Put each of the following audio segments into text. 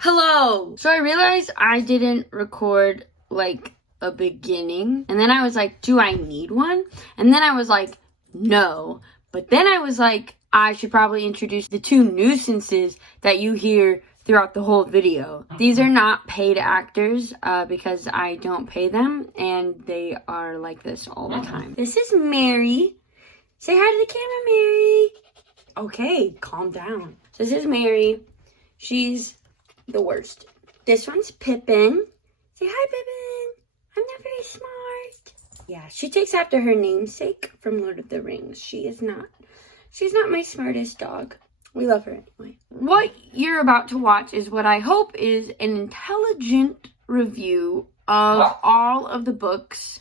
Hello! So I realized I didn't record, like, a beginning. And then I was like, do I need one? And then I was like, no. But then I was like, I should probably introduce the two nuisances that you hear throughout the whole video. These are not paid actors because I don't pay them. And they are like this all the time. This is Mary. Say hi to the camera, Mary. Okay, calm down. So this is Mary. She's the worst. This one's Pippin. Say hi, Pippin. I'm not very smart. Yeah, she takes after her namesake from Lord of the Rings. She's not my smartest dog. We love her anyway. What you're about to watch is what I hope is an intelligent review of all of the books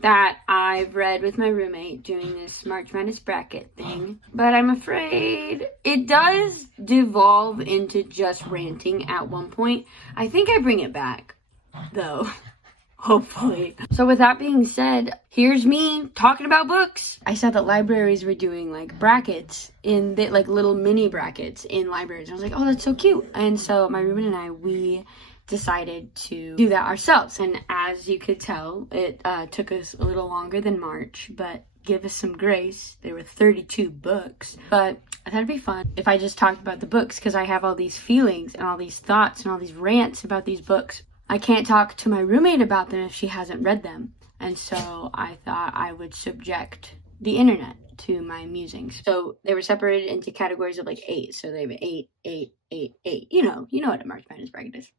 that I've read with my roommate doing this March Madness bracket thing. But I'm afraid it does devolve into just ranting at one point. I think I bring it back, though. Hopefully. So with that being said, here's me talking about books. I saw that libraries were doing like brackets in the, like little mini brackets in libraries. I was like, oh, that's so cute. And so my roommate and I, we decided to do that ourselves. And as you could tell, it took us a little longer than March, but give us some grace. There were 32 books, but I thought it'd be fun if I just talked about the books because I have all these feelings and all these thoughts and all these rants about these books. I can't talk to my roommate about them if she hasn't read them. And so I thought I would subject the internet to my musings. So they were separated into categories of like 8. So they have 8, 8, 8, 8. You know what a March Madness bracket is.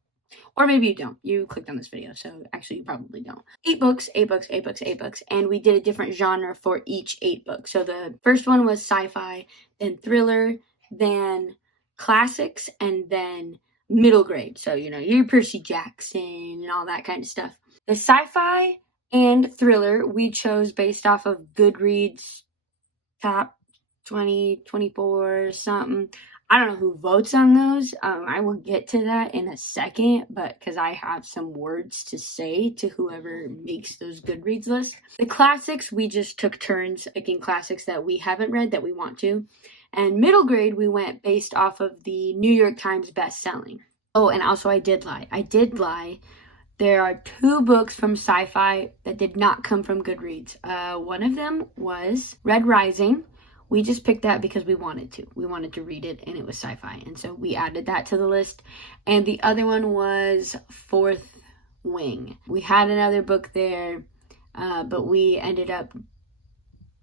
Or maybe you don't. You clicked on this video, so actually you probably don't. 8 books, 8 books, 8 books, 8 books. And we did a different genre for each 8 books. So the first one was sci-fi, then thriller, then classics, and then middle grade. So, your Percy Jackson and all that kind of stuff. The sci-fi and thriller we chose based off of Goodreads top 20, 24, something. I don't know who votes on those. I will get to that in a second, but because I have some words to say to whoever makes those Goodreads lists. The classics, we just took turns picking classics that we haven't read that we want to. And middle grade, we went based off of the New York Times best-selling. Oh, and also I did lie. There are 2 books from sci-fi that did not come from Goodreads. One of them was Red Rising. We just picked that because we wanted to. We wanted to read it, and it was sci-fi. And so we added that to the list. And the other one was Fourth Wing. We had another book there, but we ended up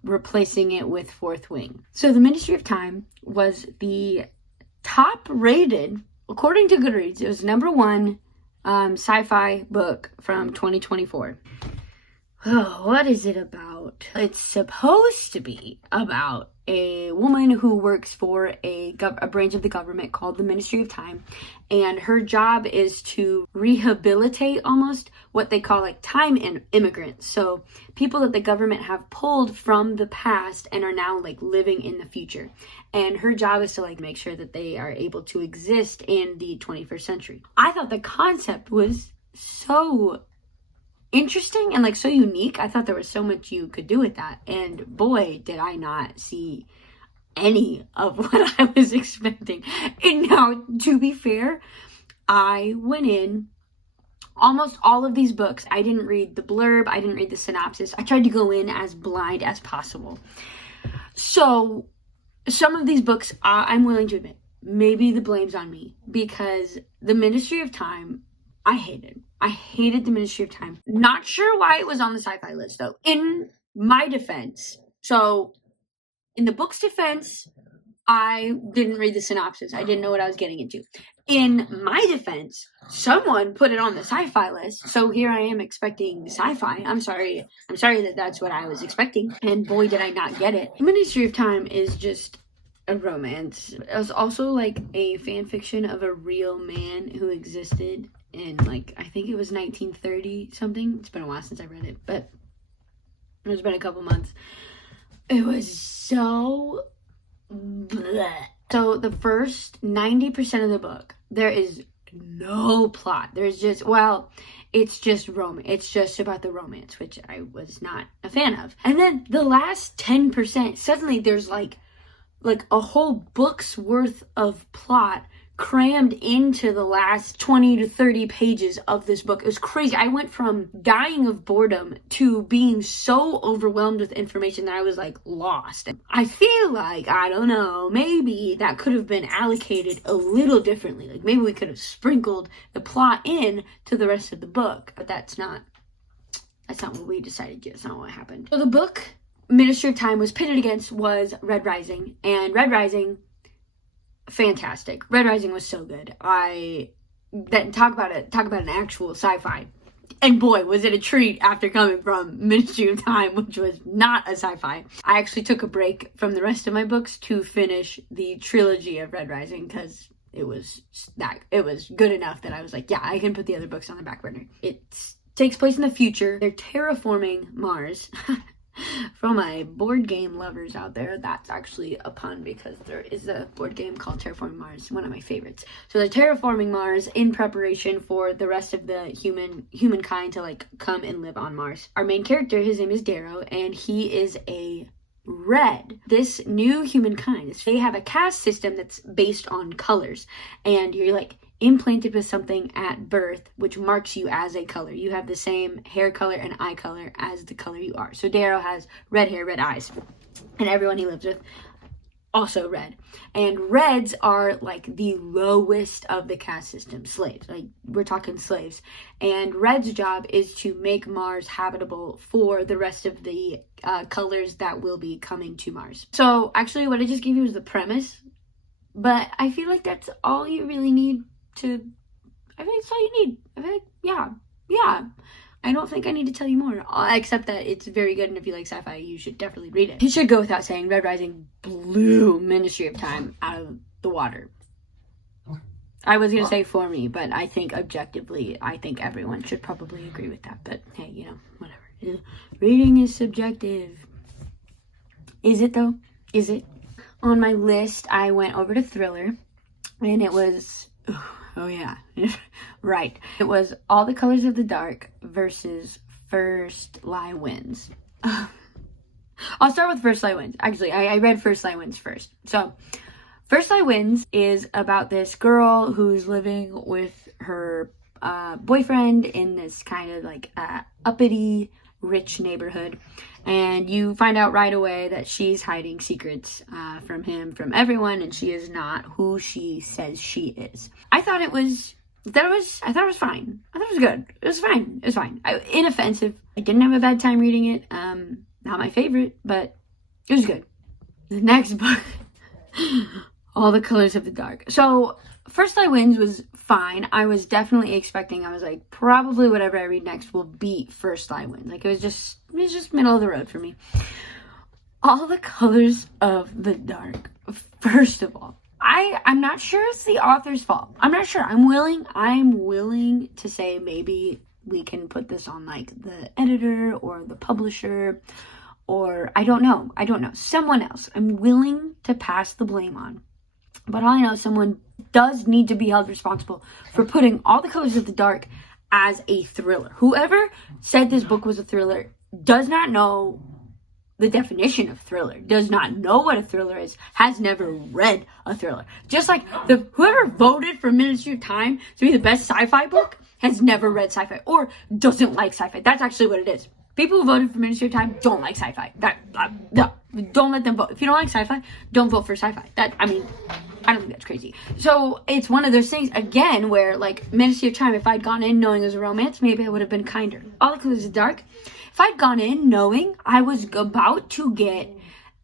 replacing it with Fourth Wing. So The Ministry of Time was the top rated, according to Goodreads, it was number 1 sci-fi book from 2024. Oh, what is it about? It's supposed to be about a woman who works for a branch of the government called the Ministry of Time, and her job is to rehabilitate almost what they call like time immigrants. So people that the government have pulled from the past and are now like living in the future. And her job is to like make sure that they are able to exist in the 21st century. I thought the concept was so interesting and like so unique. I thought there was so much you could do with that, and boy did I not see any of what I was expecting. And now, to be fair, I went in almost all of these books. I didn't read the blurb, I didn't read the synopsis. I tried to go in as blind as possible. So some of these books, I'm willing to admit, maybe the blame's on me, because the Ministry of Time I hated the Ministry of Time. Not sure why it was on the sci-fi list, though. In my defense, so in the book's defense, I didn't read the synopsis. I didn't know what I was getting into. In my defense, someone put it on the sci-fi list, so here I am expecting sci-fi. I'm sorry that that's what I was expecting, and boy did I not get it. The Ministry of Time is just a romance. It was also like a fan fiction of a real man who existed in like, I think it was 1930 something. It's been a while since I read it, but it's been a couple months. It was so bleh. So the first 90% of the book, there is no plot. There's just, it's just romance. It's just about the romance, which I was not a fan of. And then the last 10%, suddenly there's like a whole book's worth of plot crammed into the last 20 to 30 pages of this book. It was crazy. I went from dying of boredom to being so overwhelmed with information that I was like lost. I feel like, I don't know, maybe that could have been allocated a little differently. Like maybe we could have sprinkled the plot in to the rest of the book, but that's not what we decided yet. That's not what happened. So the book Ministry of Time was pitted against was Red Rising, and Red Rising, fantastic. Red Rising was so good. Talk about an actual sci-fi. And boy, was it a treat after coming from Ministry of Time, which was not a sci-fi. I actually took a break from the rest of my books to finish the trilogy of Red Rising because it was good enough that I was like, yeah, I can put the other books on the back burner. It takes place in the future. They're terraforming Mars. For all my board game lovers out there, that's actually a pun because there is a board game called Terraforming Mars, one of my favorites. So they're terraforming Mars in preparation for the rest of the humankind to like come and live on Mars. Our main character, his name is Darrow, and he is a red. This new humankind, they have a caste system that's based on colors, and you're like implanted with something at birth which marks you as a color. You have the same hair color and eye color as the color you are. So Darrow has red hair, red eyes, and everyone he lives with also red. And reds are like the lowest of the caste system, slaves. Like we're talking slaves. And red's job is to make Mars habitable for the rest of the colors that will be coming to Mars. So actually what I just gave you is the premise, but I feel like that's all you really need to, I think it's all you need. I feel like, yeah. I don't think I need to tell you more, except that it's very good, and if you like sci-fi, you should definitely read it. It should go without saying, Red Rising blew Ministry of Time out of the water. I was going to say for me, but I think objectively, I think everyone should probably agree with that. But hey, you know, whatever. Reading is subjective. Is it though? Is it? On my list, I went over to thriller, and it was... Oh yeah, right. It was All the Colors of the Dark versus First Lie Wins. I'll start with First Lie Wins. Actually, I read First Lie Wins first. So, First Lie Wins is about this girl who's living with her boyfriend in this kind of like uppity, rich neighborhood. And you find out right away that she's hiding secrets from him, from everyone, and she is not who she says she is. I thought it was fine. I thought it was good. It was fine. It was fine. Inoffensive. I didn't have a bad time reading it. Not my favorite, but it was good. The next book, All the Colors of the Dark. So, First Lie Wins was fine. I was definitely expecting, I was like, probably whatever I read next will beat First Lie Wins. Like, it was just middle of the road for me. All the Colors of the Dark. First of all, I'm not sure it's the author's fault. I'm not sure. I'm willing to say maybe we can put this on like the editor or the publisher, or I don't know. Someone else. I'm willing to pass the blame on. But all I know, someone does need to be held responsible for putting All the Colors of the Dark as a thriller. Whoever said this book was a thriller does not know the definition of thriller, does not know what a thriller is, has never read a thriller. Just like whoever voted for Ministry of Time to be the best sci-fi book has never read sci-fi or doesn't like sci-fi. That's actually what it is. People who voted for Ministry of Time don't like sci-fi. No, don't let them vote. If you don't like sci-fi, don't vote for sci-fi. I don't think that's crazy. So it's one of those things, again, where like Ministry of Time, if I'd gone in knowing it was a romance, maybe I would have been kinder. All the Colors of the Dark, if I'd gone in knowing I was about to get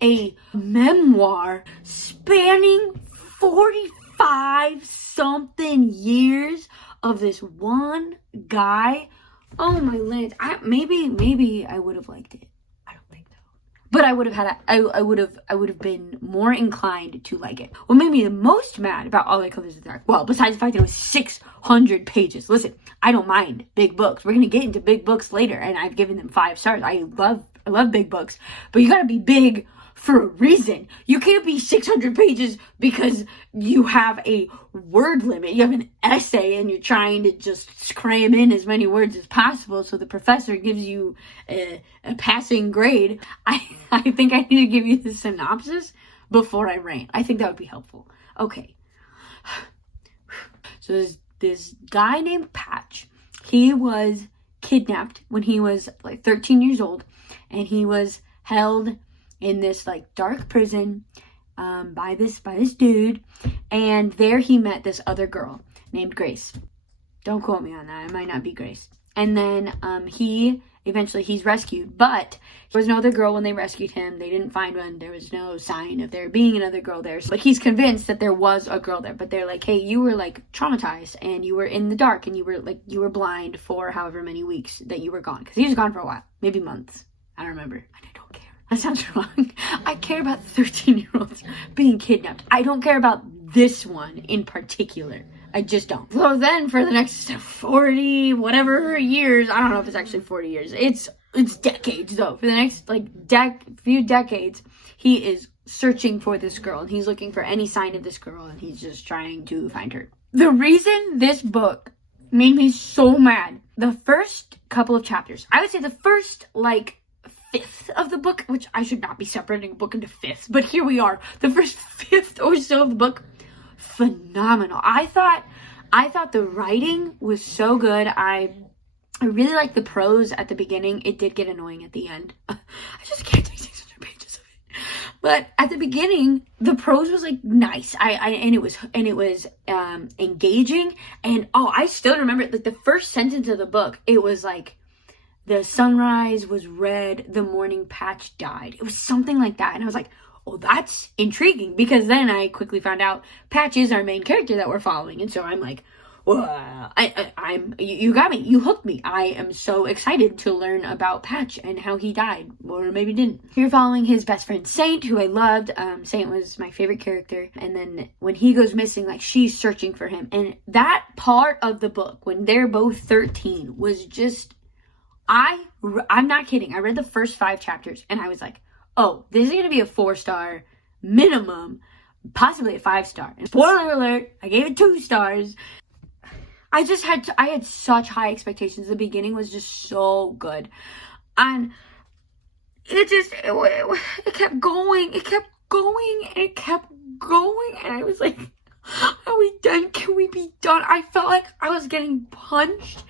a memoir spanning 45 something years of this one guy, oh my lands, maybe I would have liked it. I don't think so. But I would have been more inclined to like it. What made me the most mad about All the Colors of the Dark, well, besides the fact that it was 600 pages. Listen, I don't mind big books. We're gonna get into big books later, and I've given them 5 stars. I love big books, but you gotta be big for a reason. You can't be 600 pages because you have a word limit. You have an essay and you're trying to just cram in as many words as possible so the professor gives you a passing grade. I think I need to give you the synopsis before I rant. I think that would be helpful. Okay. So there's this guy named Patch. He was kidnapped when he was like 13 years old, and he was held in this like dark prison by this dude, and there he met this other girl named Grace. Don't quote me on that. It might not be Grace. And then he's rescued, but there was no other girl when they rescued him. They didn't find one. There was no sign of there being another girl there. But he's convinced that there was a girl there. But they're like, hey, you were like traumatized and you were in the dark and you were blind for however many weeks that you were gone. Because he was gone for a while, maybe months. I don't remember. And I don't care. That sounds wrong. I care about 13-year-olds being kidnapped. I don't care about this one in particular. I just don't. So then for the next 40 whatever years, I don't know if it's actually 40 years. It's decades though. For the next like few decades, he is searching for this girl and he's looking for any sign of this girl and he's just trying to find her. The reason this book made me so mad, the first couple of chapters, I would say the first like fifth of the book, which I should not be separating a book into fifths, but here we are. The first fifth or so of the book, phenomenal. I thought the writing was so good. I really liked the prose at the beginning. It did get annoying at the end. I just can't take 600 pages of it. But at the beginning, the prose was like nice. And it was engaging. And I still remember like the first sentence of the book. It was like, the sunrise was red, the morning Patch died. It was something like that. And I was like, oh, that's intriguing, because then I quickly found out Patch is our main character that we're following, and so I'm like, well, you got me, you hooked me. I am so excited to learn about Patch and how he died, or maybe didn't. You're following his best friend Saint, who I loved. Saint was my favorite character, and then when he goes missing, like she's searching for him, and that part of the book when they're both 13 was just, I'm not kidding. I read the first 5 chapters and I was like, oh, this is going to be a 4-star minimum, possibly a 5-star. And spoiler alert, I gave it 2 stars. I had such high expectations. The beginning was just so good. And it kept going. It kept going and it kept going. And I was like, are we done? Can we be done? I felt like I was getting punched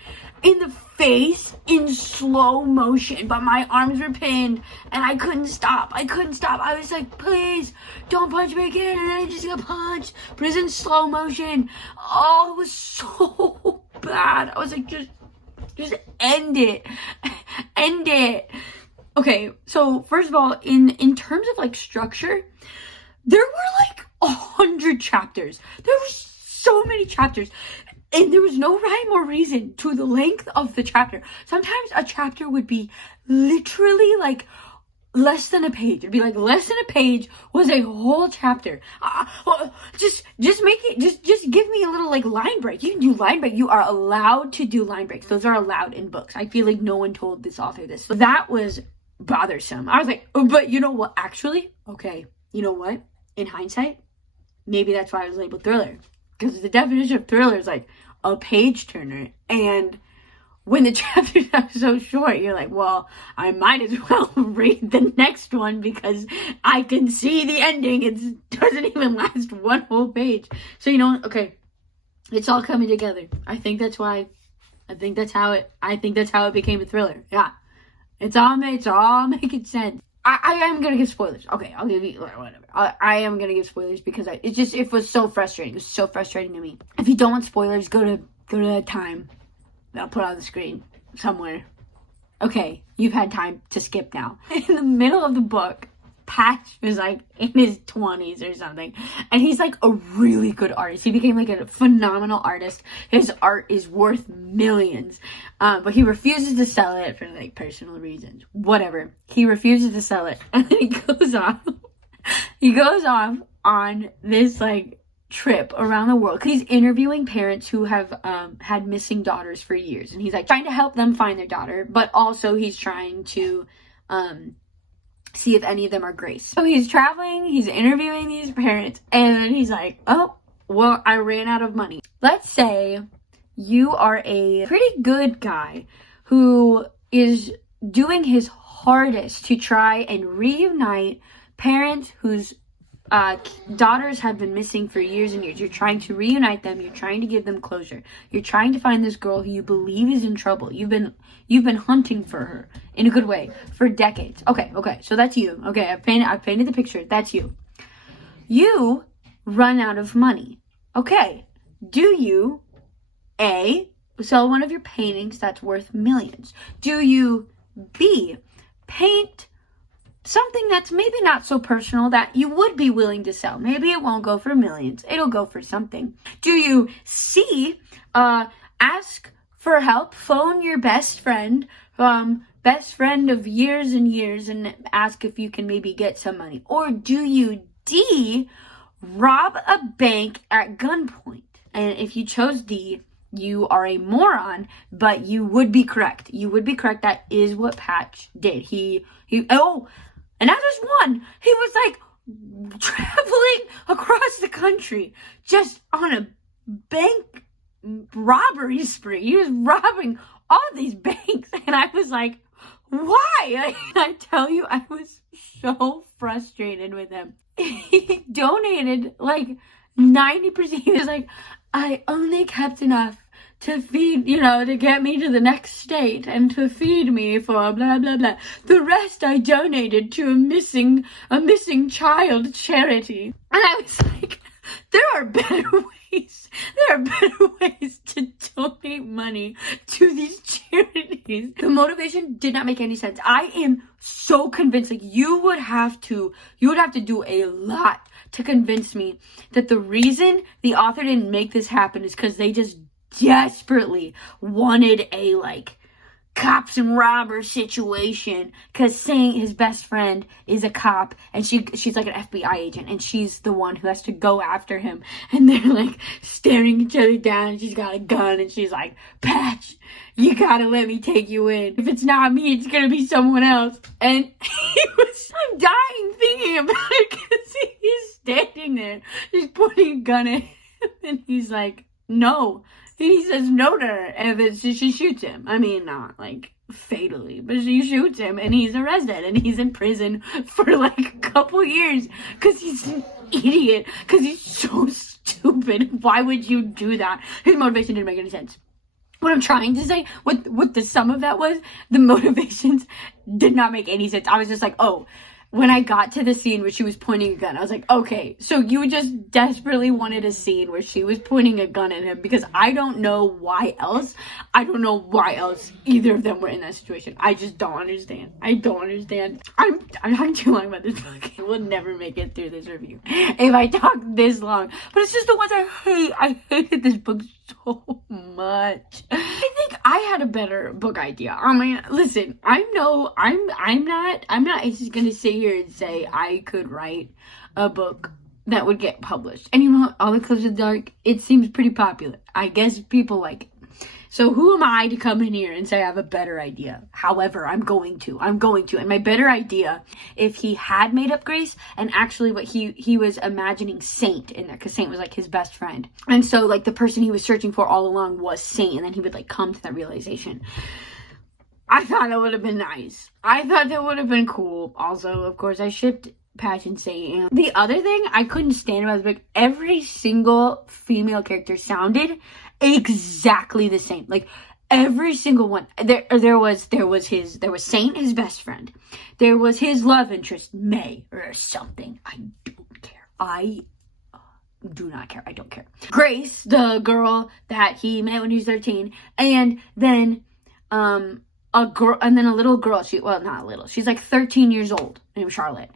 in the face in slow motion, but my arms were pinned and I couldn't stop. I was like, please don't punch me again. And then I just got punched, but it was in slow motion. Oh, it was so bad. I was like, just end it. End it. Okay, so first of all, in terms of like structure, there were like 100 chapters. There were so many chapters. And there was no rhyme or reason to the length of the chapter. Sometimes a chapter would be literally like less than a page. It'd be like less than a page was a whole chapter. Just make it, just give me a little like line break. You can do line break. You are allowed to do line breaks. Those are allowed in books. I feel like no one told this author this. So that was bothersome. I was like, oh, but you know what? Actually, okay, you know what? In hindsight, maybe that's why I was labeled thriller. Because the definition of thriller is like a page turner. And when the chapters are so short, you're like, well, I might as well read the next one because I can see the ending. It doesn't even last one whole page. So, you know, okay, it's all coming together. I think that's how it became a thriller. Yeah. It's all making sense. I am going to give spoilers. Okay, I'll give you, whatever. I am going to give spoilers because it was so frustrating. It was so frustrating to me. If you don't want spoilers, go to a time that I'll put on the screen somewhere. Okay, you've had time to skip now. In the middle of the book, Patch was like in his 20s or something, and he's like a really good artist. He became like a phenomenal artist. His art is worth millions, but he refuses to sell it for like personal reasons. Whatever, he refuses to sell it, and then he goes off on this like trip around the world. He's interviewing parents who have had missing daughters for years, and he's like trying to help them find their daughter, but also he's trying to see if any of them are Grace. So he's traveling, he's interviewing these parents, and then he's like, oh, well, I ran out of money. Let's say you are a pretty good guy who is doing his hardest to try and reunite parents whose daughters have been missing for years and years. You're trying to reunite them. You're trying to give them closure. You're trying to find this girl who you believe is in trouble. You've been hunting for her in a good way for decades. Okay. So that's you. Okay, I've painted the picture. That's you. You run out of money. Okay. Do you A, sell one of your paintings that's worth millions? Do you B, paint something that's maybe not so personal that you would be willing to sell? Maybe it won't go for millions. It'll go for something. Do you C, ask for help, phone your best friend of years and years, and ask if you can maybe get some money? Or do you D, rob a bank at gunpoint? And if you chose D, you are a moron, but you would be correct. You would be correct. That is what Patch did. And not just one. He was like traveling across the country just on a bank robbery spree. He was robbing all these banks, and I was like, why? I tell you, I was so frustrated with him. He donated like 90%. He was like, I only kept enough to feed, to get me to the next state and to feed me for blah, blah, blah. The rest I donated to a missing child charity. And I was like, there are better ways. There are better ways to donate money to these charities. The motivation did not make any sense. I am so convinced, like, you would have to do a lot to convince me that the reason the author didn't make this happen is because they just desperately wanted a, like, cops and robbers situation, because saying his best friend is a cop and she's like an FBI agent and she's the one who has to go after him, and they're like staring each other down, and she's got a gun and she's like, Patch, you gotta let me take you in. If it's not me, it's gonna be someone else. And I'm dying thinking about it because he's standing there, he's pointing a gun at him, and he's like, no. And he says no to her, and then she shoots him. I mean, not like fatally, but she shoots him, and he's arrested, and he's in prison for like a couple years because he's an idiot, because he's so stupid. Why would you do that? His motivation didn't make any sense. What I'm trying to say, what the sum of that was, the motivations did not make any sense. I was just like, oh. When I got to the scene where she was pointing a gun, I was like, okay, so you just desperately wanted a scene where she was pointing a gun at him, because I don't know why else. I don't know why else either of them were in that situation. I just don't understand. I don't understand. I'm talking too long about this book. I will never make it through this review if I talk this long. But it's just the ones I hate. I hated this book so much. I think I had a better book idea. I mean, listen, I'm not just gonna sit here and say I could write a book that would get published. And you know what? All the Cliffs of the Dark, it seems pretty popular. I guess people like it. So who am I to come in here and say I have a better idea? However, I'm going to. And my better idea, if he had made up Grace, and actually what he was imagining Saint in there, because Saint was like his best friend. And so like the person he was searching for all along was Saint, and then he would like come to that realization. I thought that would have been nice. I thought that would have been cool. Also, of course, I shipped Patch and Saint. And the other thing I couldn't stand about this book, every single female character sounded exactly the same. Like every single one. There was Saint, his best friend. There was his love interest, May, or something. I don't care. I do not care. I don't care. Grace, the girl that he met when he was 13, and then a girl, and then a little girl. Not little. She's like 13 years old, named Charlotte.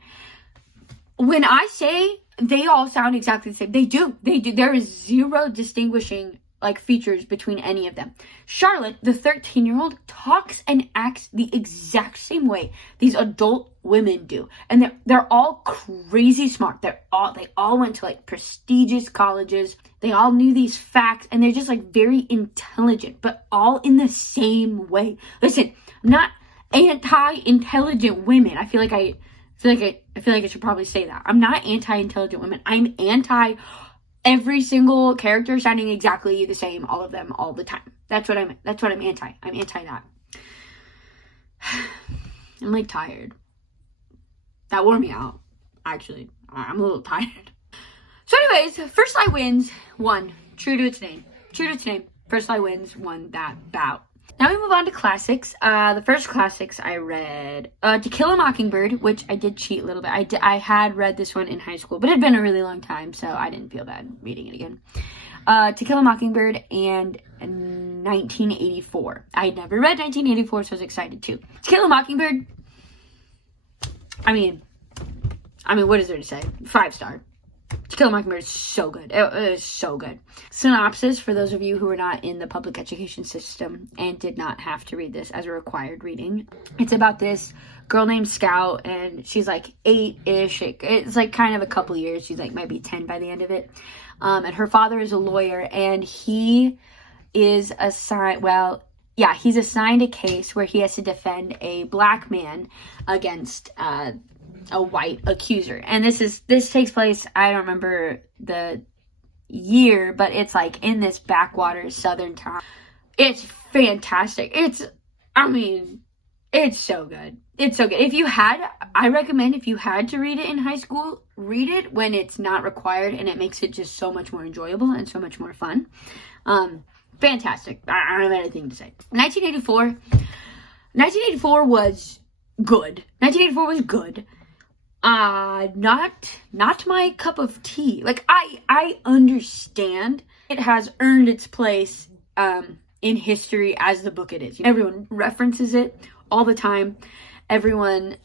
When I say they all sound exactly the same, they do. There is zero distinguishing like features between any of them. Charlotte, the 13-year-old, talks and acts the exact same way these adult women do, and they're all crazy smart. They all went to like prestigious colleges. They all knew these facts, and they're just like very intelligent, but all in the same way. Listen, I'm not anti-intelligent women. I feel like I should probably say that. I'm not anti-intelligent women. I'm anti every single character sounding exactly the same, all of them, all the time. That's what I'm anti. I'm anti that. I'm like tired. That wore me out, actually. I'm a little tired. So anyways, First Lie wins, won. True to its name. True to its name. First Lie wins, won that bout. Now we move on to classics. The first classics I read, To Kill a Mockingbird, which I did cheat a little bit. I had read this one in high school, but it had been a really long time, so I didn't feel bad reading it again. To Kill a Mockingbird and 1984. I had never read 1984, so I was excited too. To Kill a Mockingbird, I mean, what is there to say? 5-star. To Kill a Mockingbird is so good. It is so good. Synopsis, for those of you who are not in the public education system and did not have to read this as a required reading. It's about this girl named Scout, and she's like 8-ish. It's like kind of a couple years. She's like maybe 10 by the end of it. And her father is a lawyer, and he is assigned, he's assigned a case where he has to defend a black man against a white accuser. And this takes place, I don't remember the year, but it's like in this backwater southern town. It's fantastic. It's so good. It's so good. I recommend if you had to read it in high school, read it when it's not required, and it makes it just so much more enjoyable and so much more fun. Fantastic. I don't have anything to say. 1984 was good. 1984 was good. Not my cup of tea. Like, I understand it has earned its place in history as the book it is. Everyone references it all the time. Everyone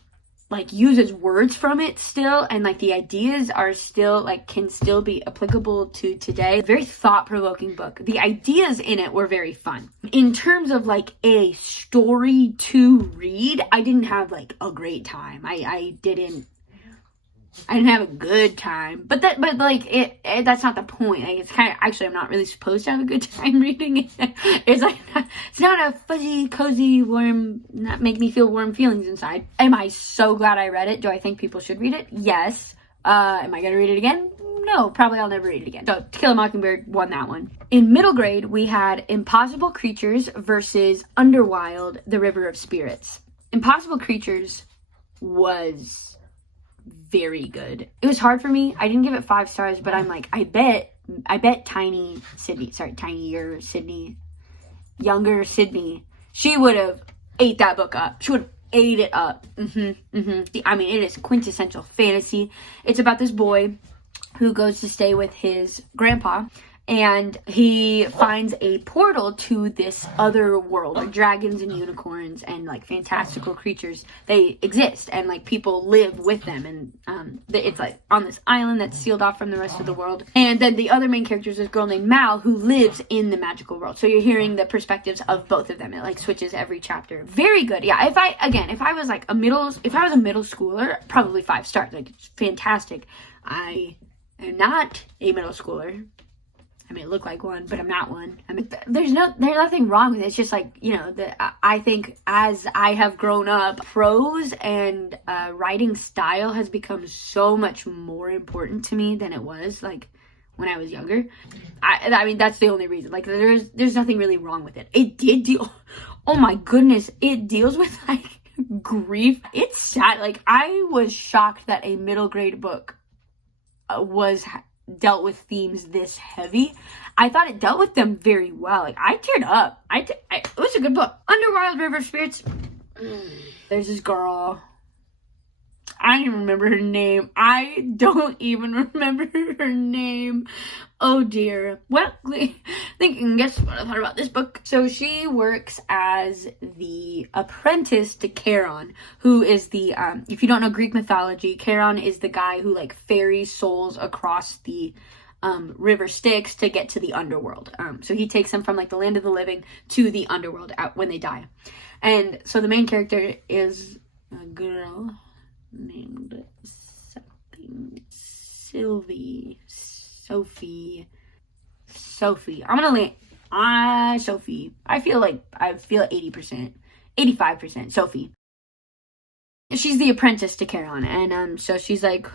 like uses words from it still, and like the ideas are still like can still be applicable to today. Very thought-provoking book. The ideas in it were very fun. In terms of like a story to read, I didn't have like a great time. I didn't have a good time, but that's not the point. Like, it's kind of, actually, I'm not really supposed to have a good time reading it. It's like, it's not a fuzzy, cozy, warm, not make me feel warm feelings inside. Am I so glad I read it? Do I think people should read it? Yes. Am I gonna read it again? No, probably I'll never read it again. So, To Kill a Mockingbird won that one. In middle grade, we had Impossible Creatures versus Underwild, The River of Spirits. Impossible Creatures was very good. It was hard for me. I didn't give it 5 stars, but I'm like, I bet younger Sydney, she would have ate that book up. She would have ate it up. I mean, it is quintessential fantasy. It's about this boy who goes to stay with his grandpa, and he finds a portal to this other world where dragons and unicorns and like fantastical creatures, they exist, and like people live with them, and it's like on this island that's sealed off from the rest of the world. And then the other main character is this girl named Mal who lives in the magical world, so you're hearing the perspectives of both of them. It like switches every chapter. Very good. Yeah, if I was a middle schooler, probably 5 stars. Like, it's fantastic. I am not a middle schooler. I may look like one, but I'm not one. I mean, there's nothing wrong with it. It's just like, I think as I have grown up, prose and writing style has become so much more important to me than it was like when I was younger. I mean, that's the only reason. Like, there's nothing really wrong with it. It did deal. Oh my goodness, it deals with like grief. It's sad. Like, I was shocked that a middle grade book dealt with themes this heavy. I thought it dealt with them very well. Like, I teared up. It was a good book. Underwild, River of Spirits. There's this girl. I don't even remember her name. I don't even remember her name. Oh dear. Well, guess what I thought about this book. So she works as the apprentice to Charon, who is the, if you don't know Greek mythology, Charon is the guy who like ferries souls across the river Styx to get to the underworld. So he takes them from like the land of the living to the underworld out when they die. And so the main character is a girl named something Sophie. I'm gonna land Sophie. I feel 80%, 85% Sophie. She's the apprentice to Charon, and so she's like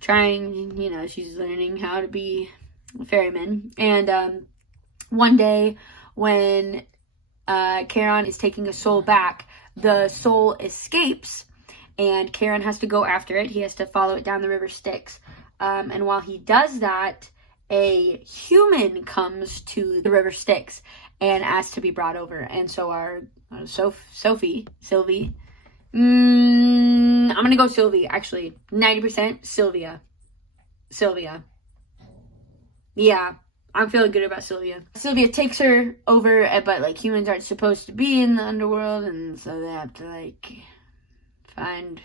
trying, she's learning how to be a ferryman. And one day when Charon is taking a soul back, the soul escapes and Karen has to go after it. He has to follow it down the river Styx. And while he does that, a human comes to the river Styx and asks to be brought over. And so our Sylvie, I'm gonna go Sylvie, actually. 90% Sylvia. Yeah, I'm feeling good about Sylvia. Sylvia takes her over, but like humans aren't supposed to be in the underworld, and so they have to like find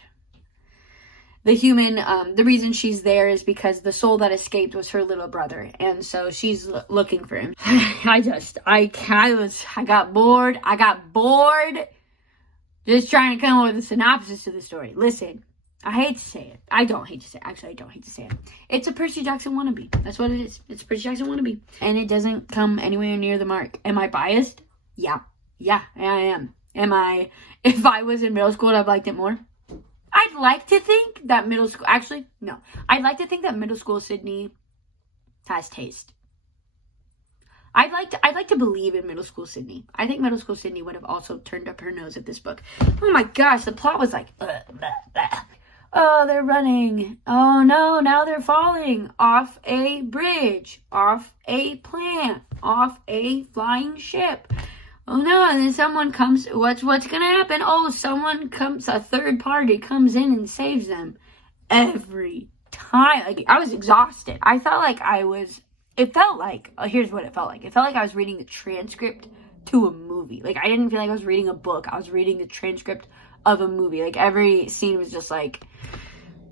the human. The reason she's there is because the soul that escaped was her little brother, and so she's looking for him. I got bored. Just trying to come up with a synopsis to the story. Listen, I hate to say it. I don't hate to say it. It's a Percy Jackson wannabe. That's what it is. It's a Percy Jackson wannabe. And it doesn't come anywhere near the mark. Am I biased? Yeah, I am. If I was in middle school, I'd have liked it more. I'd like to think that middle school, actually, no. I'd like to think that middle school Sydney has taste. I'd like to believe in middle school Sydney. I think middle school Sydney would have also turned up her nose at this book. Oh my gosh, the plot was like, blah, blah. Oh, they're running. Oh no, now they're falling off a bridge, off a plant, off a flying ship. Oh no, and then someone comes, what's gonna happen? Oh, a third party comes in and saves them. Every time. Like, I was exhausted. I felt like here's what it felt like. It felt like I was reading the transcript to a movie. Like, I didn't feel like I was reading a book. I was reading the transcript of a movie. Like, every scene was just like,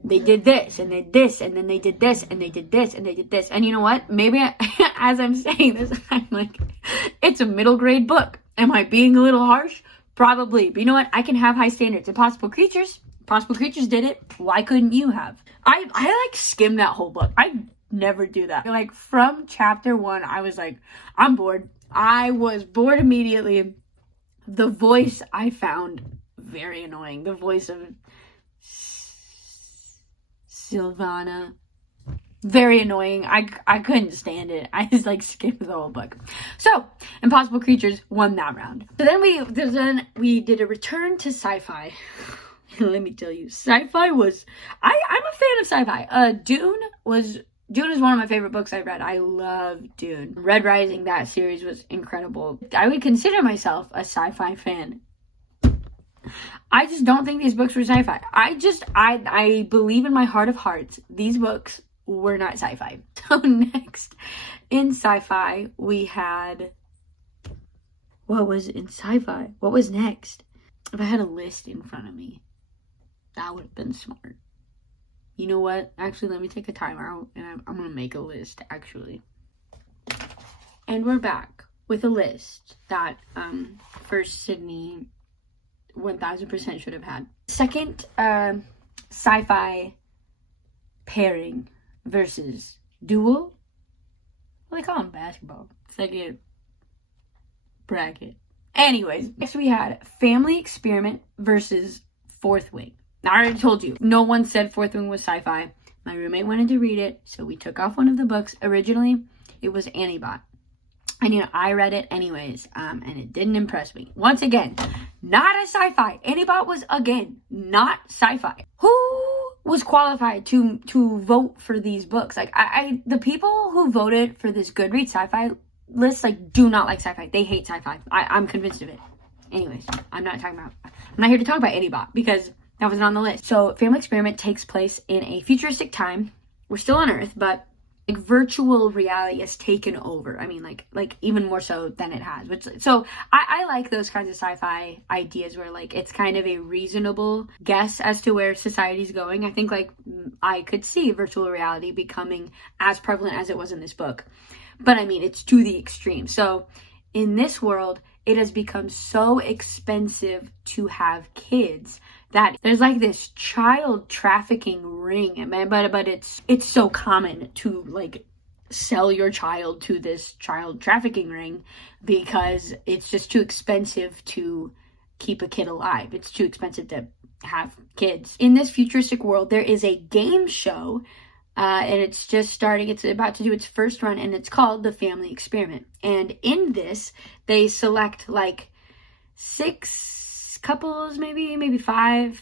they did this, and they did this, and then they did this, and they did this, and they did this. And you know what? Maybe as I'm saying this, I'm like, it's a middle grade book. Am I being a little harsh? Probably. But you know what? I can have high standards. Impossible Creatures did it. Why couldn't you have? I like skimmed that whole book. I never do that. Like, from chapter 1, I was like, I'm bored. I was bored immediately. The voice I found very annoying. The voice of Sylvana, very annoying. I couldn't stand it. I just like skipped the whole book. So Impossible Creatures won that round. So then we did a return to sci-fi. Let me tell you, sci-fi was I'm a fan of sci-fi. Dune is one of my favorite books I've read. I love Dune. Red Rising, that series was incredible. I would consider myself a sci-fi fan. I just don't think these books were sci-fi. I believe in my heart of hearts, these books were not sci-fi. So next in sci-fi, we had, what was in sci-fi? What was next? If I had a list in front of me, that would have been smart. You know what? Actually, let me take a timer out and I'm going to make a list, actually. And we're back with a list that first Sydney 1000% should have had. Second sci-fi pairing versus duel. Well, they call them basketball. Second bracket. Anyways, next we had Family Experiment versus Fourth Wing. Now, I already told you, no one said Fourth Wing was sci-fi. My roommate wanted to read it, so we took off one of the books. Originally, it was Antibot. And, I read it anyways, and it didn't impress me. Once again, not a sci-fi. Antibot was, again, not sci-fi. Who was qualified to vote for these books? Like, the people who voted for this Goodreads sci-fi list, like, do not like sci-fi. They hate sci-fi. I'm convinced of it. Anyways, I'm not here to talk about Antibot, because that wasn't on the list. So, Family Experiment takes place in a futuristic time. We're still on Earth, but like virtual reality has taken over. I mean, like even more so than it has. So I like those kinds of sci-fi ideas where like it's kind of a reasonable guess as to where society's going. I think like I could see virtual reality becoming as prevalent as it was in this book. But I mean, it's to the extreme. So in this world, it has become so expensive to have kids that there's like this child trafficking ring, but it's so common to like sell your child to this child trafficking ring because it's just too expensive to keep a kid alive. It's too expensive to have kids. In this futuristic world, there is a game show, and it's just starting. It's about to do its first run, and it's called The Family Experiment. And in this, they select like 6 couples, maybe five,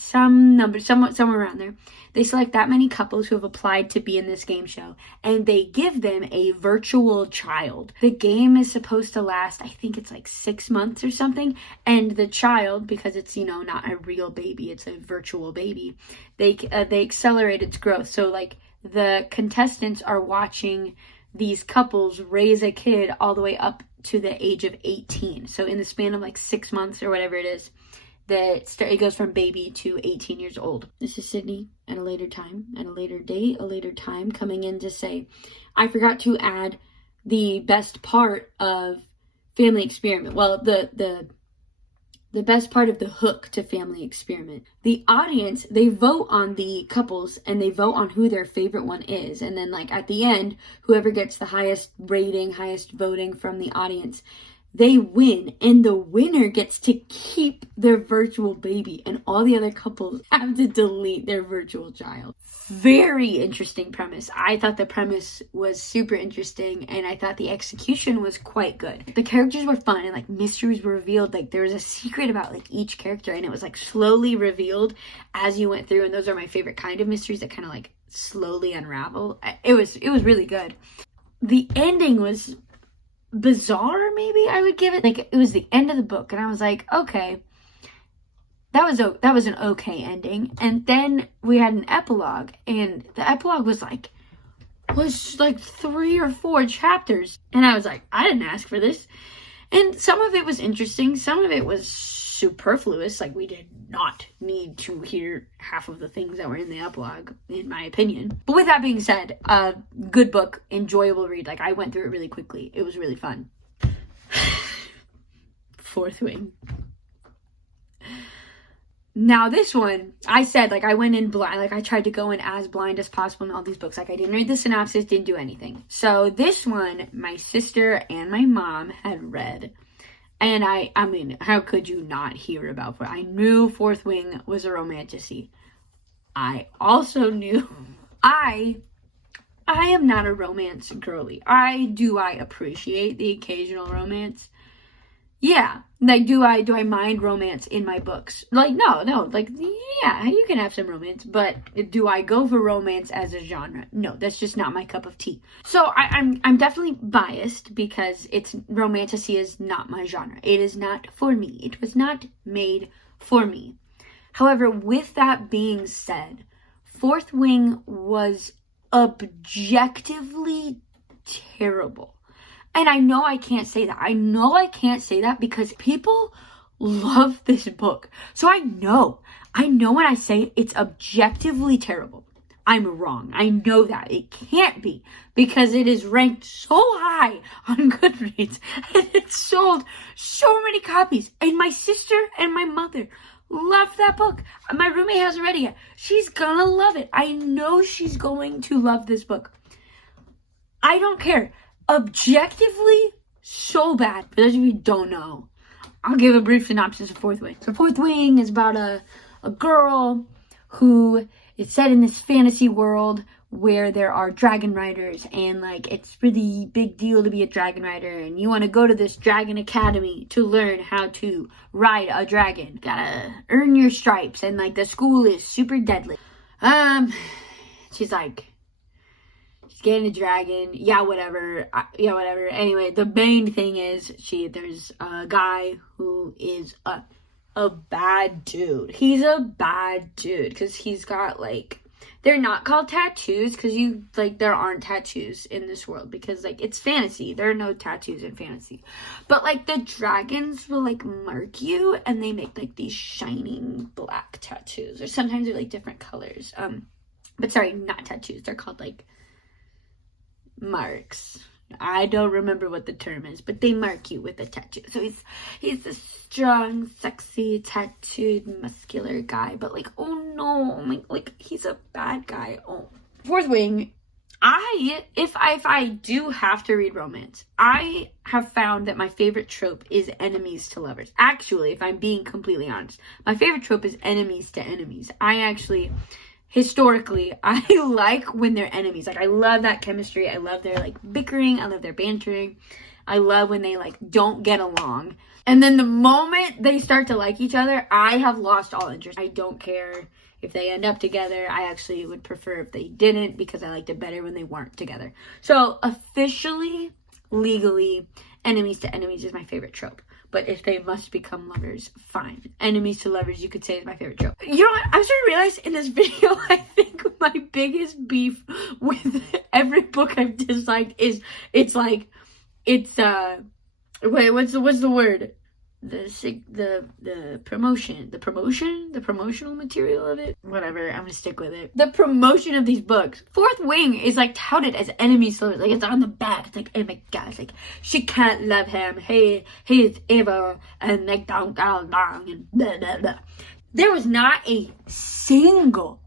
some number, somewhere around there. They select that many couples who have applied to be in this game show, and they give them a virtual child. The game is supposed to last, I think it's like 6 months or something, and the child, because it's, you know, not a real baby, it's a virtual baby, they accelerate its growth. So like the contestants are watching these couples raise a kid all the way up to the age of 18. So in the span of like 6 months or whatever it is, it goes from baby to 18 years old. This is Sydney at a later time, at a later date, a later time, coming in to say, I forgot to add the best part of Family Experiment. Well, the best part of the hook to Family Experiment. The audience, they vote on the couples and they vote on who their favorite one is. And then like at the end, whoever gets the highest rating, highest voting from the audience, they win, and the winner gets to keep their virtual baby, and all the other couples have to delete their virtual child. Very interesting premise. I thought the premise was super interesting, and I thought the execution was quite good. The characters were fun, and like mysteries were revealed. Like there was a secret about like each character, and it was like slowly revealed as you went through, and those are my favorite kind of mysteries that kind of like slowly unravel. It was really good. The ending was bizarre, maybe I would give it. Like it was the end of the book, and I was like, okay, that was an okay ending. And then we had an epilogue, and the epilogue was like 3 or 4 chapters, and I was like, I didn't ask for this. And some of it was interesting, some of it was superfluous. Like we did not need to hear half of the things that were in the epilogue, in my opinion. But with that being said, good book, enjoyable read. Like I went through it really quickly. It was really fun. Fourth Wing. Now this one, I said, like I went in blind, like I tried to go in as blind as possible in all these books. Like I didn't read the synopsis, didn't do anything. So this one, my sister and my mom had read. And I mean, how could you not hear about it? I knew Fourth Wing was a romantasy. I also knew I am not a romance girly. I appreciate the occasional romance. Yeah, like do I mind romance in my books? Like no, like yeah, you can have some romance, but do I go for romance as a genre? No, that's just not my cup of tea. So I'm definitely biased because romantasy is not my genre. It is not for me. It was not made for me. However, with that being said, Fourth Wing was objectively terrible. And I know I can't say that. I know I can't say that because people love this book. So I know when I say it's objectively terrible, I'm wrong. I know that. It can't be because it is ranked so high on Goodreads and it sold so many copies. And my sister and my mother love that book. My roommate hasn't read it yet. She's gonna love it. I know she's going to love this book. I don't care. Objectively, so bad. For those of you who don't know, I'll give a brief synopsis of Fourth Wing. So Fourth Wing is about a girl who is set in this fantasy world where there are dragon riders, and like it's really big deal to be a dragon rider, and you want to go to this dragon academy to learn how to ride a dragon. Gotta earn your stripes, and like the school is super deadly. She's like, getting a dragon, yeah, whatever. Anyway, the main thing is there's a guy who is a bad dude. He's a bad dude because he's got like, they're not called tattoos because there aren't tattoos in this world because like it's fantasy. There are no tattoos in fantasy. But like the dragons will like mark you and they make like these shining black tattoos, or sometimes they're like different colors. But sorry, not tattoos. They're called like marks. I don't remember what the term is, but they mark you with a tattoo. So he's a strong, sexy, tattooed, muscular guy, but like, oh no, like he's a bad guy. Oh, Fourth Wing. If I do have to read romance, I have found that my favorite trope is enemies to lovers. Actually, if I'm being completely honest, my favorite trope is enemies to enemies. Historically, I like when they're enemies. Like, I love that chemistry. I love their, like, bickering. I love their bantering. I love when they like don't get along. And then the moment they start to like each other, I have lost all interest. I don't care if they end up together. I actually would prefer if they didn't, because I liked it better when they weren't together. So officially, legally, enemies to enemies is my favorite trope. But if they must become lovers, fine. Enemies to lovers, you could say, is my favorite trope. You know what? I'm starting to realize in this video, I think my biggest beef with every book I've disliked is, what's the word? The promotional material of it. Whatever, I'm gonna stick with it. The promotion of these books. Fourth Wing is like touted as enemies, so like it's on the back. It's like, oh my gosh, like she can't love him. He is evil and like don't get along and blah blah blah. There was not a singular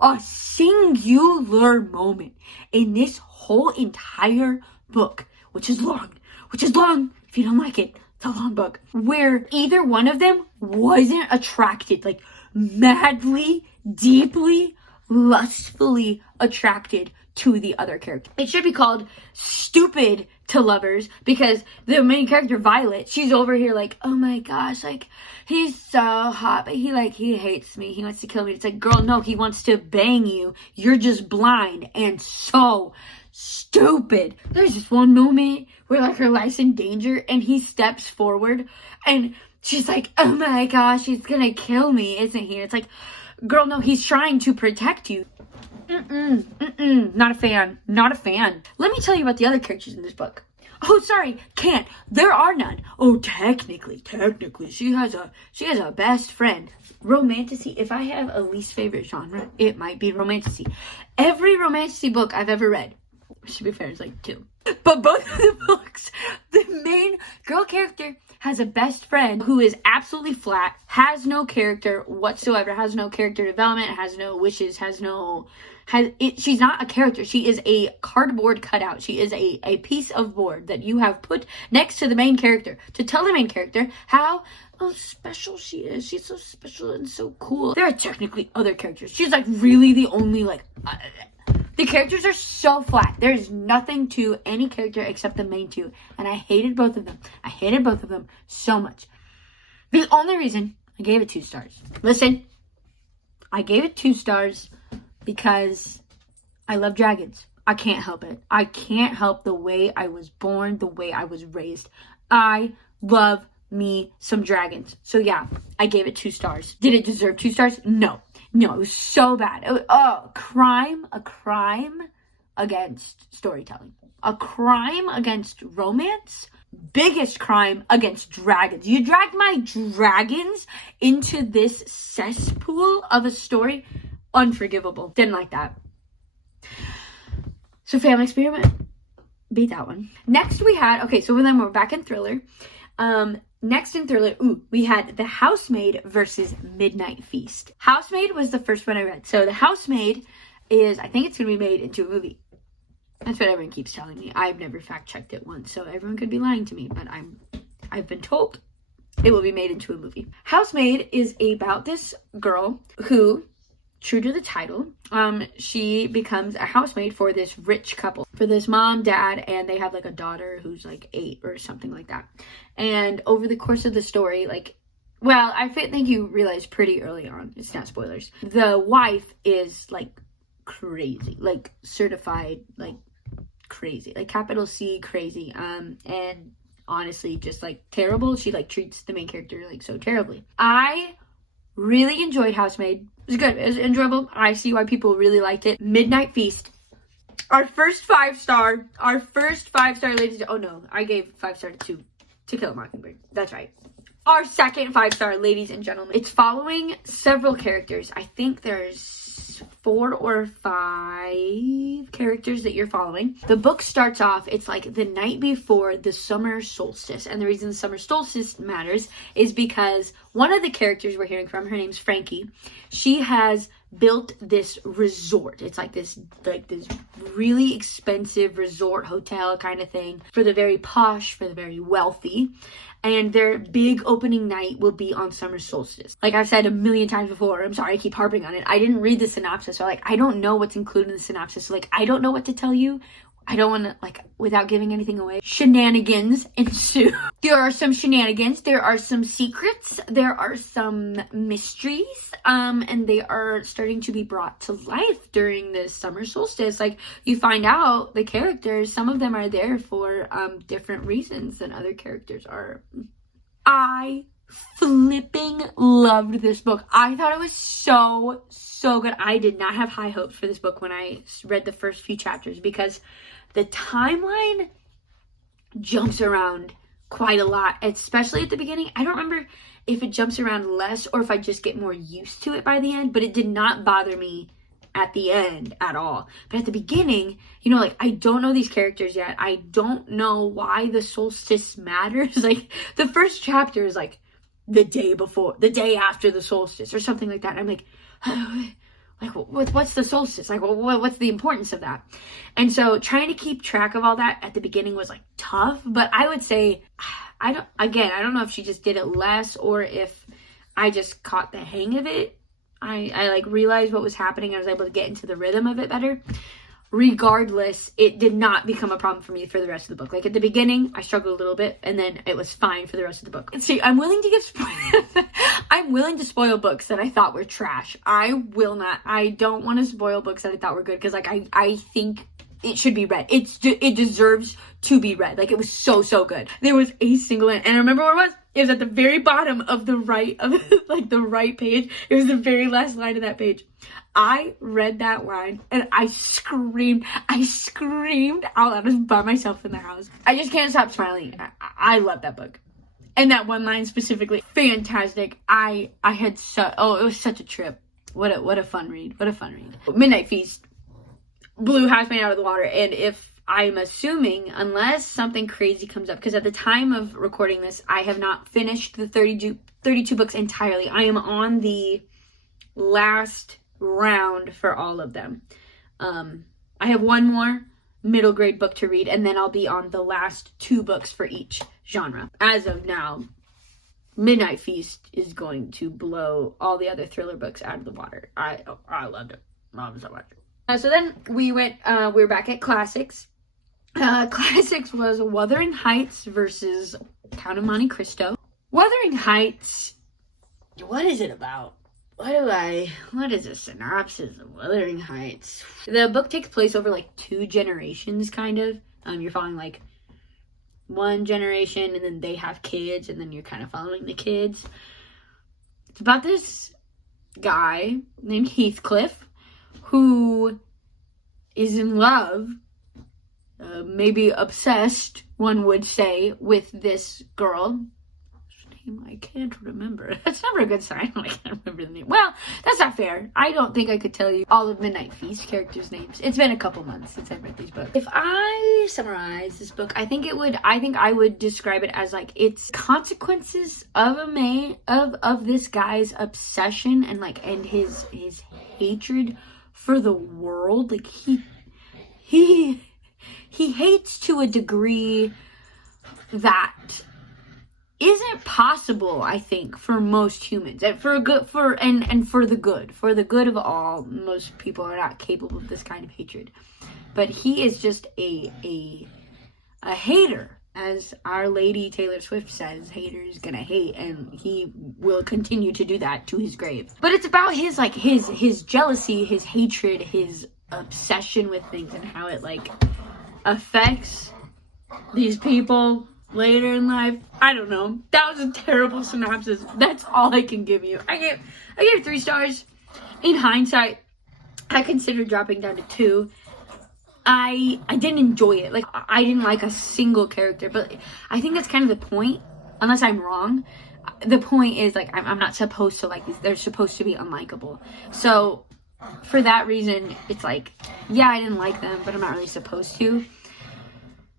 moment in this whole entire book, which is long. If you don't like it, it's a long book, where either one of them wasn't attracted, like madly, deeply, lustfully attracted to the other character. It should be called Stupid to Lovers, because the main character, Violet, she's over here like, oh my gosh, like, he's so hot, but he hates me, he wants to kill me. It's like, girl, no, he wants to bang you. You're just blind and so stupid. There's just one moment where like her life's in danger and he steps forward and she's like, oh my gosh, he's gonna kill me, isn't he? It's like, girl, no, he's trying to protect you. Not a fan. Let me tell you about the other characters in this book. Oh, sorry, can't. There are none. Oh, technically, she has a best friend. Romantasy. If I have a least favorite genre, it might be romantasy. Every romantasy book I've ever read, to be fair, it's like 2. But both of the books, the main girl character has a best friend who is absolutely flat, has no character whatsoever, has no character development, has no wishes, she's not a character. She is a cardboard cutout. She is a piece of board that you have put next to the main character to tell the main character how special she is. She's so special and so cool. There are technically other characters. She's like really the only the characters are so flat. There's nothing to any character except the main 2. And I hated both of them. So much. The only reason I gave it 2 stars. Listen, I gave it 2 stars because I love dragons. I can't help it. I can't help the way I was born, the way I was raised. I love me some dragons. So yeah, I gave it 2 stars. Did it deserve 2 stars? No, it was so bad. A crime against storytelling. A crime against romance. Biggest crime against dragons. You dragged my dragons into this cesspool of a story. Unforgivable. Didn't like that. So Family Experiment beat that one. Next we had, so then we're back in thriller. Next in thriller, we had The Housemaid versus Midnight Feast. Housemaid was the first one I read. So The Housemaid is, I think it's going to be made into a movie. That's what everyone keeps telling me. I've never fact-checked it once, so everyone could be lying to me, but I've been told it will be made into a movie. Housemaid is about this girl who, true to the title, she becomes a housemaid for this rich couple. For this mom, dad, and they have like a daughter who's like 8 or something like that. And over the course of the story, I think you realize pretty early on, it's not spoilers, the wife is like crazy, like certified, like crazy, like capital C crazy, and honestly just like terrible. She like treats the main character like so terribly. I really enjoyed Housemaid. It was good. It was enjoyable. I see why people really liked it. Midnight Feast. Our first 5-star, ladies. Oh no, I gave 5-star to To Kill a Mockingbird. That's right. Our second 5-star, ladies and gentlemen. It's following several characters. I think there's 4 or 5 characters that you're following. The book starts off, it's like the night before the summer solstice. And the reason the summer solstice matters is because one of the characters we're hearing from, her name's Frankie, she has built this resort. It's like this really expensive resort hotel kind of thing for the very posh, for the very wealthy. And their big opening night will be on summer solstice. Like I've said a million times before, I'm sorry I keep harping on it, I didn't read the synopsis, so I don't know what's included in the synopsis, so I don't know what to tell you. I don't want to, like, without giving anything away, shenanigans ensue. There are some shenanigans, there are some secrets, there are some mysteries, and they are starting to be brought to life during the summer solstice. Like, you find out the characters, some of them are there for different reasons than other characters are. I flipping loved this book. I thought it was so good. I did not have high hopes for this book when I read the first few chapters because the timeline jumps around quite a lot, especially at the beginning. I don't remember if it jumps around less or if I just get more used to it by the end, but it did not bother me at the end at all. But at the beginning, you know, like, I don't know these characters yet. I don't know why the solstice matters. Like, the first chapter is like the day after the solstice or something like that. And I'm like, what's the solstice? Like, what's the importance of that? And so trying to keep track of all that at the beginning was like tough, but I would say, I don't know if she just did it less or if I just caught the hang of it. I like realized what was happening. I was able to get into the rhythm of it better. Regardless, it did not become a problem for me for the rest of the book. Like, at the beginning, I struggled a little bit, and then it was fine for the rest of the book. And see, I'm willing to give spoilers. I'm willing to spoil books that I thought were trash. I will not. I don't want to spoil books that I thought were good, because, like, I think it should be read. It deserves to be read. Like, it was so good. There was a single line, and I remember what it was. It was at the very bottom of the right, of like the right page. It was the very last line of that page. I read that line and I screamed out loud. I was by myself in the house. I just can't stop smiling. I love that book. And that one line specifically, fantastic. I had it was such a trip. What a fun read. Midnight Feast blew Housemaid out of the water. And if I'm assuming, unless something crazy comes up, because at the time of recording this, I have not finished the 32 books entirely. I am on the last round for all of them. I have one more middle grade book to read, and then I'll be on the last 2 books for each genre. As of now, Midnight Feast is going to blow all the other thriller books out of the water. I loved it. Loved it so much. So then we were back at Classics. Classics was Wuthering Heights versus Count of Monte Cristo. Wuthering Heights, what is it about? What is a synopsis of Wuthering Heights? The book takes place over like 2 generations, kind of. You're following like one generation, and then they have kids, and then you're kind of following the kids. It's about this guy named Heathcliff who is in love, maybe obsessed, one would say, with this girl. Whose name I can't remember. That's never a good sign when I can't remember the name. Well, that's not fair. I don't think I could tell you all of Midnight Feast characters' names. It's been a couple months since I've read these books. If I summarize this book, I think I would describe it as like it's consequences of of this guy's obsession and his hatred for the world. Like he hates to a degree that isn't possible, I think, for most humans. And for the good of all, most people are not capable of this kind of hatred. But he is just a hater. As Our Lady Taylor Swift says, hater is gonna hate, and he will continue to do that to his grave. But it's about his jealousy, his hatred, his obsession with things, and how it affects these people later in life. I don't know. That was a terrible synopsis. That's all I can give you. I gave 3 stars. In hindsight, I considered dropping down to 2. I didn't enjoy it. I didn't like a single character, but I think that's kind of the point, unless I'm wrong. The point is, I'm not supposed to like these. They're supposed to be unlikable. So, for that reason, it's yeah, I didn't like them, but I'm not really supposed to.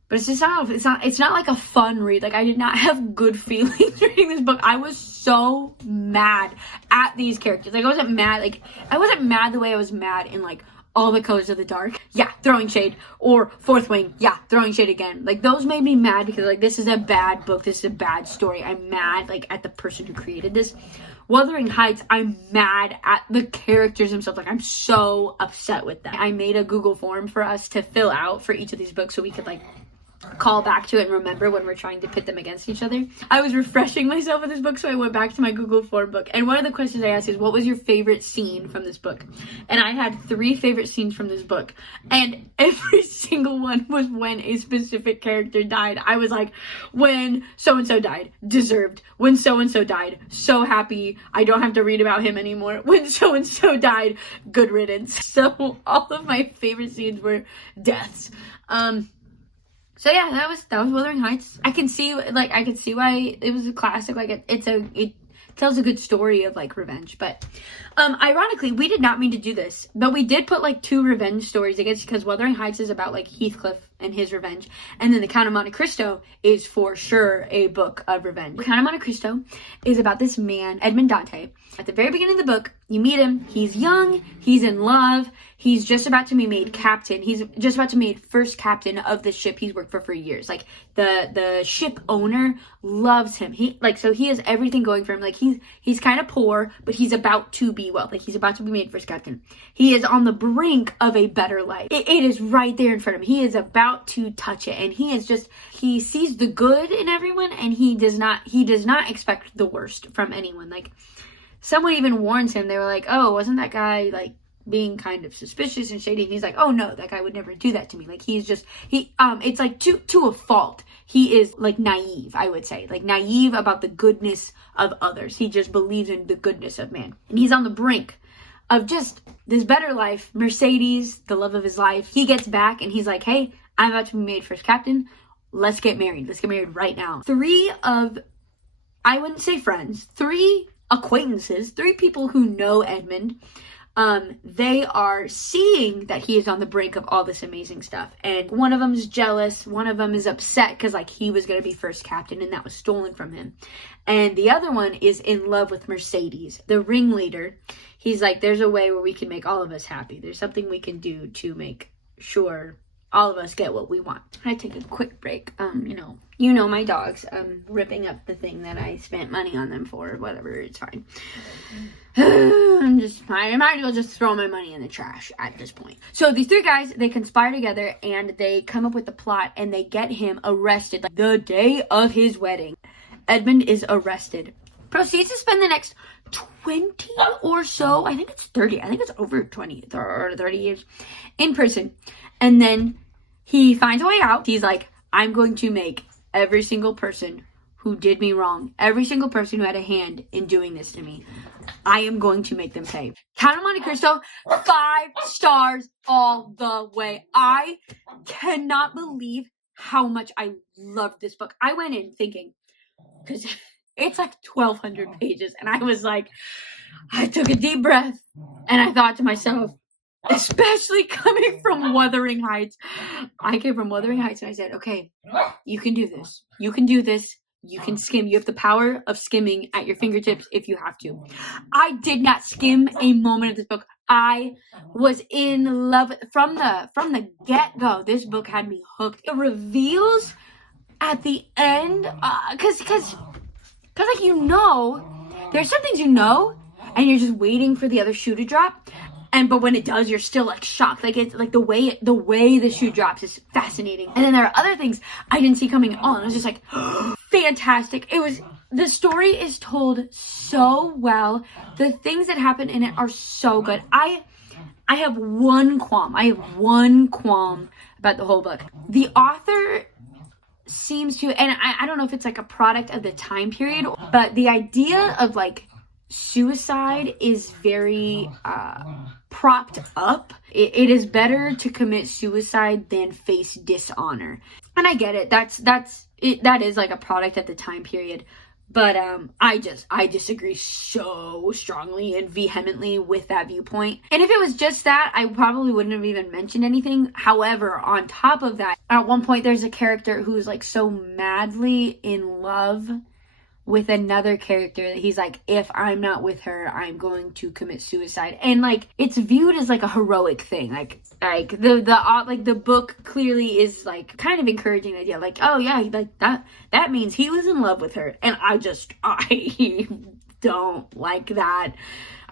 But it's not like a fun read. I did not have good feelings reading this book. I was so mad at these characters. I wasn't mad the way I was mad in All the Colors of the Dark, yeah, throwing shade. Or Fourth Wing, yeah, throwing shade again. Like, those made me mad because, like, this is a bad book. This is a bad story. I'm mad, like, at the person who created this. Wuthering Heights, I'm mad at the characters themselves. Like, I'm so upset with them. I made a Google form for us to fill out for each of these books so we could, like, call back to it and remember when we're trying to pit them against each other. I was refreshing myself with this book, so I went back to my Google form book, and one of the questions I asked is, what was your favorite scene from this book? And I had 3 favorite scenes from this book, and every single one was when a specific character died. I was like, when so-and-so died, deserved. When so-and-so died, so happy, I don't have to read about him anymore. When so-and-so died, good riddance. So all of my favorite scenes were deaths. So yeah, that was Wuthering Heights. I can see why it was a classic. Like, it tells a good story of, like, revenge. But ironically, we did not mean to do this, but we did put, like, 2 revenge stories against, because Wuthering Heights is about, like, Heathcliff and his revenge, and then The Count of Monte Cristo is for sure a book of revenge. The Count of Monte Cristo is about this man, Edmond Dante. At the very beginning of the book, you meet him. He's young. He's in love. He's just about to be made captain. He's just about to be made first captain of the ship he's worked for years. Like, the ship owner loves him. He has everything going for him. Like, he's kind of poor, but he's about to be wealthy. Like, he's about to be made first captain. He is on the brink of a better life. It is right there in front of him. He is about to touch it, and he sees the good in everyone, and he does not expect the worst from anyone. Like, someone even warns him. They were like, oh, wasn't that guy, like, being kind of suspicious and shady? And he's like, oh no, that guy would never do that to me. Like, it's like to a fault. He is, like, naive, I would say. Like, naive about the goodness of others. He just believes in the goodness of man. And he's on the brink of just this better life. Mercedes, the love of his life. He gets back and he's like, hey, I'm about to be made first captain. Let's get married. Let's get married right now. 3 of, I wouldn't say friends, 3 acquaintances, 3 people who know Edmund. They are seeing that he is on the brink of all this amazing stuff, and one of them is jealous, one of them is upset because, like, he was going to be first captain and that was stolen from him, and the other one is in love with Mercedes, the ringleader. He's like, there's a way where we can make all of us happy. There's something we can do to make sure all of us get what we want. I take a quick break. You know my dogs. Ripping up the thing that I spent money on them for. Whatever, it's fine. I might as well just throw my money in the trash at this point. So these 3 guys, they conspire together and they come up with the plot and they get him arrested, like, the day of his wedding. Edmund is arrested. Proceeds to spend the next 20 or so, I think it's 30, I think it's over 20 or 30 years in prison. And then he finds a way out. He's like, I'm going to make every single person who did me wrong, every single person who had a hand in doing this to me, I am going to make them pay. Count of Monte Cristo, 5 stars all the way. I cannot believe how much I loved this book. I went in thinking, because it's like 1,200 pages, and I was like, I took a deep breath, and I thought to myself, especially coming from Wuthering Heights. I came from Wuthering Heights and I said, okay, you can do this. You can do this. You can skim. You have the power of skimming at your fingertips if you have to. I did not skim a moment of this book. I was in love from the get-go. This book had me hooked. It reveals at the end, cause like, there's some things and you're just waiting for the other shoe to drop. But when it does, you're still, like, shocked. Like, it's like the way the shoe drops is fascinating. And then there are other things I didn't see coming at all. And I was just like, fantastic. The story is told so well. The things that happen in it are so good. I have one qualm. About the whole book. The author seems to, and I don't know if it's like a product of the time period, but the idea of, like, suicide is very propped up. It is better to commit suicide than face dishonor, and I get it. That is like a product of the time period, but I disagree so strongly and vehemently with that viewpoint. And if it was just that, I probably wouldn't have even mentioned anything. However, on top of that, at one point there's a character who's, like, so madly in love with another character that he's like, if I'm not with her, I'm going to commit suicide. And like, it's viewed as like a heroic thing. Like the book clearly is like kind of encouraging the idea. Like, oh yeah, like that means he was in love with her. And I don't like that.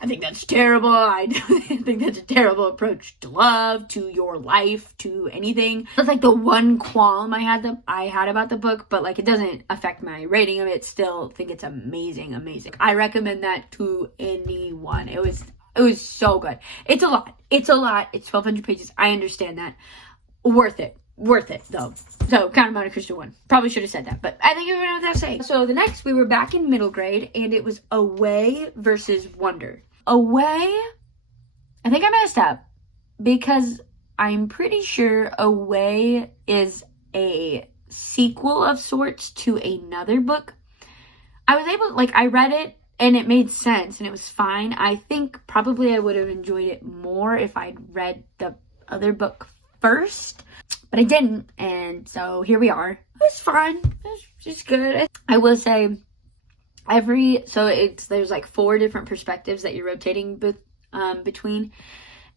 I think that's terrible. I think that's a terrible approach to love, to your life, to anything. That's like the one qualm I had about the book, but like it doesn't affect my rating of it. Still think it's amazing. I recommend that to anyone. It was so good. It's a lot. It's 1,200 pages. I understand that. Worth it though. So Count of Monte Cristo 1. Probably should have said that, but I think everyone knows what to say. So the next, we were back in middle grade, and it was Away versus Wonder. Away, I think I messed up because I'm pretty sure Away is a sequel of sorts to another book. I read it and it made sense and it was fine. I think probably I would have enjoyed it more if I'd read the other book first, but I didn't, and so here we are. It's fine. It's just good. I will say, there's like 4 different perspectives that you're rotating between,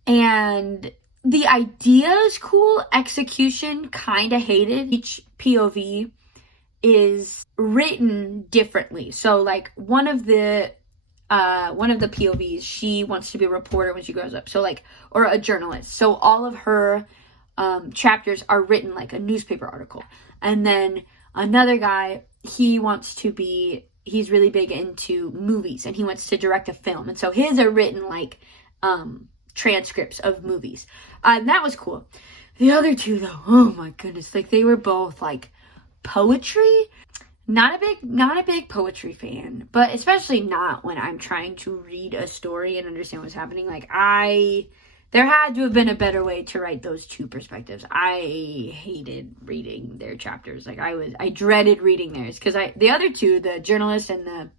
and the idea is cool. Execution kind of hated. Each POV is written differently. So like one of the POVs, she wants to be a reporter when she grows up. So like, or a journalist. So all of her chapters are written like a newspaper article. And then another guy, he's really big into movies and he wants to direct a film. And so his are written like transcripts of movies. That was cool. The other 2 though, oh my goodness, like they were both like poetry. Not a big poetry fan, but especially not when I'm trying to read a story and understand what's happening. Like there had to have been a better way to write those 2 perspectives. I hated reading their chapters. Like I dreaded reading theirs because the other 2, the journalist and the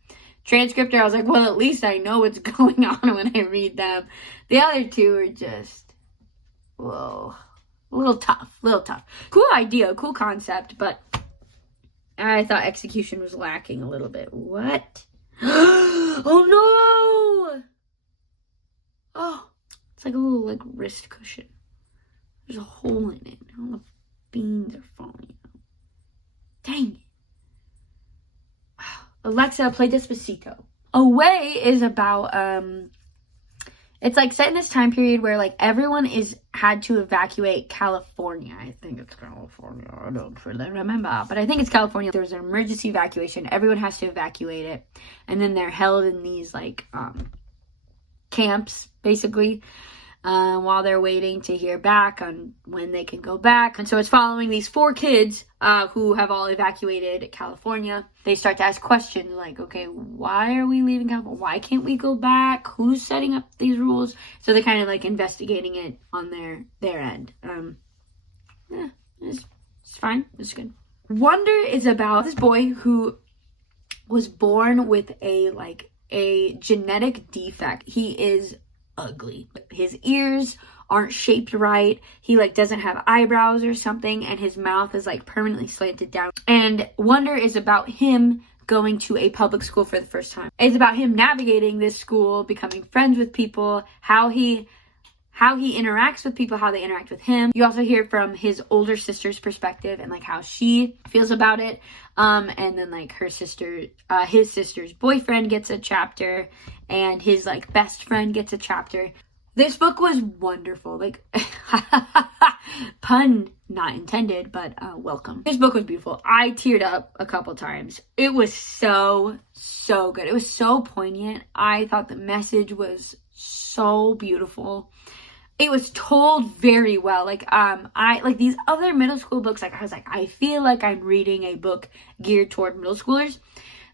transcriptor, I was like, well, at least I know what's going on when I read them. The other 2 are just, whoa, a little tough. Cool idea, cool concept, but I thought execution was lacking a little bit. What? Oh no! Oh. It's like a little like wrist cushion. There's a hole in it. All the beans are falling out. Dang it. Alexa, play Despacito. Away is about it's like set in this time period where like everyone had to evacuate California. I think it's California. I don't really remember, but I think it's California. There's an emergency evacuation. Everyone has to evacuate it, and then they're held in these like camps basically. While they're waiting to hear back on when they can go back. And so it's following these 4 kids who have all evacuated California. They start to ask questions like, okay, why are we leaving California? Why can't we go back? Who's setting up these rules? So they're kind of like investigating it on their end. Yeah, it's fine. It's good. Wonder is about this boy who was born with a genetic defect. He is ugly. His ears aren't shaped right. He like doesn't have eyebrows or something, and his mouth is like permanently slanted down. And Wonder is about him going to a public school for the first time. It's about him navigating this school, becoming friends with people, how he interacts with people, how they interact with him. You also hear from his older sister's perspective and like how she feels about it. And then like his sister's boyfriend gets a chapter, and his like best friend gets a chapter. This book was wonderful. Like, pun not intended, but welcome. This book was beautiful. I teared up a couple times. It was so good. It was so poignant. I thought the message was so beautiful. It was told very well. Like, I like these other middle school books. Like, I was like, I feel like I'm reading a book geared toward middle schoolers.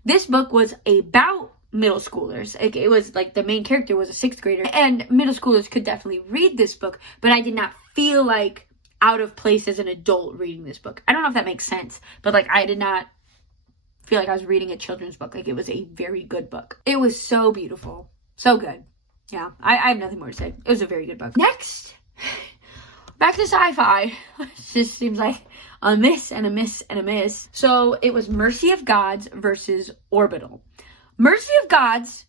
This book was about middle schoolers. Like, it was like the main character was a 6th grader, and middle schoolers could definitely read this book, but I did not feel like out of place as an adult reading this book. I don't know if that makes sense, but like I did not feel like I was reading a children's book. Like, it was a very good book. It was so beautiful. So good. Yeah, I have nothing more to say. It was a very good book. Next, back to sci-fi. It just seems like a miss and a miss and a miss. So it was Mercy of Gods versus Orbital. Mercy of Gods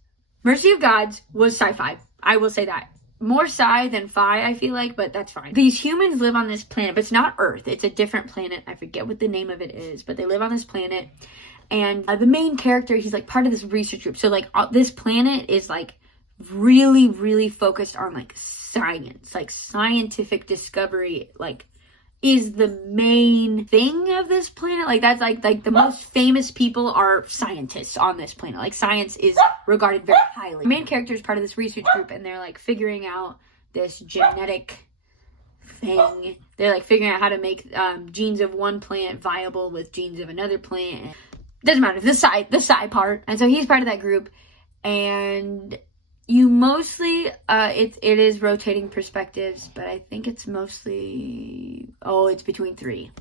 was sci-fi. I will say that. More sci than fi, I feel like, but that's fine. These humans live on this planet, but it's not Earth. It's a different planet. I forget what the name of it is, but they live on this planet. And the main character, he's like part of this research group. So like this planet is like really, really focused on like science, like scientific discovery, like is the main thing of this planet. Like that's like the most famous people are scientists on this planet. Like science is regarded very highly. The main character is part of this research group, and they're like figuring out this genetic thing. They're like figuring out how to make genes of one plant viable with genes of another plant. Doesn't matter, the sci part. And so he's part of that group, and you mostly, it is rotating perspectives, but I think it's mostly, it's between 3.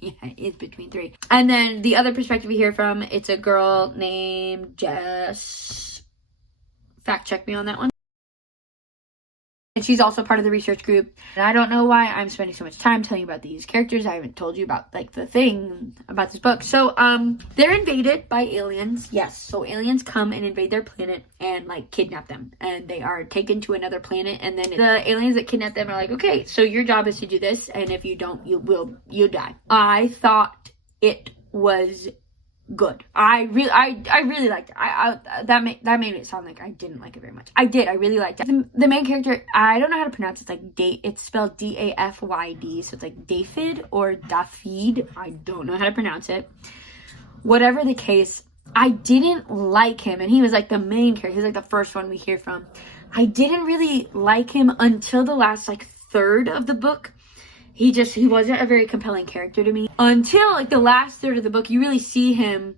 Yeah, it's between 3. And then the other perspective we hear from, it's a girl named Jess. Fact check me on that one. And she's also part of the research group. And I don't know why I'm spending so much time telling you about these characters. I haven't told you about, like, the thing about this book. So, they're invaded by aliens. Yes, so aliens come and invade their planet and, like, kidnap them. And they are taken to another planet. And then the aliens that kidnap them are like, okay, so your job is to do this. And if you don't, you'll die. I thought it was good. I really liked it. That made it sound like I didn't like it very much. I did. I really liked it. The main character, I don't know how to pronounce it. It's spelled Dafyd, so it's like Dafyd or Dafyd. I don't know how to pronounce it. Whatever the case, I didn't like him, and he was like the main character. He was like the first one we hear from. I didn't really like him until the last like third of the book. He wasn't a very compelling character to me. Until, like, the last third of the book, you really see him,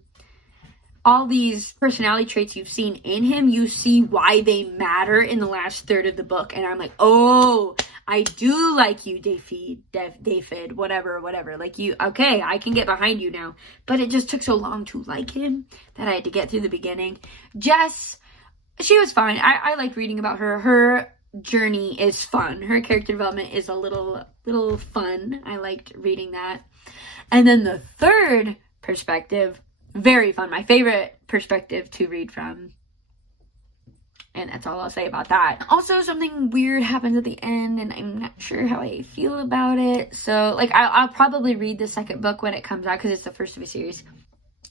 all these personality traits you've seen in him, you see why they matter in the last third of the book. And I'm like, oh, I do like you, Dafyd, whatever. Like, you, okay, I can get behind you now. But it just took so long to like him that I had to get through the beginning. Jess, she was fine. I like reading about her. Her journey is fun. Her character development is a little fun. I liked reading that. And then the third perspective, very fun. My favorite perspective to read from. And that's all I'll say about that. Also, something weird happens at the end, and I'm not sure how I feel about it. So, like, I'll probably read the second book when it comes out, because it's the first of a series.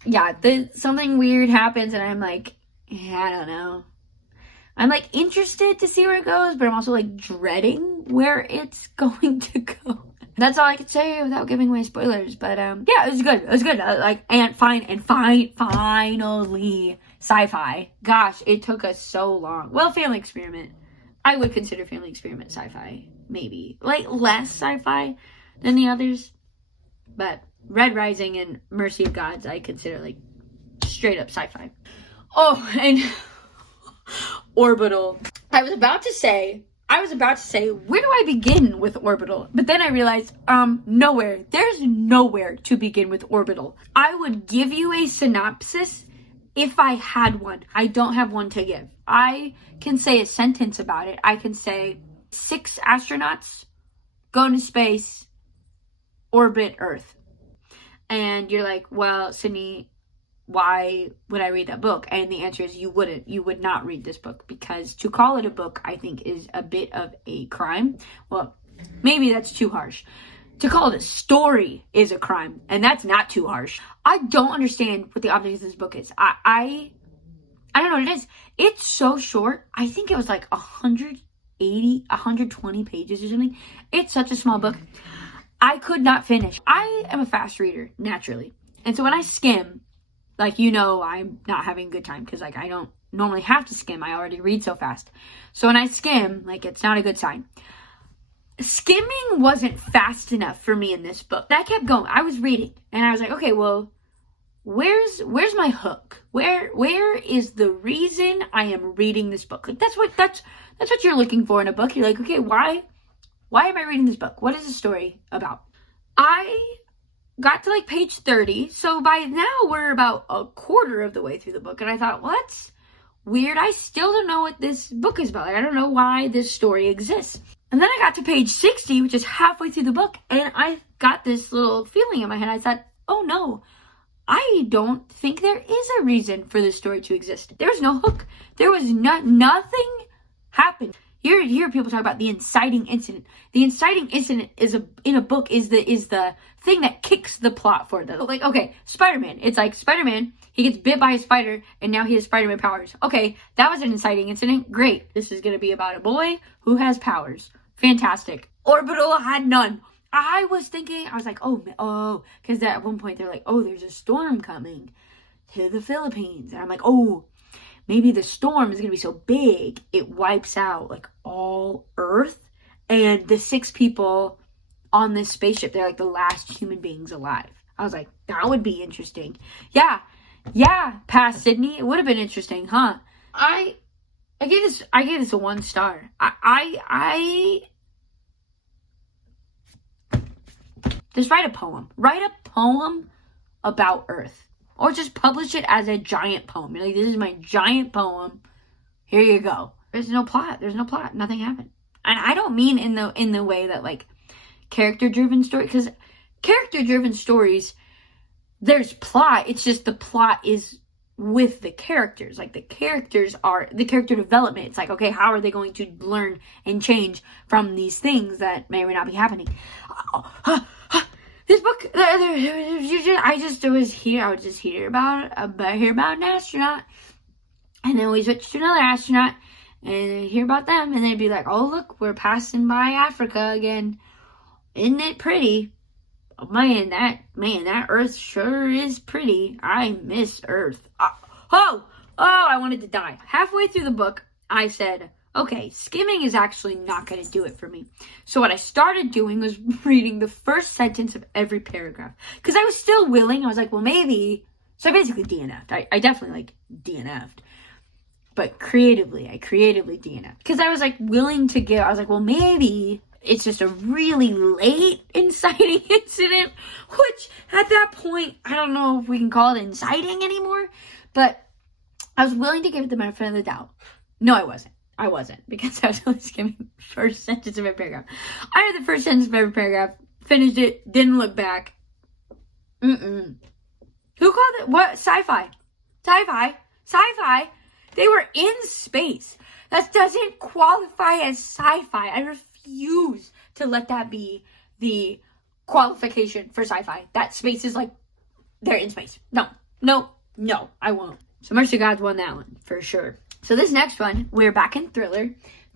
Yeah, something weird happens, and I'm like, yeah, I don't know. I'm, like, interested to see where it goes, but I'm also, like, dreading where it's going to go. That's all I could say without giving away spoilers. But, yeah, it was good. It was good. Finally, sci-fi. Gosh, it took us so long. Well, Family Experiment. I would consider Family Experiment sci-fi, maybe. Like, less sci-fi than the others. But Red Rising and Mercy of Gods, I consider, like, straight up sci-fi. Oh, and Orbital. I was about to say, where do I begin with Orbital? But then I realized, nowhere. There's nowhere to begin with Orbital. I would give you a synopsis if I had one. I don't have one to give. I can say a sentence about it. I can say 6 astronauts go into space, orbit Earth. And you're like, well, Sydney, why would I read that book? And the answer is you wouldn't. You would not read this book, because to call it a book, I think, is a bit of a crime. Well, maybe that's too harsh. To call it a story is a crime, and that's not too harsh. I don't understand what the object of this book is. I don't know what it is. It's so short. I think it was like 120 pages or something. It's such a small book. I could not finish. I am a fast reader, naturally. And so when I skim, like, you know, I'm not having a good time, because, like, I don't normally have to skim. I already read so fast. So when I skim, like, it's not a good sign. Skimming wasn't fast enough for me in this book. I kept going. I was reading, and I was like, okay, well, where's my hook? Where is the reason I am reading this book? Like, that's what you're looking for in a book. You're like, okay, why am I reading this book? What is the story about? I got to, like, page 30, so by now we're about a quarter of the way through the book, and I thought, well, that's weird. I still don't know what this book is about. Like, I don't know why this story exists. And then I got to page 60, which is halfway through the book, and I got this little feeling in my head. I thought, oh no, I don't think there is a reason for this story to exist. There was no hook. There was nothing happened. You hear people talk about the inciting incident. The inciting incident in a book is the thing that kicks the plot forward. Like, okay, Spider-Man. It's like Spider-Man, he gets bit by a spider, and now he has Spider-Man powers. Okay, that was an inciting incident. Great. This is going to be about a boy who has powers. Fantastic. Orbital had none. I was like, oh, because at one point they're like, oh, there's a storm coming to the Philippines. And I'm like, oh, maybe the storm is going to be so big, it wipes out, like, all Earth. And the 6 people on this spaceship, they're, like, the last human beings alive. I was like, that would be interesting. Yeah, past Sydney, it would have been interesting, huh? I gave this a 1 star. Just write a poem. Write a poem about Earth. Or just publish it as a giant poem. You're like, this is my giant poem. Here you go. There's no plot. Nothing happened. And I don't mean in the way that, like, character-driven story. Because character-driven stories, there's plot. It's just the plot is with the characters. Like, the character development. It's like, okay, how are they going to learn and change from these things that may or may not be happening? This book, I was hear about an astronaut, and then we switch to another astronaut, and hear about them, and they'd be like, oh, look, we're passing by Africa again. Isn't it pretty? Oh, man, that Earth sure is pretty. I miss Earth. I wanted to die. Halfway through the book, I said, okay, skimming is actually not going to do it for me. So what I started doing was reading the first sentence of every paragraph. Because I was still willing. I was like, well, maybe. So I basically DNF'd. I definitely, like, DNF'd. But I creatively DNF'd. Because I was, like, willing to give. I was like, well, maybe it's just a really late inciting incident. Which, at that point, I don't know if we can call it inciting anymore. But I was willing to give it the benefit of the doubt. No, I wasn't, because I was only skimming the first sentence of every paragraph. I read the first sentence of every paragraph, finished it, didn't look back. Who called it? What? Sci-fi. They were in space. That doesn't qualify as sci-fi. I refuse to let that be the qualification for sci-fi. That space is like, they're in space. No, I won't. So Mercy Gods won that one, for sure. So this next one, we're back in thriller.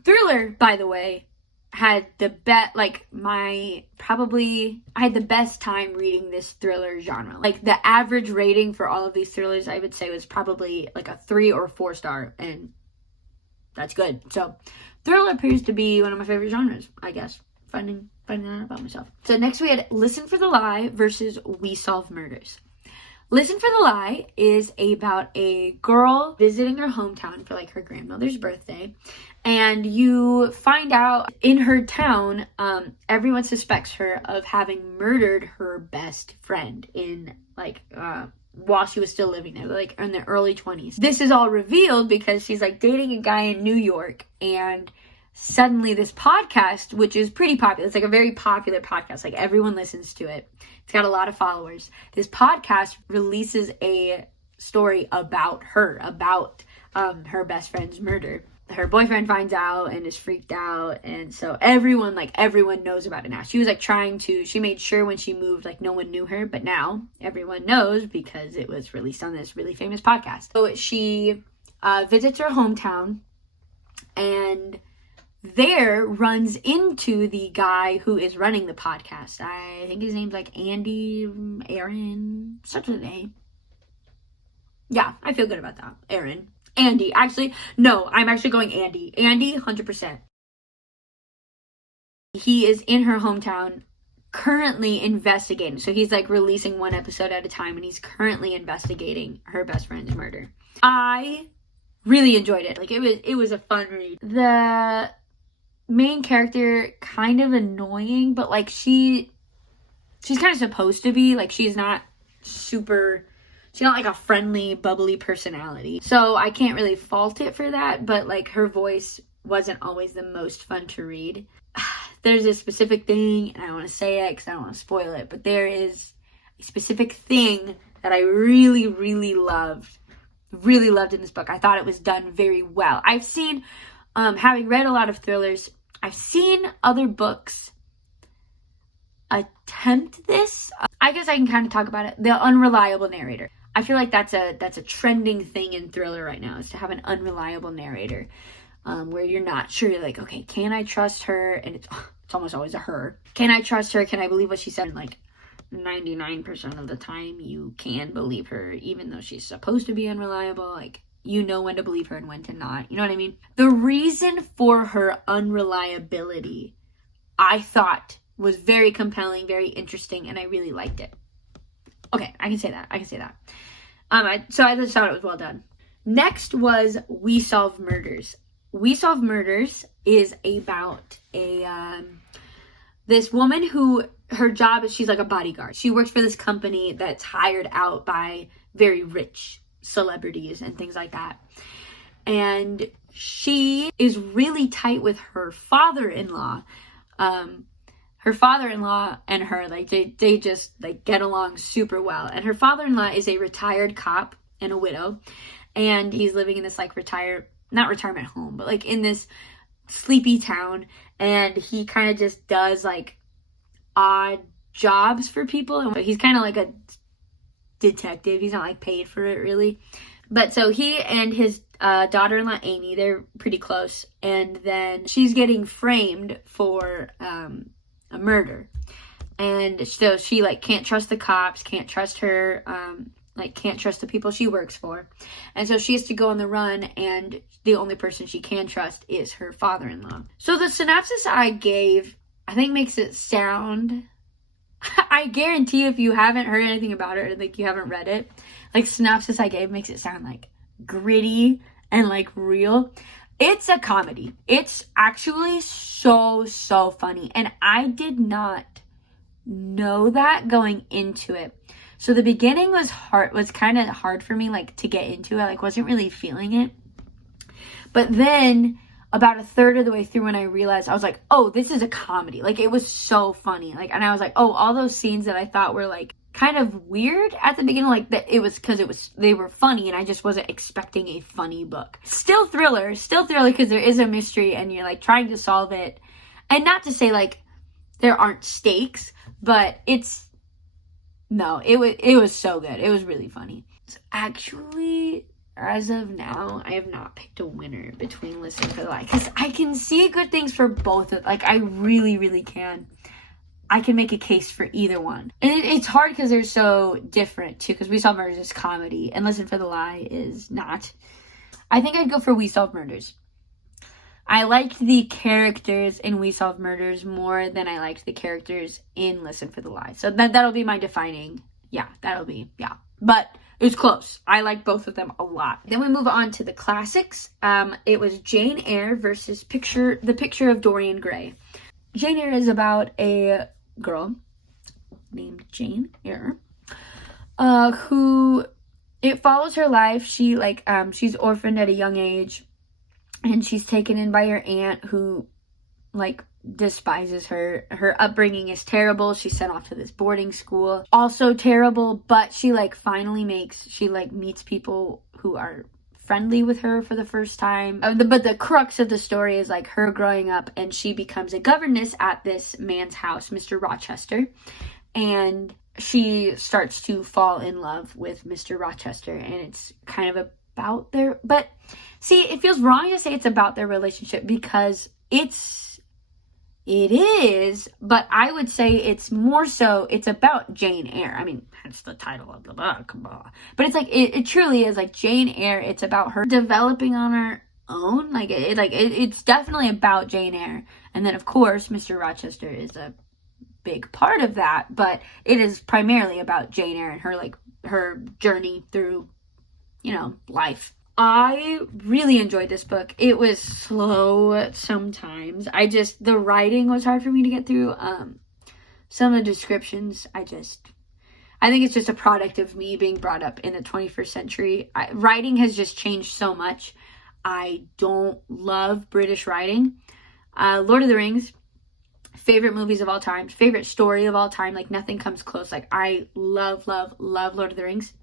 Thriller, by the way, had the I had the best time reading this thriller genre. Like, the average rating for all of these thrillers, I would say, was probably like a 3 or 4 star, and that's good. So thriller appears to be one of my favorite genres, I guess. Finding out about myself. So next we had Listen for the Lie versus We Solve Murders. Listen for the Lie is about a girl visiting her hometown for, like, her grandmother's birthday. And you find out in her town, everyone suspects her of having murdered her best friend in, like, while she was still living there, like, in the early 20s. This is all revealed because she's, like, dating a guy in New York, and suddenly this podcast, which is pretty popular, it's like a very popular podcast, like, everyone listens to it. It's got a lot of followers. This podcast releases a story about her best friend's murder. Her boyfriend finds out and is freaked out, and so everyone knows about it now. She was, like, she made sure when she moved, like, no one knew her, but now everyone knows because it was released on this really famous podcast. So she visits her hometown, and there runs into the guy who is running the podcast. I think his name's, like, Andy, Aaron, such a name. Yeah, I feel good about that. Aaron. Andy. Actually, no, I'm actually going Andy. Andy, 100%. He is in her hometown currently investigating. So he's, like, releasing one episode at a time, and he's currently investigating her best friend's murder. I really enjoyed it. Like, it was a fun read. The main character, kind of annoying, but, like, she's kind of supposed to be. Like, she's not like a friendly, bubbly personality. So I can't really fault it for that, but, like, her voice wasn't always the most fun to read. there's a specific thing, and I don't want to say it because I don't want to spoil it, but there is a specific thing that I really, really loved in this book. I thought it was done very well. I've seen, having read a lot of thrillers, I've seen other books attempt this. I guess I can kind of talk about it. The unreliable narrator. I feel like that's a trending thing in thriller right now, is to have an unreliable narrator, where you're not sure. You're like, okay, can I trust her? And it's almost always a her. Can I trust her? Can I believe what she said? And like 99% of the time, you can believe her, even though she's supposed to be unreliable. Like, you know when to believe her and when to not. You know what I mean? The reason for her unreliability, I thought, was very compelling, very interesting, and I really liked it. Okay, I can say that. So I just thought it was well done. Next was We Solve Murders. We Solve Murders is about this woman who, her job is, she's like a bodyguard. She works for this company that's hired out by very rich celebrities and things like that. And she is really tight with her father-in-law. Her father-in-law and her, like, they just, like, get along super well. And her father-in-law is a retired cop and a widow. And he's living in this, like, not retirement home, but, like, in this sleepy town. And he kind of just does, like, odd jobs for people. And he's kind of like a detective. He's not, like, paid for it, really. But so he and his daughter-in-law, Amy, they're pretty close. And then she's getting framed for a murder, and so she, like, can't trust the cops, can't trust her, like, can't trust the people she works for, and so she has to go on the run, and the only person she can trust is her father-in-law. So the synopsis I gave, I think, makes it sound, I guarantee if you haven't heard anything about it, or like you haven't read it, like, synopsis I gave makes it sound like gritty and like real. It's a comedy. It's actually so funny. And I did not know that going into it. So the beginning was kind of hard for me, like, to get into it. Like, wasn't really feeling it. But then about a third of the way through, when I realized, I was like, oh, this is a comedy. Like, it was so funny. Like, and I was like, oh, all those scenes that I thought were, like, kind of weird at the beginning, like, that, it was because they were funny, and I just wasn't expecting a funny book. Still thriller, because there is a mystery, and you're, like, trying to solve it. And not to say, like, there aren't stakes, but it was so good. It was really funny. So actually, as of now, I have not picked a winner between Listen for the Lie, because I can see good things for both of, like, I really, really can. I can make a case for either one. And it's hard because they're so different, too, because We Solve Murders is comedy, and Listen for the Lie is not. I think I'd go for We Solve Murders. I liked the characters in We Solve Murders more than I liked the characters in Listen for the Lie. So that'll be my defining, But it was close. I like both of them a lot. Then we move on to the classics. It was Jane Eyre versus The Picture of Dorian Gray. Jane Eyre is about a girl named Jane Eyre, who, it follows her life. She, like, she's orphaned at a young age, and she's taken in by her aunt, who, like, despises her. Her upbringing is terrible. She's sent off to this boarding school, also terrible, but she, like, finally meets people who are friendly with her for the first time. But the crux of the story is, like, her growing up, and she becomes a governess at this man's house, Mr. Rochester, and she starts to fall in love with Mr. Rochester, and it's kind of about their, but see, it feels wrong to say it's about their relationship, because it is, but I would say it's more so, it's about Jane Eyre. I mean, that's the title of the book, but it's like, it truly is, like, Jane Eyre. It's about her developing on her own. Like, it's definitely about Jane Eyre. And then, of course, Mr. Rochester is a big part of that, but it is primarily about Jane Eyre and her, like, her journey through, life. I really enjoyed this book. It was slow sometimes. The writing was hard for me to get through. Some of the descriptions, I think it's just a product of me being brought up in the 21st century. Writing has just changed so much. I don't love British writing. Lord of the Rings, favorite movies of all time, favorite story of all time. Like, nothing comes close. Like, I love, love, love Lord of the Rings.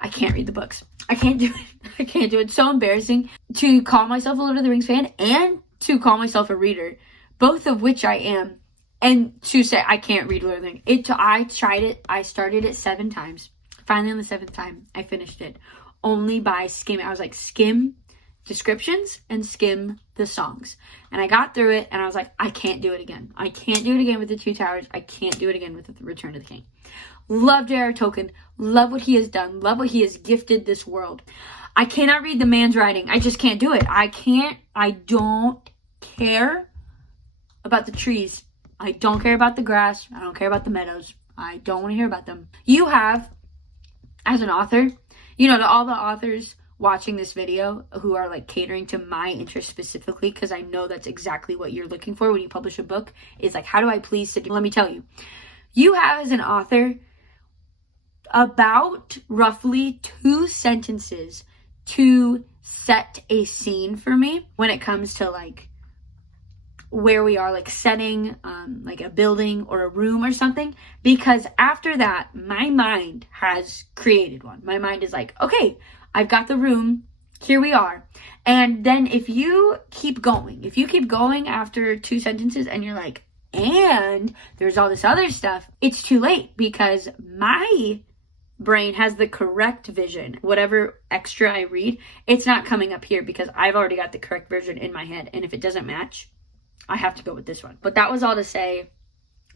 I can't read the books. I can't do it. I can't do it. It's so embarrassing to call myself a Lord of the Rings fan and to call myself a reader, both of which I am, and to say I can't read Lord of the Rings. I tried it. I started it 7 times. Finally, on the 7th time, I finished it only by skimming. I was like, skim descriptions and skim the songs. And I got through it, and I was like, I can't do it again. I can't do it again with the Two Towers. I can't do it again with the Return of the King. Love J.R.R. Tolkien. Love what he has done. Love what he has gifted this world. I cannot read the man's writing. I just can't do it. I don't care about the trees. I don't care about the grass. I don't care about the meadows. I don't want to hear about them. You have, as an author, you know, to all the authors watching this video who are like catering to my interest specifically, because I know that's exactly what you're looking for when you publish a book, is like, how do I please Sydney? Let me tell you, you have, as an author, about roughly 2 sentences to set a scene for me when it comes to like where we are, like setting like a building or a room or something, because after that my mind has created one. My mind is like, okay, I've got the room, here we are. And then if you keep going after 2 sentences and you're like, and there's all this other stuff, it's too late, because my brain has the correct vision. Whatever extra I read, it's not coming up here because I've already got the correct version in my head. And if it doesn't match, I have to go with this one. But that was all to say,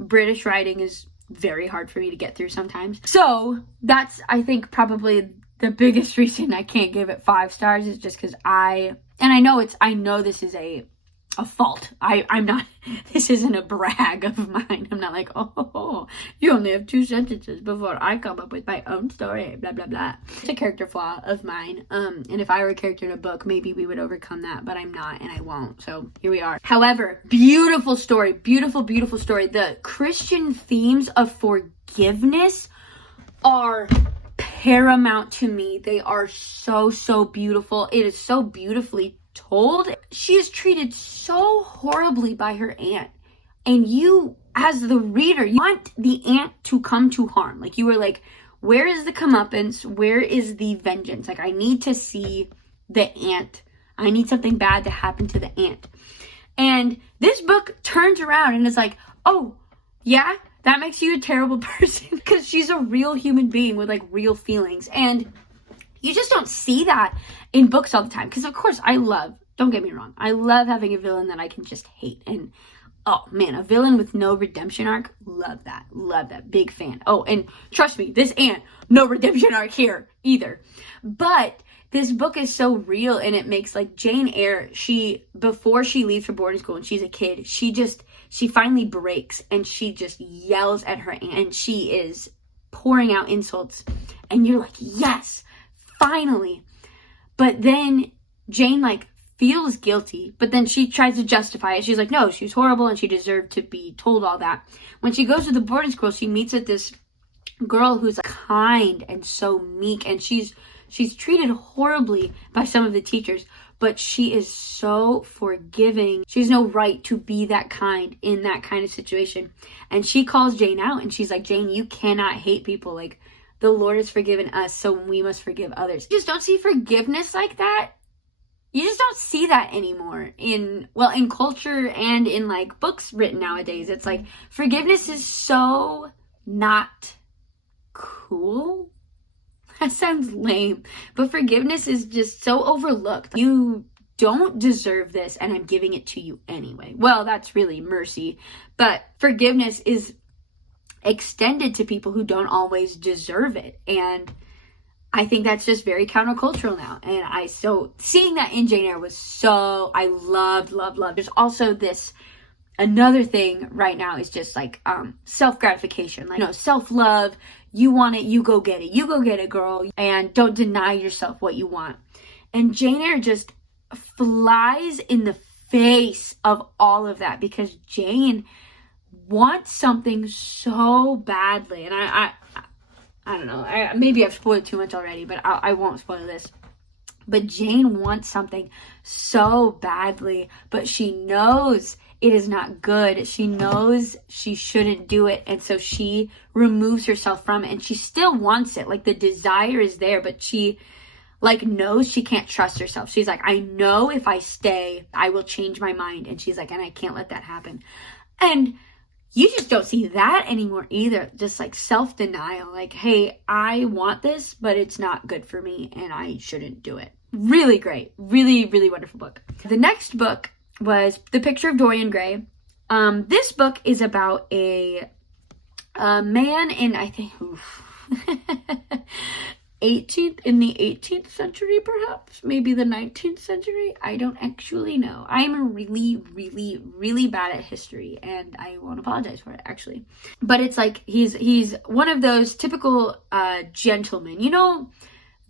British writing is very hard for me to get through sometimes. So that's, I think, probably the biggest reason I can't give it 5 stars, is just because I know this is a fault. I'm not, this isn't a brag of mine. I'm not like, oh, you only have 2 sentences before I come up with my own story, blah, blah, blah. It's a character flaw of mine. And if I were a character in a book, maybe we would overcome that, but I'm not, and I won't. So here we are. However, beautiful story, beautiful, beautiful story. The Christian themes of forgiveness are paramount to me. They are so, so beautiful. It is so beautifully told. She is treated so horribly by her aunt, and you, as the reader, you want the aunt to come to harm. Like, you were like, where is the comeuppance? Where is the vengeance? Like, I need to see the aunt. I need something bad to happen to the aunt. And this book turns around and is like, oh, yeah, that makes you a terrible person, because she's a real human being with like real feelings. And you just don't see that in books all the time. Because of course don't get me wrong, I love having a villain that I can just hate. And oh man, a villain with no redemption arc, love that, big fan. Oh, and trust me, this aunt, no redemption arc here either. But this book is so real, and it makes, like, Jane Eyre, before she leaves for boarding school and she's a kid, she finally breaks, and she just yells at her aunt, and she is pouring out insults, and you're like, yes, finally. But then Jane, like, feels guilty, but then she tries to justify it. She's like, no, she was horrible and she deserved to be told all that. When she goes to the boarding school, she meets with this girl who's kind and so meek, and she's treated horribly by some of the teachers, but she is so forgiving. She has no right to be that kind in that kind of situation. And she calls Jane out, and she's like, Jane, you cannot hate people. Like, the Lord has forgiven us, so we must forgive others. You just don't see forgiveness like that. You just don't see that anymore in culture and in like books written nowadays. It's like, forgiveness is so not cool. That sounds lame, but forgiveness is just so overlooked. You don't deserve this, and I'm giving it to you anyway. Well, that's really mercy, but forgiveness is extended to people who don't always deserve it. And I think that's just very countercultural now. And seeing that in Jane Eyre was so, I loved. There's also another thing right now is just like self-gratification, like, self-love. You want it, you go get it. You go get it, girl. And don't deny yourself what you want. And Jane Eyre just flies in the face of all of that, because Jane wants something so badly. And I don't know. Maybe I've spoiled too much already, but I won't spoil this. But Jane wants something so badly, but she knows it is not good. She knows she shouldn't do it, and so she removes herself from it, and she still wants it. Like, the desire is there, but she, like, knows she can't trust herself. She's like, I know if I stay, I will change my mind. And she's like, and I can't let that happen. And you just don't see that anymore either. Just like self-denial. Like, hey, I want this, but it's not good for me and I shouldn't do it. Really great. Really, really wonderful book. The next book was The Picture of Dorian Gray. This book is about a man in, I think, in the 18th century, perhaps, maybe the 19th century. I don't actually know. I'm really, really, really bad at history, and I won't apologize for it, actually. But it's like he's one of those typical gentlemen, you know,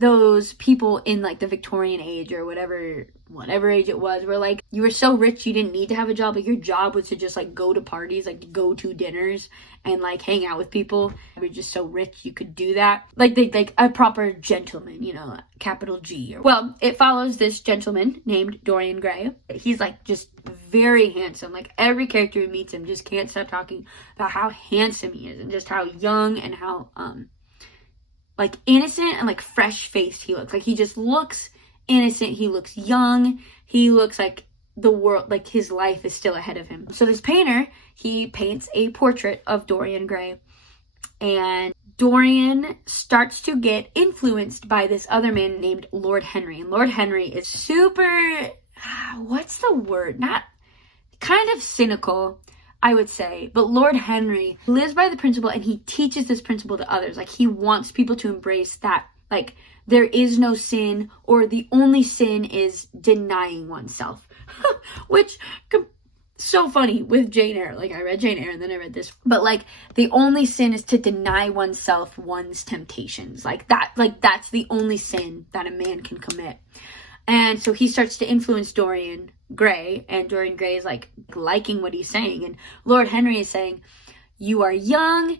those people in like the Victorian age or whatever age it was, where like you were so rich you didn't need to have a job. Like, your job was to just like go to parties, like go to dinners and like hang out with people. You're just so rich you could do that. Like a proper gentleman, you know, capital G. Well, it follows this gentleman named Dorian Gray. He's like just very handsome. Like, every character who meets him just can't stop talking about how handsome he is and just how young and how like innocent and like fresh faced he looks. Like, he just looks innocent. He looks young. He looks like the world, like his life is still ahead of him. So this painter, he paints a portrait of Dorian Gray, and Dorian starts to get influenced by this other man named Lord Henry. And Lord Henry is super, what's the word? Not, kind of cynical, I would say. But Lord Henry lives by the principle, and he teaches this principle to others. Like, he wants people to embrace that, like, there is no sin, or the only sin is denying oneself. Which, so funny with Jane Eyre. Like, I read Jane Eyre and then I read this. But like, the only sin is to deny oneself one's temptations. Like, that's the only sin that a man can commit. And so he starts to influence Dorian Gray, and Dorian Gray is like liking what he's saying. And Lord Henry is saying, you are young,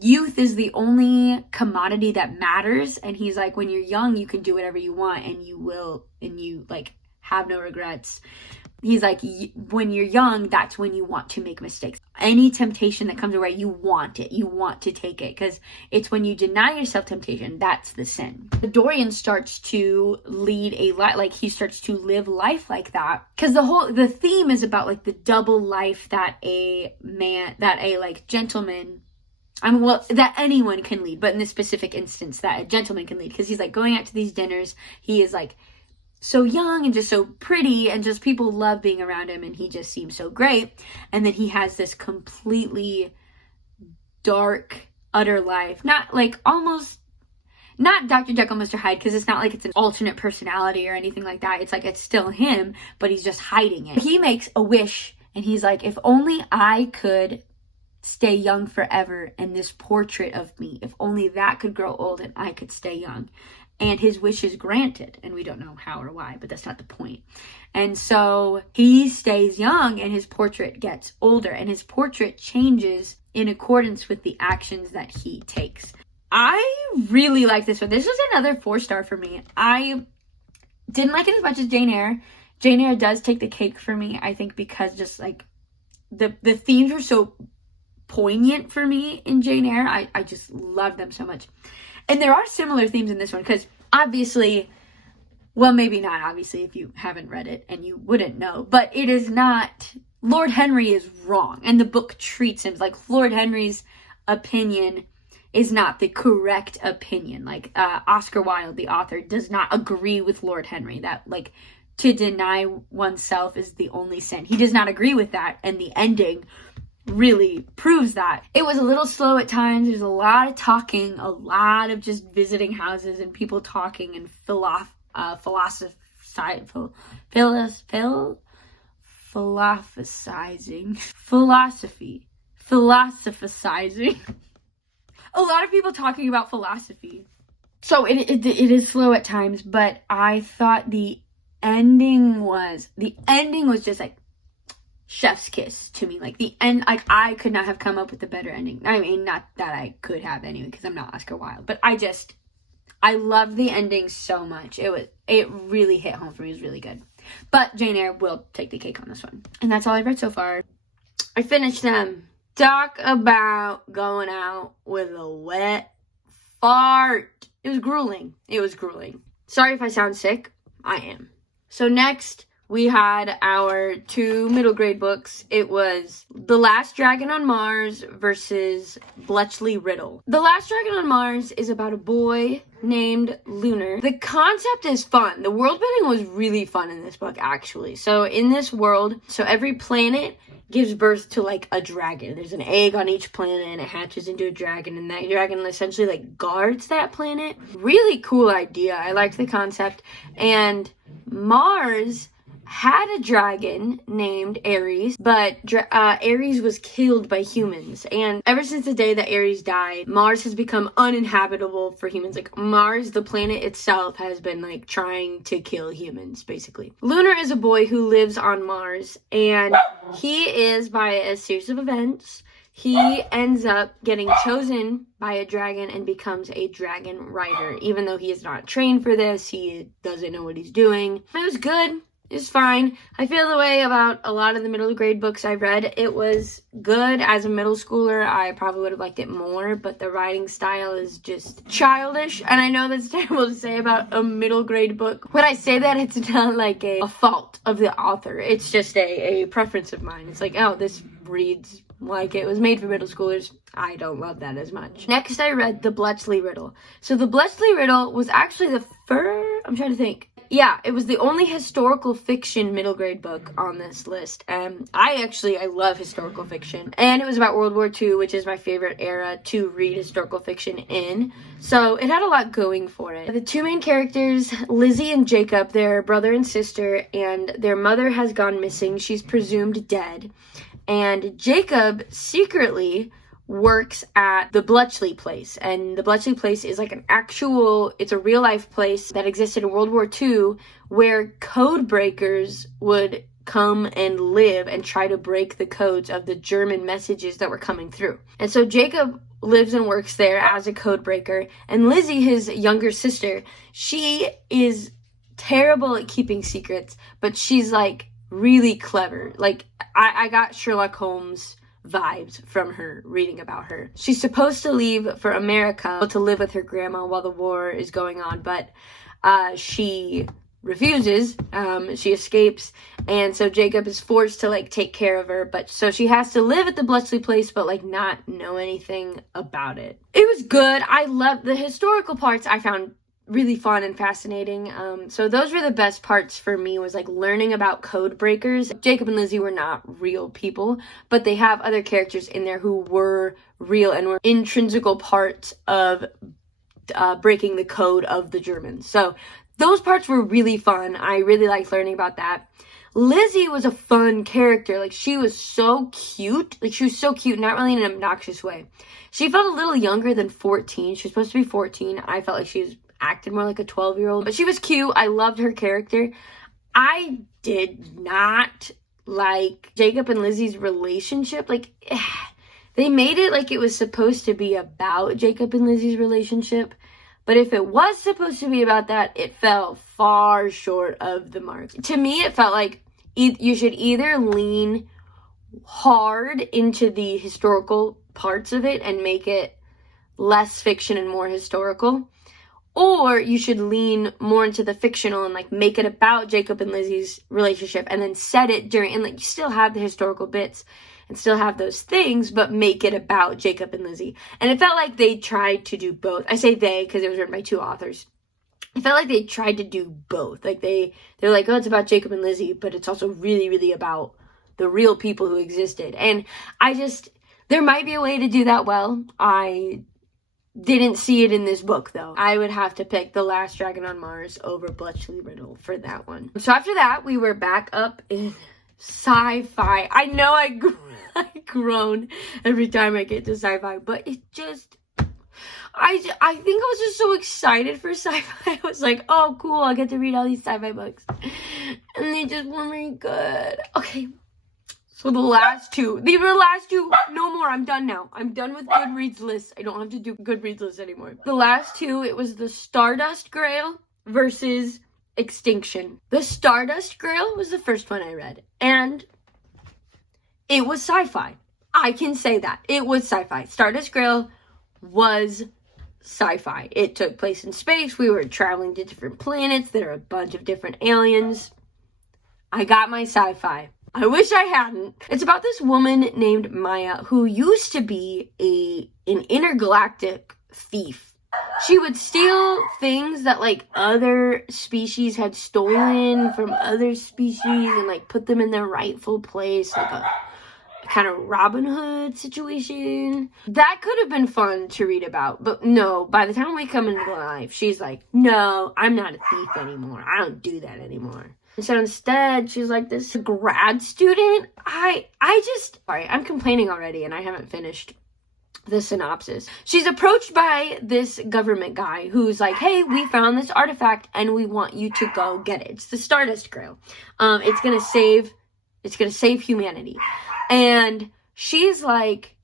youth is the only commodity that matters. And he's like, when you're young, you can do whatever you want, and you will, and you like have no regrets. He's like, when you're young, that's when you want to make mistakes. Any temptation that comes your way, you want it. You want to take it, because it's when you deny yourself temptation, that's the sin. Dorian starts to lead a life, like he starts to live life like that. Because the theme is about like the double life that a gentleman, that anyone can lead, but in this specific instance, that a gentleman can lead. Because he's like going out to these dinners. He is like so young and just so pretty, and just people love being around him, and he just seems so great. And then he has this completely dark, utter life. Not like almost, not Dr. Jekyll, Mr. Hyde, because it's not like it's an alternate personality or anything like that. It's like it's still him, but he's just hiding it. He makes a wish, and he's like, if only I could stay young forever, and this portrait of me, if only that could grow old and I could stay young. And his wish is granted, and we don't know how or why, but that's not the point. And so he stays young, and his portrait gets older, and his portrait changes in accordance with the actions that he takes. I really like this one. This was another 4-star for me. I didn't like it as much as Jane Eyre. Jane Eyre does take the cake for me, I think, because just like the themes are so poignant for me in Jane Eyre. I just love them so much. And there are similar themes in this one, because obviously, well, maybe not obviously if you haven't read it and you wouldn't know, but it is not, Lord Henry is wrong, and the book treats him like Lord Henry's opinion is not the correct opinion. Like Oscar Wilde, the author, does not agree with Lord Henry that like to deny oneself is the only sin. He does not agree with that, and the ending really proves that. It was a little slow at times. There's a lot of talking, a lot of just visiting houses and people talking and philosophizing. A lot of people talking about philosophy. So it is slow at times, but I thought the ending was just like chef's kiss to me. Like the end, like I could not have come up with a better ending. I mean, not that I could have anyway, because I'm not Oscar Wilde, but I loved the ending so much. It really hit home for me. It was really good. But Jane Eyre will take the cake on this one. And that's all I've read so far. I finished them. Talk about going out with a wet fart. It was grueling. It was grueling. Sorry if I sound sick. I am. So next, we had our 2 middle grade books. It was The Last Dragon on Mars versus Bletchley Riddle. The Last Dragon on Mars is about a boy named Lunar. The concept is fun. The world building was really fun in this book, actually. So in this world, every planet gives birth to like a dragon. There's an egg on each planet and it hatches into a dragon, and that dragon essentially like guards that planet. Really cool idea. I liked the concept. And Mars had a dragon named Ares, but Ares was killed by humans. And ever since the day that Ares died, Mars has become uninhabitable for humans. Like Mars, the planet itself, has been like trying to kill humans, basically. Lunar is a boy who lives on Mars, and he is, by a series of events, he ends up getting chosen by a dragon and becomes a dragon rider. Even though he is not trained for this, he doesn't know what he's doing. It was good. It's fine. I feel the way about a lot of the middle grade books I read. It was good. As a middle schooler, I probably would have liked it more, but the writing style is just childish. And I know that's terrible to say about a middle grade book. When I say that, it's not like a fault of the author. It's just a preference of mine. It's like, oh, this reads like it was made for middle schoolers. I don't love that as much. Next, I read The Bletchley Riddle. So The Bletchley Riddle was actually the first, I'm trying to think. Yeah, it was the only historical fiction middle grade book on this list. I love historical fiction. And it was about World War II, which is my favorite era to read historical fiction in. So it had a lot going for it. The 2 main characters, Lizzie and Jacob, they're brother and sister, and their mother has gone missing. She's presumed dead. And Jacob secretly works at the Bletchley place, and the Bletchley place is like it's a real life place that existed in World War II where code breakers would come and live and try to break the codes of the German messages that were coming through. And so Jacob lives and works there as a code breaker, and Lizzie, his younger sister, she is terrible at keeping secrets, but she's like really clever. Like I got Sherlock Holmes vibes from her reading about her. She's supposed to leave for America to live with her grandma while the war is going on, but she refuses. She escapes, and so Jacob is forced to like take care of her, but so she has to live at the Bletchley place but like not know anything about it. It was good. I loved the historical parts. I found really fun and fascinating. So those were the best parts for me, was like learning about code breakers. Jacob and Lizzie were not real people, but they have other characters in there who were real and were intrinsical parts of breaking the code of the Germans. So those parts were really fun. I really liked learning about that. Lizzie was a fun character. Like she was so cute. Not really in an obnoxious way. She felt a little younger than 14. She was supposed to be 14. I felt like she was acted more like a 12-year-old, but she was cute. I loved her character. I did not like Jacob and Lizzie's relationship. Like they made it like it was supposed to be about Jacob and Lizzie's relationship, but if it was supposed to be about that, it fell far short of the mark. To me, it felt like you should either lean hard into the historical parts of it and make it less fiction and more historical, or you should lean more into the fictional and like make it about Jacob and Lizzie's relationship and then set it during, and like you still have the historical bits and still have those things, but make it about Jacob and Lizzie. And it felt like they tried to do both. I say they because it was written by 2 authors. It felt like they tried to do both. Like they're like, oh, it's about Jacob and Lizzie, but it's also really, really about the real people who existed. And there might be a way to do that well. I didn't see it in this book, though. I would have to pick The Last Dragon on Mars over Bletchley Riddle for that one. So after that, we were back up in sci-fi. I know I groan every time I get to sci-fi, but it just, I think I was just so excited for sci-fi. I was like, oh, cool, I get to read all these sci-fi books. And they just weren't very good. Okay, So the last two. These were the last two. No more. I'm done now. I'm done with Goodreads lists. I don't have to do Goodreads lists anymore. The last two, it was the Stardust Grail versus Extinction. The Stardust Grail was the first one I read. And it was sci-fi. I can say that. It was sci-fi. Stardust Grail was sci-fi. It took place in space. We were traveling to different planets. There are a bunch of different aliens. I got my sci-fi. I wish I hadn't. It's about this woman named Maya who used to be an intergalactic thief. She would steal things that like other species had stolen from other species and like put them in their rightful place, like a kind of Robin Hood situation. That could have been fun to read about, but no, by the time we come into life, she's like, no, I'm not a thief anymore. I don't do that anymore. So instead, she's like this grad student. Sorry, I'm complaining already and I haven't finished the synopsis. She's approached by this government guy who's like, hey, we found this artifact and we want you to go get it. It's the Stardust Grail. It's gonna save humanity. And she's like,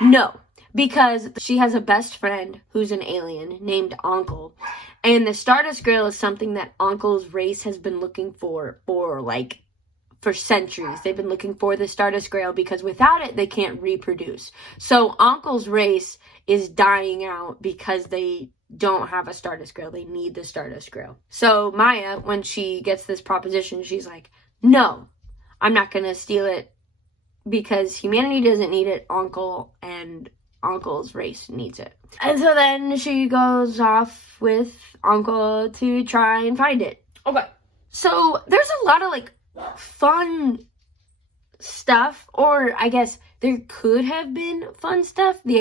no, because she has a best friend who's an alien named Uncle. And the Stardust Grail is something that Uncle's race has been looking for centuries. They've been looking for the Stardust Grail because without it, they can't reproduce. So Uncle's race is dying out because they don't have a Stardust Grail. They need the Stardust Grail. So Maya, when she gets this proposition, she's like, no, I'm not going to steal it because humanity doesn't need it. Uncle and Uncle's race needs it. And so then she goes off with Uncle to try and find it. Okay. So there's a lot of like fun stuff, or I guess there could have been fun stuff. The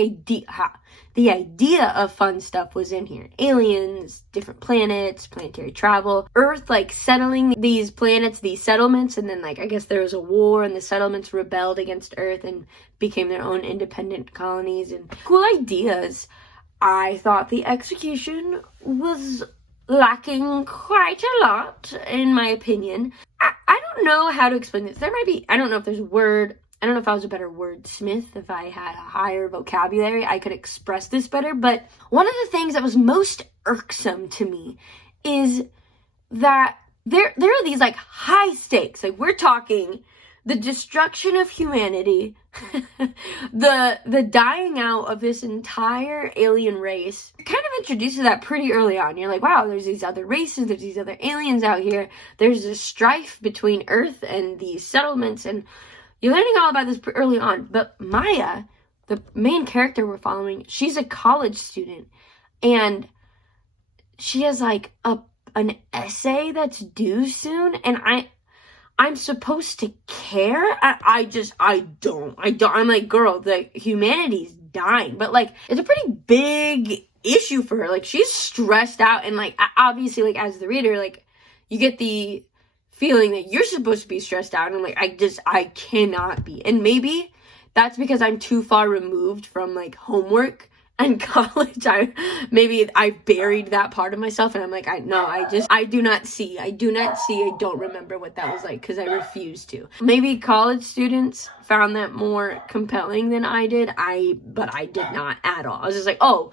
idea of fun stuff was in here. Aliens, different planets, planetary travel, Earth like settling these planets, these settlements, and then like I guess there was a war and the settlements rebelled against Earth and became their own independent colonies and cool ideas. I thought the execution was lacking quite a lot, in my opinion. I don't know how to explain this. There might be, I don't know if there's a word, I don't know if I was a better wordsmith, if I had a higher vocabulary, I could express this better, but one of the things that was most irksome to me is that there are these like high stakes, like we're talking the destruction of humanity, the dying out of this entire alien race. It kind of introduces that pretty early on. You're like, wow, there's these other races, there's these other aliens out here. There's this strife between Earth and these settlements, and you're learning all about this early on. But Maya, the main character we're following, she's a college student, and she has like an essay that's due soon, and I'm supposed to care. I don't. I'm like, girl, the humanity's dying. But like, it's a pretty big issue for her. Like, she's stressed out. And like, obviously, like as the reader, like you get the feeling that you're supposed to be stressed out. And I'm like, I cannot be. And maybe that's because I'm too far removed from like homework and college. I buried that part of myself, and I'm like, I do not see. I don't remember what that was like because I refuse to. Maybe college students found that more compelling than I did. But I did not at all. I was just like, oh,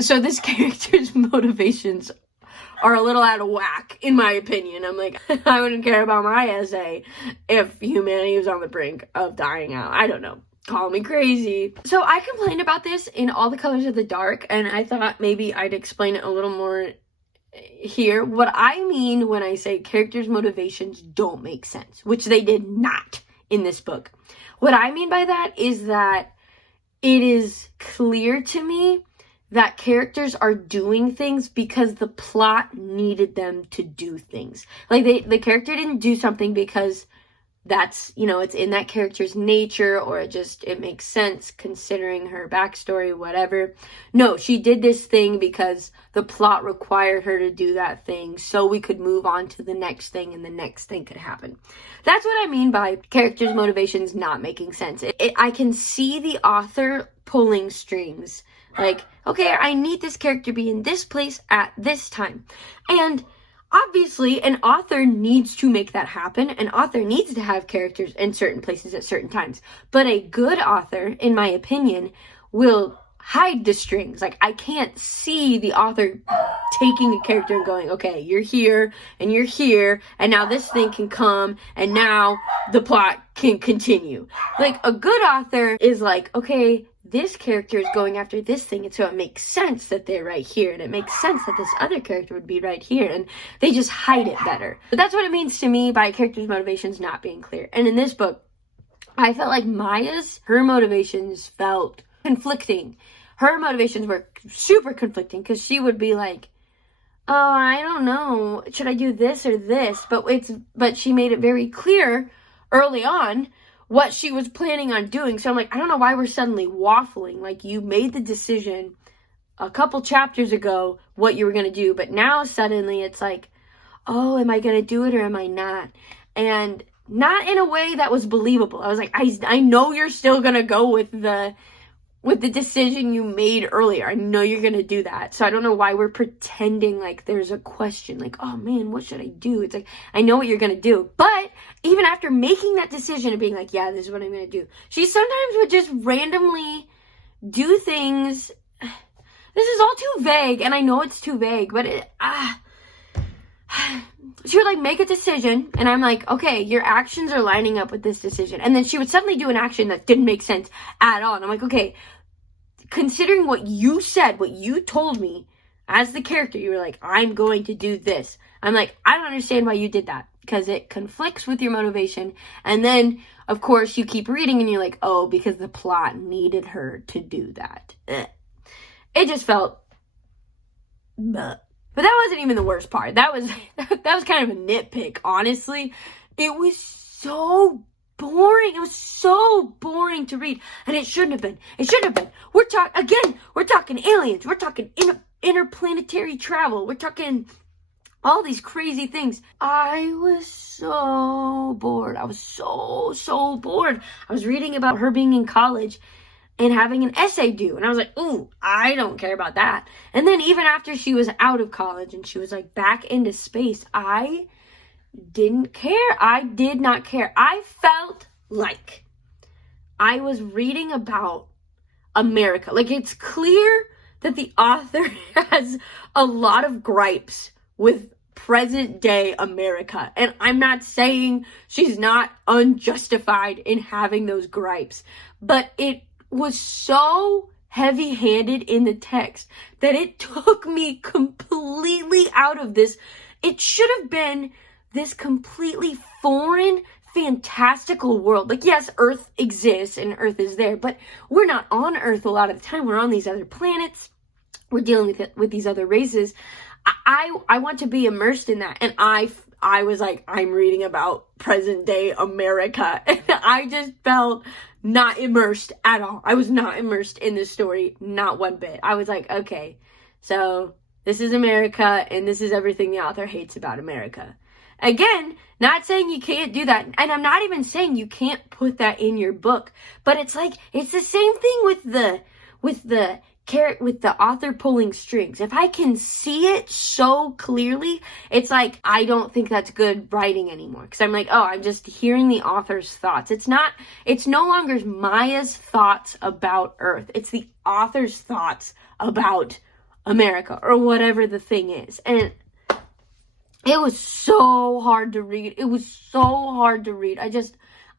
so this character's motivations are a little out of whack, in my opinion. I'm like, I wouldn't care about my essay if humanity was on the brink of dying out. I don't know. Call me crazy. So I complained about this in All the Colors of the Dark, and I thought maybe I'd explain it a little more here. What I mean when I say characters' motivations don't make sense, which they did not in this book. What I mean by that is that it is clear to me that characters are doing things because the plot needed them to do things. Like, the character didn't do something because that's, it's in that character's nature, or it makes sense considering her backstory, whatever. No, she did this thing because the plot required her to do that thing so we could move on to the next thing and the next thing could happen. That's what I mean by characters' motivations not making sense. I can see the author pulling strings. Like, okay, I need this character to be in this place at this time. And obviously obviously, an author needs to make that happen. An author needs to have characters in certain places at certain times. But a good author, in my opinion, will hide the strings. Like, I can't see the author taking a character and going, okay, you're here, and now this thing can come, and now the plot can continue. Like, a good author is like, okay, this character is going after this thing, and so it makes sense that they're right here, and it makes sense that this other character would be right here, and they just hide it better. But that's what it means to me by a character's motivations not being clear. And in this book, I felt like her motivations felt conflicting. Her motivations were super conflicting, because she would be like, oh, I don't know, should I do this or this? But she made it very clear early on what she was planning on doing. So I'm like, I don't know why we're suddenly waffling. Like, you made the decision a couple chapters ago what you were going to do, but now suddenly it's like, oh, am I going to do it or am I not? And not in a way that was believable. I was like, I know you're still going to go with the decision you made earlier. I know you're going to do that. So I don't know why we're pretending like there's a question. Like, oh man, what should I do? It's like, I know what you're going to do. But even after making that decision and being like, yeah, this is what I'm going to do, she sometimes would just randomly do things. This is all too vague. And I know it's too vague, but she would like make a decision, and I'm like, okay, your actions are lining up with this decision. And then she would suddenly do an action that didn't make sense at all. And I'm like, okay, considering what you said, what you told me as the character, you were like, I'm going to do this. I'm like, I don't understand why you did that, because it conflicts with your motivation. And then, of course, you keep reading and you're like, oh, because the plot needed her to do that. It just felt... But that wasn't even the worst part. That was kind of a nitpick, honestly. It was so boring. It was so boring to read. And it shouldn't have been. It shouldn't have been. We're talking aliens. We're talking interplanetary travel. We're talking all these crazy things. I was so bored. I was so bored. I was reading about her being in college and having an essay due. And I was like, ooh, I don't care about that. And then even after she was out of college and she was like back into space, I didn't care. I did not care. I felt like I was reading about America. Like, it's clear that the author has a lot of gripes with present day America. And I'm not saying she's not unjustified in having those gripes, but it was so heavy-handed in the text that it took me completely out of this. It should have been this completely foreign, fantastical world. Like, yes, Earth exists and Earth is there, but we're not on Earth a lot of the time. We're on these other planets. We're dealing with these other races. I want to be immersed in that. And I was like, I'm reading about present day America. And I just felt not immersed at all. I was not immersed in this story, not one bit. I was like, okay, so this is America, and this is everything the author hates about America. Again, not saying you can't do that, and I'm not even saying you can't put that in your book, but it's like, it's the same thing with the author pulling strings. If I can see it so clearly, it's like, I don't think that's good writing anymore. Because I'm like, oh, I'm just hearing the author's thoughts. It's no longer Maya's thoughts about Earth. It's the author's thoughts about America, or whatever the thing is. And it was so hard to read. It was so hard to read.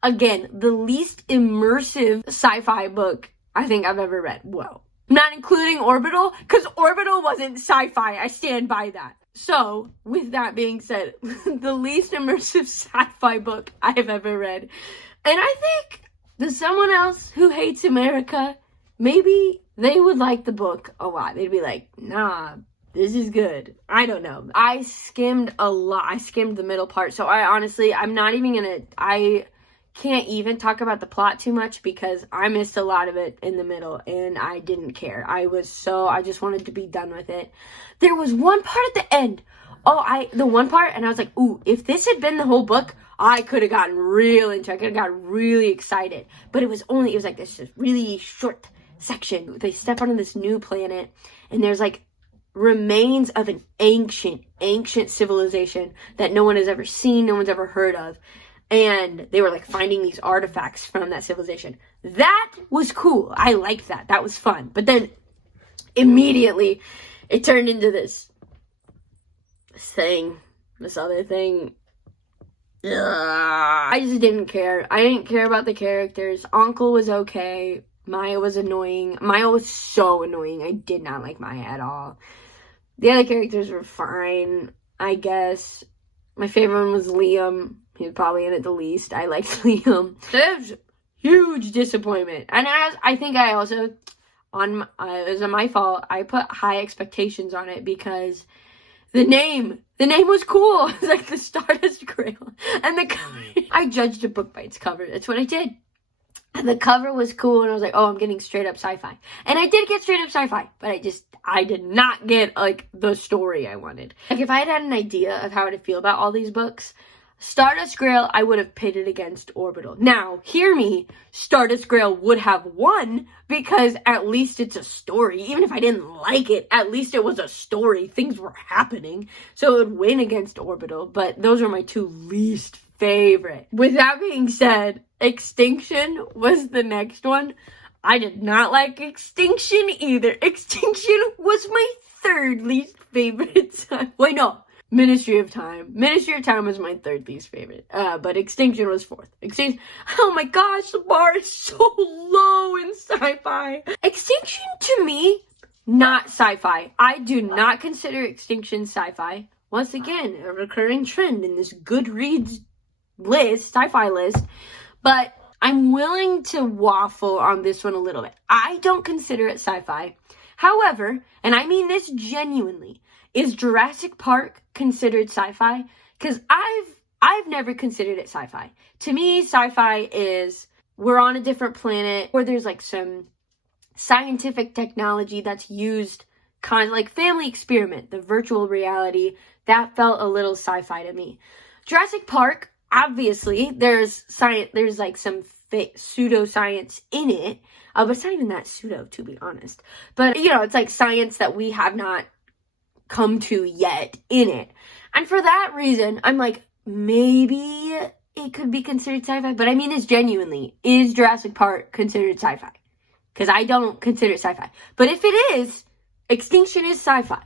Again, the least immersive sci-fi book I think I've ever read. Whoa. Not including Orbital, because Orbital wasn't sci-fi. I stand by that. So, with that being said, the least immersive sci-fi book I've ever read. And I think that someone else who hates America, maybe they would like the book a lot. They'd be like, nah, this is good. I don't know. I skimmed a lot. I skimmed the middle part. So I'm not even gonna, I can't even talk about the plot too much because I missed a lot of it in the middle and I didn't care. I just wanted to be done with it. There was one part at the end. The one part, and I was like, ooh, if this had been the whole book, I could have gotten real into it. I could have gotten really excited. But it was like this just really short section. They step onto this new planet and there's like remains of an ancient civilization that no one has ever seen, no one's ever heard of. And they were like finding these artifacts from that civilization. That was cool. I liked that. That was fun. But then immediately it turned into this other thing. Ugh. I just didn't care. I didn't care about the characters. Uncle was okay. Maya was annoying. Maya was so annoying. I did not like Maya at all. The other characters were fine, I guess. My favorite one was Liam. He was probably in it the least. I liked Liam. That was huge disappointment. And I think I also, it was my fault. I put high expectations on it because the name was cool. It was like the Stardust Grail. And the cover, I judged a book by its cover. That's what I did. And the cover was cool, and I was like, oh, I'm getting straight up sci-fi. And I did get straight up sci-fi, but I did not get, like, the story I wanted. Like, if I had an idea of how to feel about all these books, Stardust Grail, I would have pitted against Orbital. Now, hear me, Stardust Grail would have won, because at least it's a story. Even if I didn't like it, at least it was a story. Things were happening. So it would win against Orbital, but those are my two least favorite. With that being said, Extinction was the next one. I did not like Extinction either. Extinction was my third least favorite. Wait, no. Ministry of Time. Ministry of Time was my third least favorite. But Extinction was fourth. Extinction. Oh my gosh, the bar is so low in sci-fi. Extinction, to me, not sci-fi. I do not consider Extinction sci-fi. Once again, a recurring trend in this Goodreads list, sci-fi list. But I'm willing to waffle on this one a little bit. I don't consider it sci-fi. However, and I mean this genuinely, is Jurassic Park considered sci-fi? Because I've never considered it sci-fi. To me, sci-fi is we're on a different planet where there's like some scientific technology that's used, kind of like Family Experiment, the virtual reality. That felt a little sci-fi to me. Jurassic Park, obviously, there's science. There's like some pseudoscience in it, but it's not even that pseudo, to be honest. But you know, it's like science that we have not come to yet in it. And for that reason, I'm like, maybe it could be considered sci-fi. But I mean this genuinely. Is Jurassic Park considered sci-fi? Because I don't consider it sci-fi. But if it is, Extinction is sci-fi.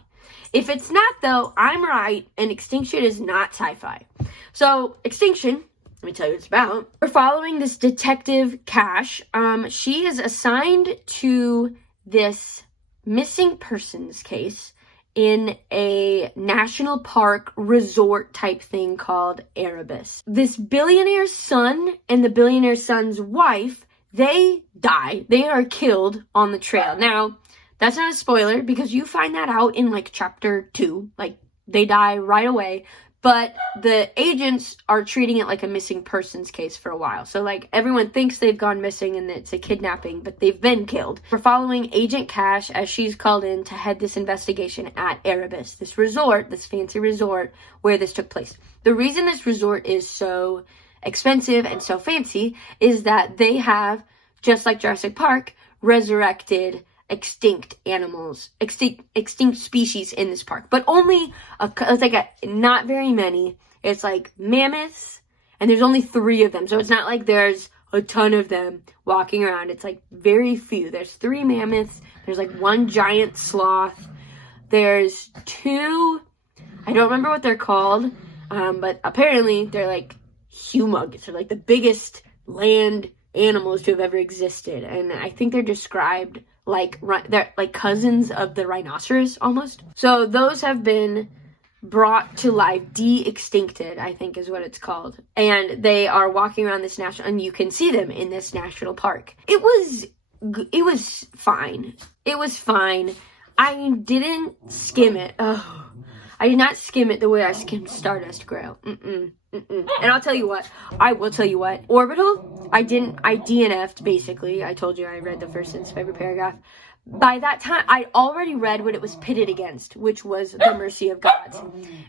If it's not, though, I'm right, and Extinction is not sci-fi. So, Extinction, let me tell you what it's about. We're following this detective, Cash. She is assigned to this missing persons case in a national park resort type thing called Erebus. This billionaire's son and the billionaire's son's wife, they die. They are killed on the trail. Now, that's not a spoiler because you find that out in like chapter 2. Like, they die right away. But the agents are treating it like a missing persons case for a while. So, like, everyone thinks they've gone missing and it's a kidnapping, but they've been killed. We're following Agent Cash as she's called in to head this investigation at Erebus, this resort, this fancy resort where this took place. The reason this resort is so expensive and so fancy is that they have, just like Jurassic Park, resurrected extinct animals, extinct species in this park, but only it's like not very many. It's like mammoths, and there's only 3 of them, so it's not like there's a ton of them walking around. It's like very few. There's 3 mammoths. There's like 1 giant sloth. There's 2. I don't remember what they're called, but apparently they're like humongous. They're like the biggest land animals to have ever existed, and I think they're described like they're like cousins of the rhinoceros almost. So those have been brought to life, de-extincted, I think is what it's called. And they are walking around this national, and you can see them in this national park. It was fine. It was fine. I didn't skim it. Oh, I did not skim it the way I skimmed Stardust Grail. And I'll tell you what. I will tell you what. Orbital, I DNF'd, basically. I told you I read the first sentence of every paragraph. By that time, I already read what it was pitted against, which was The Mercy of Gods.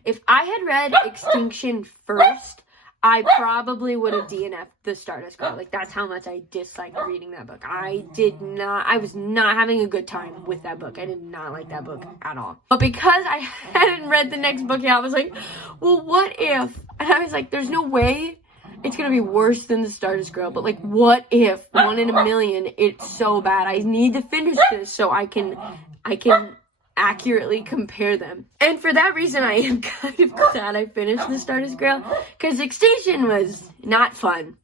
If I had read Extinction first, I probably would have DNF'd the Stardust Grail. Like, that's how much I disliked reading that book. I was not having a good time with that book. I did not like that book at all. But because I hadn't read the next book yet, I was like, well, what if? And I was like, there's no way it's gonna be worse than the Stardust Grail, but like, what if 1 in a million, it's so bad? I need to finish this so I can accurately compare them. And for that reason, I am kind of glad I finished the Stardust Grail, because Extinction was not fun.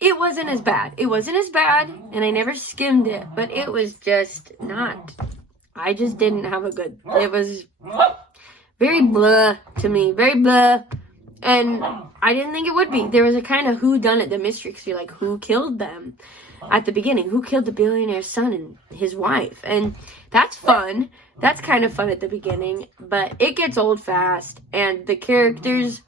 It wasn't as bad. It wasn't as bad, and I never skimmed it, but it was just not. I just didn't have a good, it was very blah to me, very blah. And I didn't think it would be. There was a kind of whodunit, the mystery, because you're like, who killed them at the beginning? Who killed the billionaire's son and his wife? And that's fun. That's kind of fun at the beginning, but it gets old fast, and the characters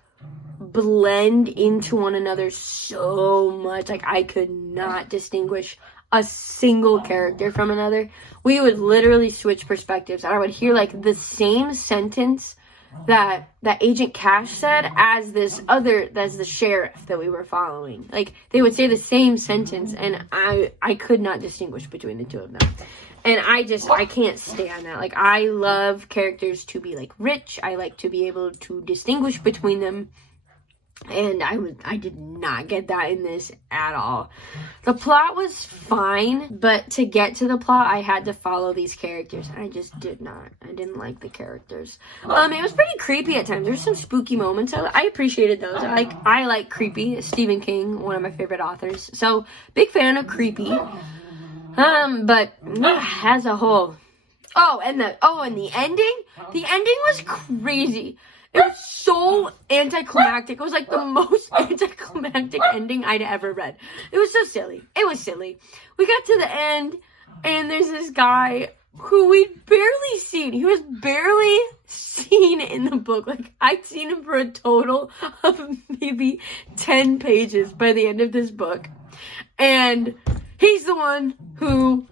blend into one another so much. Like, I could not distinguish a single character from another. We would literally switch perspectives, and I would hear like the same sentence that Agent Cash said as the sheriff that we were following. Like, they would say the same sentence, and I could not distinguish between the two of them. And I can't stand that. Like, I love characters to be like rich. I like to be able to distinguish between them. And I did not get that in this at all. The plot was fine, but to get to the plot, I had to follow these characters. I just did not. I didn't like the characters. It was pretty creepy at times. There's some spooky moments. I appreciated those. I like creepy. Stephen King, one of my favorite authors. So, big fan of creepy. But as a whole. And the ending? The ending was crazy. It was so anticlimactic. It was like the most anticlimactic ending I'd ever read. It was so silly. It was silly. We got to the end, and there's this guy who we'd barely seen. He was barely seen in the book. Like, I'd seen him for a total of maybe 10 pages by the end of this book. And he's the one who,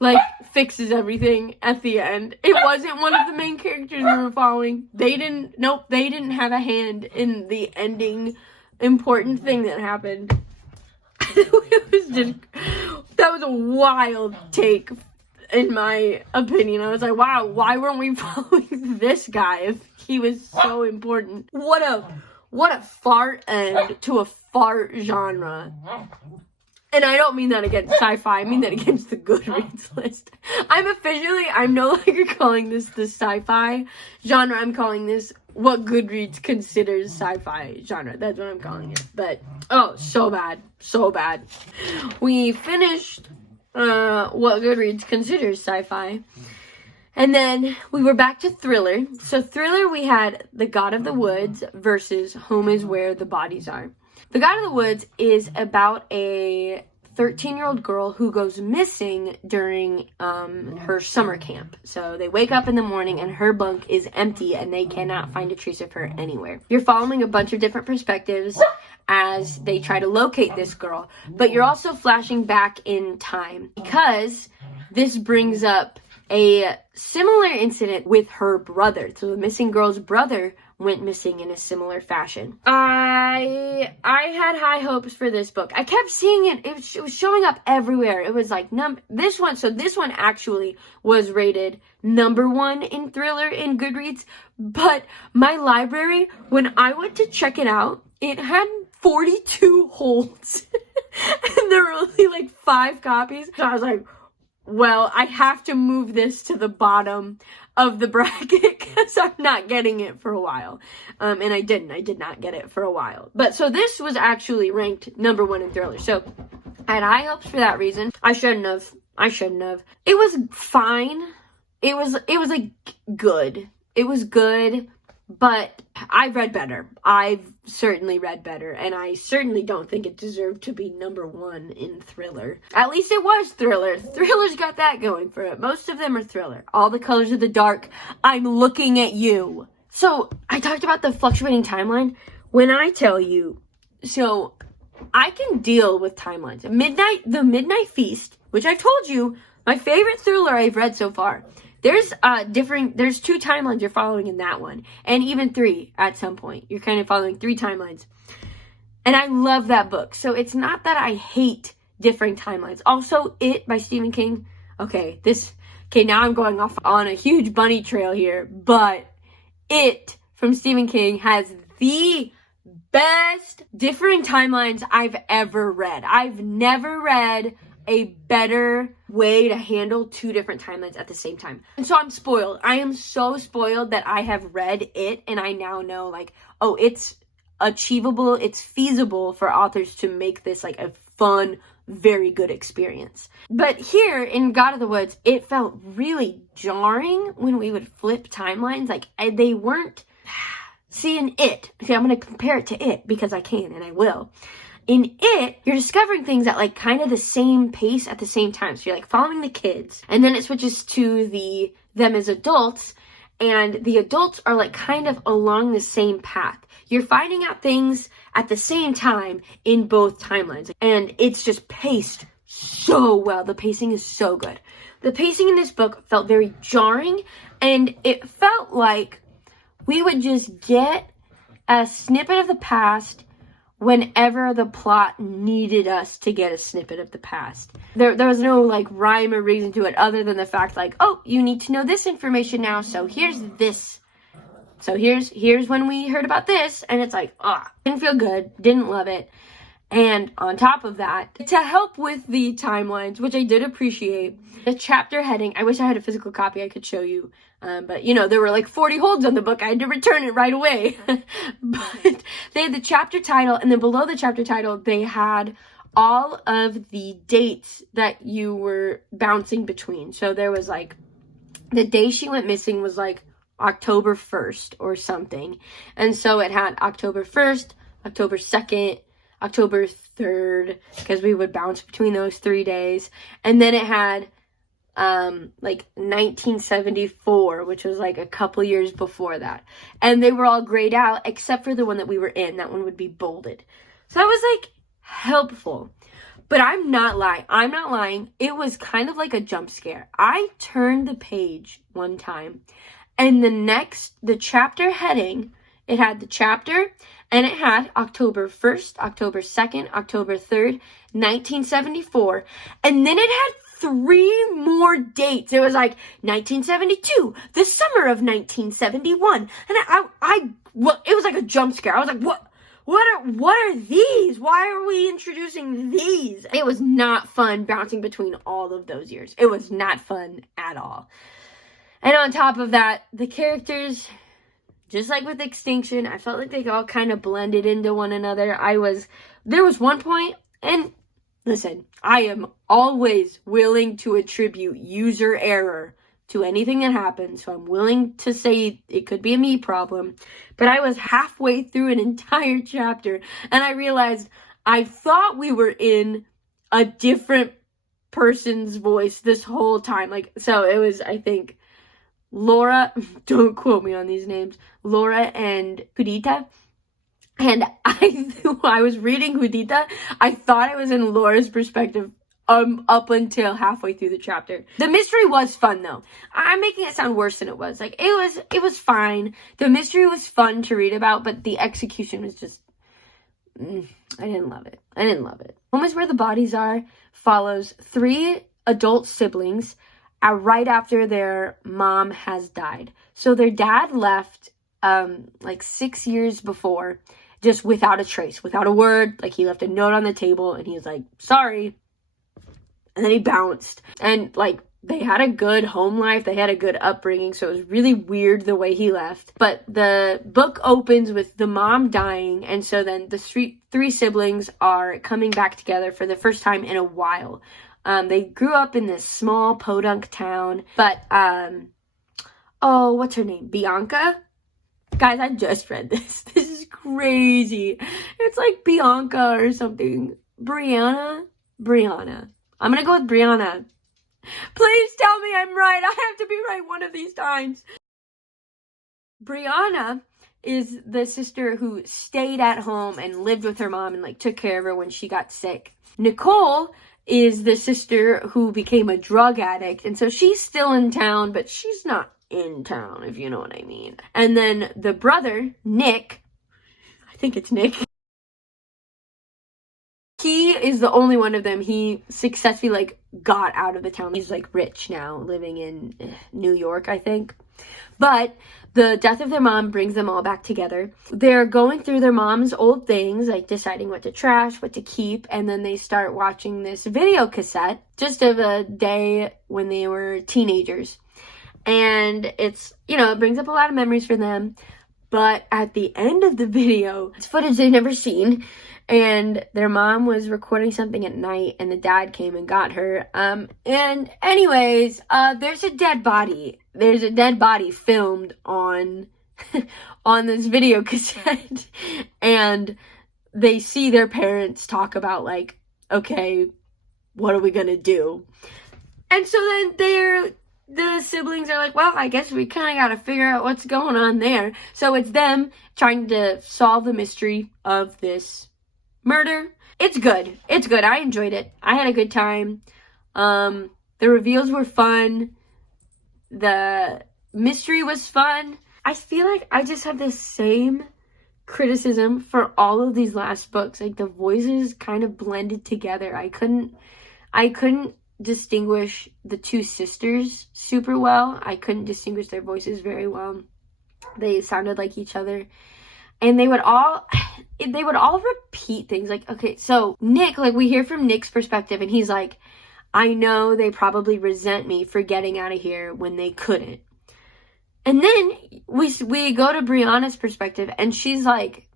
like, fixes everything at the end. It wasn't one of the main characters we were following. They didn't have a hand in the ending important thing that happened. That was a wild take, in my opinion. I was like, wow, why weren't we following this guy if he was so important? What a fart end to a fart genre. And I don't mean that against sci-fi. I mean that against the Goodreads list. I'm no longer calling this the sci-fi genre. I'm calling this what Goodreads considers sci-fi genre. That's what I'm calling it. But, so bad. So bad. We finished what Goodreads considers sci-fi. And then we were back to thriller. So thriller, we had The God of the Woods versus Home is Where the Bodies Are. The God of the Woods is about a 13-year-old girl who goes missing during her summer camp. So they wake up in the morning and her bunk is empty and they cannot find a trace of her anywhere. You're following a bunch of different perspectives as they try to locate this girl, but you're also flashing back in time because this brings up a similar incident with her brother. So the missing girl's brother went missing in a similar fashion. I had high hopes for this book. I kept seeing it. It was showing up everywhere. It was like this one actually was rated #1 in thriller in Goodreads. But my library, when I went to check it out, it had 42 holds. And there were only like 5 copies. So I was like, well, I have to move this to the bottom of the bracket because I'm not getting it for a while. And I did not get it for a while. But so this was actually ranked #1 in thriller. So I had high hopes for that reason. I shouldn't have. It was fine. It was like good. It was good, but I've read better. I've certainly read better, and I certainly don't think it deserved to be #1 in thriller. At least it was thriller. Thriller's got that going for it. Most of them are thriller. All the Colors of the Dark, I'm looking at you. So, I talked about the fluctuating timeline. When I tell you, so I can deal with timelines. The Midnight Feast, which I've told you, my favorite thriller I've read so far. There's there's 2 timelines you're following in that one. And even 3 at some point. You're kind of following 3 timelines. And I love that book. So it's not that I hate differing timelines. Also, It by Stephen King. Okay, now I'm going off on a huge bunny trail here. But It from Stephen King has the best differing timelines I've ever read. I've never read a better way to handle 2 different timelines at the same time. And so I'm spoiled. I am so spoiled that I have read It and I now know, like, oh, it's achievable, it's feasible for authors to make this like a fun, very good experience. But here in God of the Woods, it felt really jarring when we would flip timelines. Like, they weren't... See, I'm going to compare it to It because I can and I will. In It, you're discovering things at like kind of the same pace at the same time. So you're like following the kids, and then it switches to them as adults, and the adults are like kind of along the same path. You're finding out things at the same time in both timelines, and it's just paced so well. The pacing is so good. The pacing in this book felt very jarring, and it felt like we would just get a snippet of the past whenever the plot needed us to get a snippet of the past. There was no like rhyme or reason to it other than the fact like, oh, you need to know this information now, so here's this. So here's when we heard about this, and it's like, didn't feel good, didn't love it. And on top of that, to help with the timelines, which I did appreciate, the chapter heading, I wish I had a physical copy I could show you, but there were like 40 holds on the book. I had to return it right away. But they had the chapter title, and then below the chapter title, they had all of the dates that you were bouncing between. So there was like, the day she went missing was like October 1st or something. And so it had October 1st, October 2nd, October 3rd, because we would bounce between those 3 days. And then it had like 1974, which was like a couple years before that. And they were all grayed out except for the one that we were in. That one would be bolded. So that was like helpful. But I'm not lying. It was kind of like a jump scare. I turned the page one time, and the chapter heading, it had the chapter, and it had October 1st, October 2nd, October 3rd, 1974. And then it had 3 more dates. It was like 1972, the summer of 1971. And it was like a jump scare. I was like, what are these? Why are we introducing these? It was not fun bouncing between all of those years. It was not fun at all. And on top of that, the characters, just like with Extinction, I felt like they all kind of blended into one another. There was one point, and listen, I am always willing to attribute user error to anything that happens, so I'm willing to say it could be a me problem. But I was halfway through an entire chapter, and I realized I thought we were in a different person's voice this whole time. So it was, I think, Laura, don't quote me on these names, Laura and Judita. And I was reading Judita, I thought I was in Laura's perspective up until halfway through the chapter. The mystery was fun though. I'm making it sound worse than it was. It was fine. The mystery was fun to read about, but the execution was just, I didn't love it. Home is Where the Bodies Are follows 3 adult siblings right after their mom has died. So their dad left 6 years before, just without a trace, without a word. He left a note on the table and he was like, sorry. And then he bounced. And they had a good home life. They had a good upbringing. So it was really weird the way he left. But the book opens with the mom dying. And so then the 3 siblings are coming back together for the first time in a while. They grew up in this small podunk town. But, what's her name? Bianca? Guys, I just read this. This is crazy. It's like Bianca or something. Brianna. I'm gonna go with Brianna. Please tell me I'm right. I have to be right one of these times. Brianna is the sister who stayed at home and lived with her mom and took care of her when she got sick. Nicole is the sister who became a drug addict. And so she's still in town, but she's not in town, if you know what I mean. And then the brother, Nick, I think it's Nick, he is the only one of them. He successfully, like, got out of the town. He's, like, rich now, living in New York, I think. But the death of their mom brings them all back together. They're going through their mom's old things, like deciding what to trash, what to keep, and then they start watching this video cassette just of a day when they were teenagers. And it's, you know, it brings up a lot of memories for them. But at the end of the video, it's footage they've never seen, and their mom was recording something at night, and the dad came and got her. And anyways, there's a dead body. There's a dead body filmed on on this video cassette, and they see their parents talk about, like, okay, what are we gonna do? And so then the siblings are like, well, I guess we kind of got to figure out what's going on there. So it's them trying to solve the mystery of this murder. It's good. It's good. I enjoyed it. I had a good time. The reveals were fun. The mystery was fun. I feel like I just have the same criticism for all of these last books. Like, the voices kind of blended together. I couldn't distinguish the two sisters super well. I couldn't distinguish their voices very well. They sounded like each other. And they would all repeat things. Like, okay, so Nick, like, we hear from Nick's perspective, and he's like, I know they probably resent me for getting out of here when they couldn't. And then we go to Brianna's perspective, and she's like,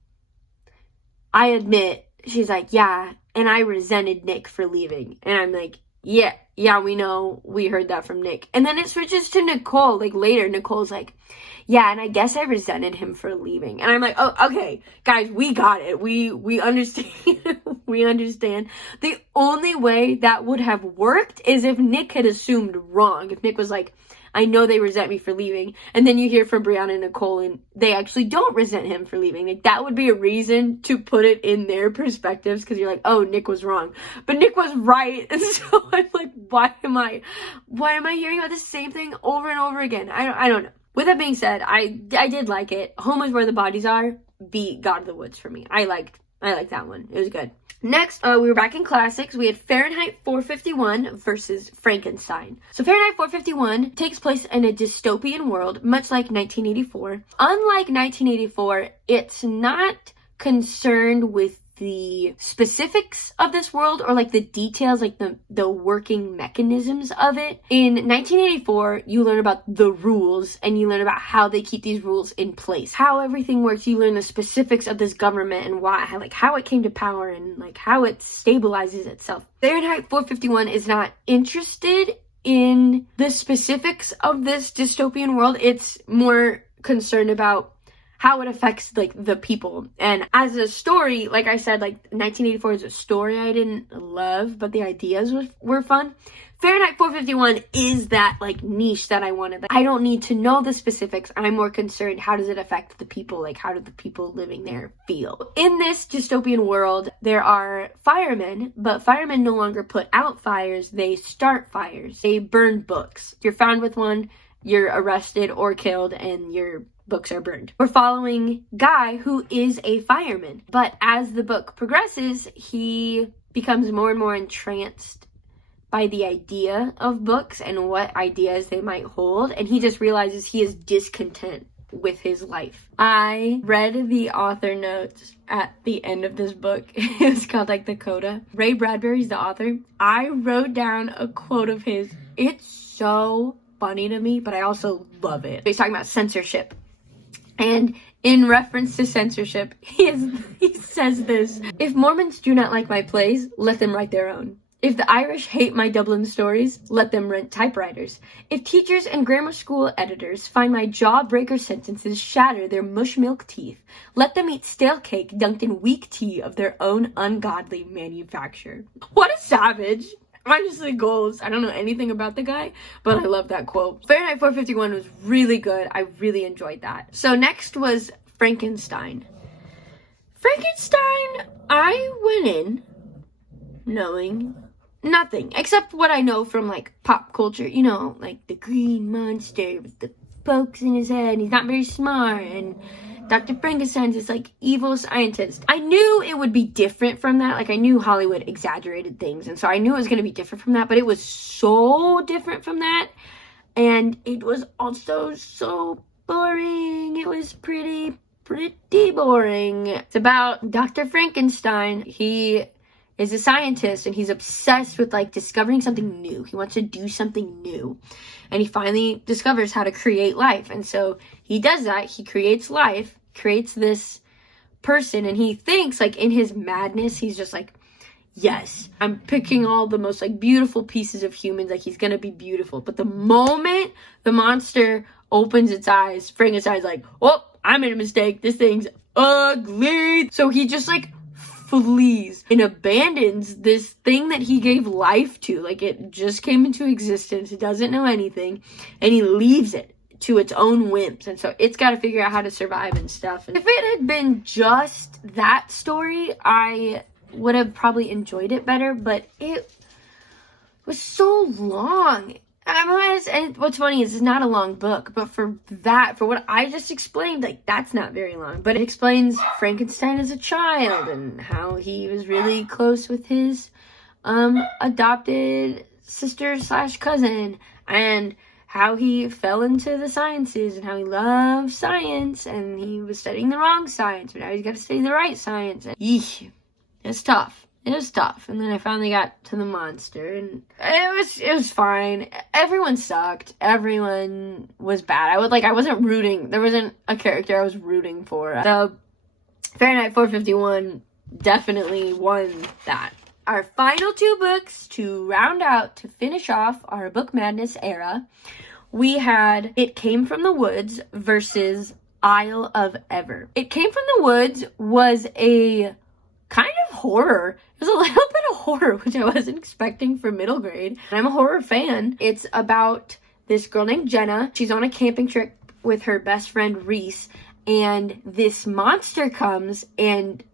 I admit, she's like, yeah, and I resented Nick for leaving. And I'm like, yeah, we know. We heard that from Nick. And then it switches to Nicole. Like, later, Nicole's like, yeah, and I guess I resented him for leaving. And I'm like, oh, okay, guys, we got it. We understand. We understand. The only way that would have worked is if Nick had assumed wrong. If Nick was like, I know they resent me for leaving. And then you hear from Brianna and Nicole, and they actually don't resent him for leaving. Like, that would be a reason to put it in their perspectives, because you're like, oh, Nick was wrong. But Nick was right. And so I'm like, why am I hearing about the same thing over and over again? I don't know. With that being said, I did like it. Home is Where the Bodies Are beat God of the Woods for me. I liked that one. It was good. Next, we were back in classics. We had Fahrenheit 451 versus Frankenstein. So Fahrenheit 451 takes place in a dystopian world, much like 1984. Unlike 1984, it's not concerned with the specifics of this world or like the details, like the working mechanisms of it. In 1984, you learn about the rules and you learn about how they keep these rules in place, how everything works. You learn the specifics of this government and why, like how it came to power and like how it stabilizes itself. Fahrenheit 451 is not interested in the specifics of this dystopian world. It's more concerned about how it affects, like, the people. And as a story, like I said, like, 1984 is a story I didn't love, but the ideas were fun. Fahrenheit 451 is that, like, niche that I wanted. Like, I don't need to know the specifics. I'm more concerned, how does it affect the people? Like, how do the people living there feel? In this dystopian world, there are firemen, but firemen no longer put out fires. They start fires. They burn books. If you're found with one, you're arrested or killed, and your books are burned. We're following Guy, who is a fireman. But as the book progresses, he becomes more and more entranced by the idea of books and what ideas they might hold. And he just realizes he is discontent with his life. I read the author notes at the end of this book. It's called, like, the coda. Ray Bradbury's the author. I wrote down a quote of his. It's so funny to me, but I also love it. He's talking about censorship. And in reference to censorship, he says this: if Mormons do not like my plays, let them write their own. If the Irish hate my Dublin stories, let them rent typewriters. If teachers and grammar school editors find my jawbreaker sentences shatter their mush milk teeth, let them eat stale cake dunked in weak tea of their own ungodly manufacture. What a savage. Honestly, goals. I don't know anything about the guy, but I love that quote. Fahrenheit 451 was really good. I really enjoyed that. So next was Frankenstein. Frankenstein, I went in knowing nothing except what I know from like pop culture, you know, like the green monster with the pokes in his head, and he's not very smart, and Dr. Frankenstein's this like evil scientist. I knew it would be different from that. Like I knew Hollywood exaggerated things, and so I knew it was going to be different from that, but it was so different from that, and it was also so boring. It was pretty boring. It's about Dr. Frankenstein. He is a scientist, and he's obsessed with like discovering something new. He wants to do something new, and he finally discovers how to create life. And so he does that. He creates life, creates this person, and he thinks like in his madness, he's just like, yes, I'm picking all the most like beautiful pieces of humans, like he's gonna be beautiful. But the moment the monster opens its eyes, Frankenstein's like, oh, I made a mistake, this thing's ugly. So he just like flees and abandons this thing that he gave life to. Like it just came into existence, it doesn't know anything, and he leaves it to its own whims. And so it's got to figure out how to survive and stuff. And if it had been just that story, I would have probably enjoyed it better, but it was so long. And what's funny is it's not a long book, but for what I just explained, like that's not very long. But it explains Frankenstein as a child and how he was really close with his adopted sister/cousin, and how he fell into the sciences and how he loved science, and he was studying the wrong science, but now he's got to study the right science. And it's tough. It was tough. And then I finally got to the monster, and it was fine. Everyone sucked. Everyone was bad. I wasn't rooting. There wasn't a character I was rooting for. So Fahrenheit 451 definitely won that. Our final two books to round out, to finish off our Book Madness era, we had It Came From the Woods versus Isle of Ever. It Came From the Woods was a kind of horror. It was a little bit of horror, which I wasn't expecting for middle grade. And I'm a horror fan. It's about this girl named Jenna. She's on a camping trip with her best friend Reese, and this monster comes and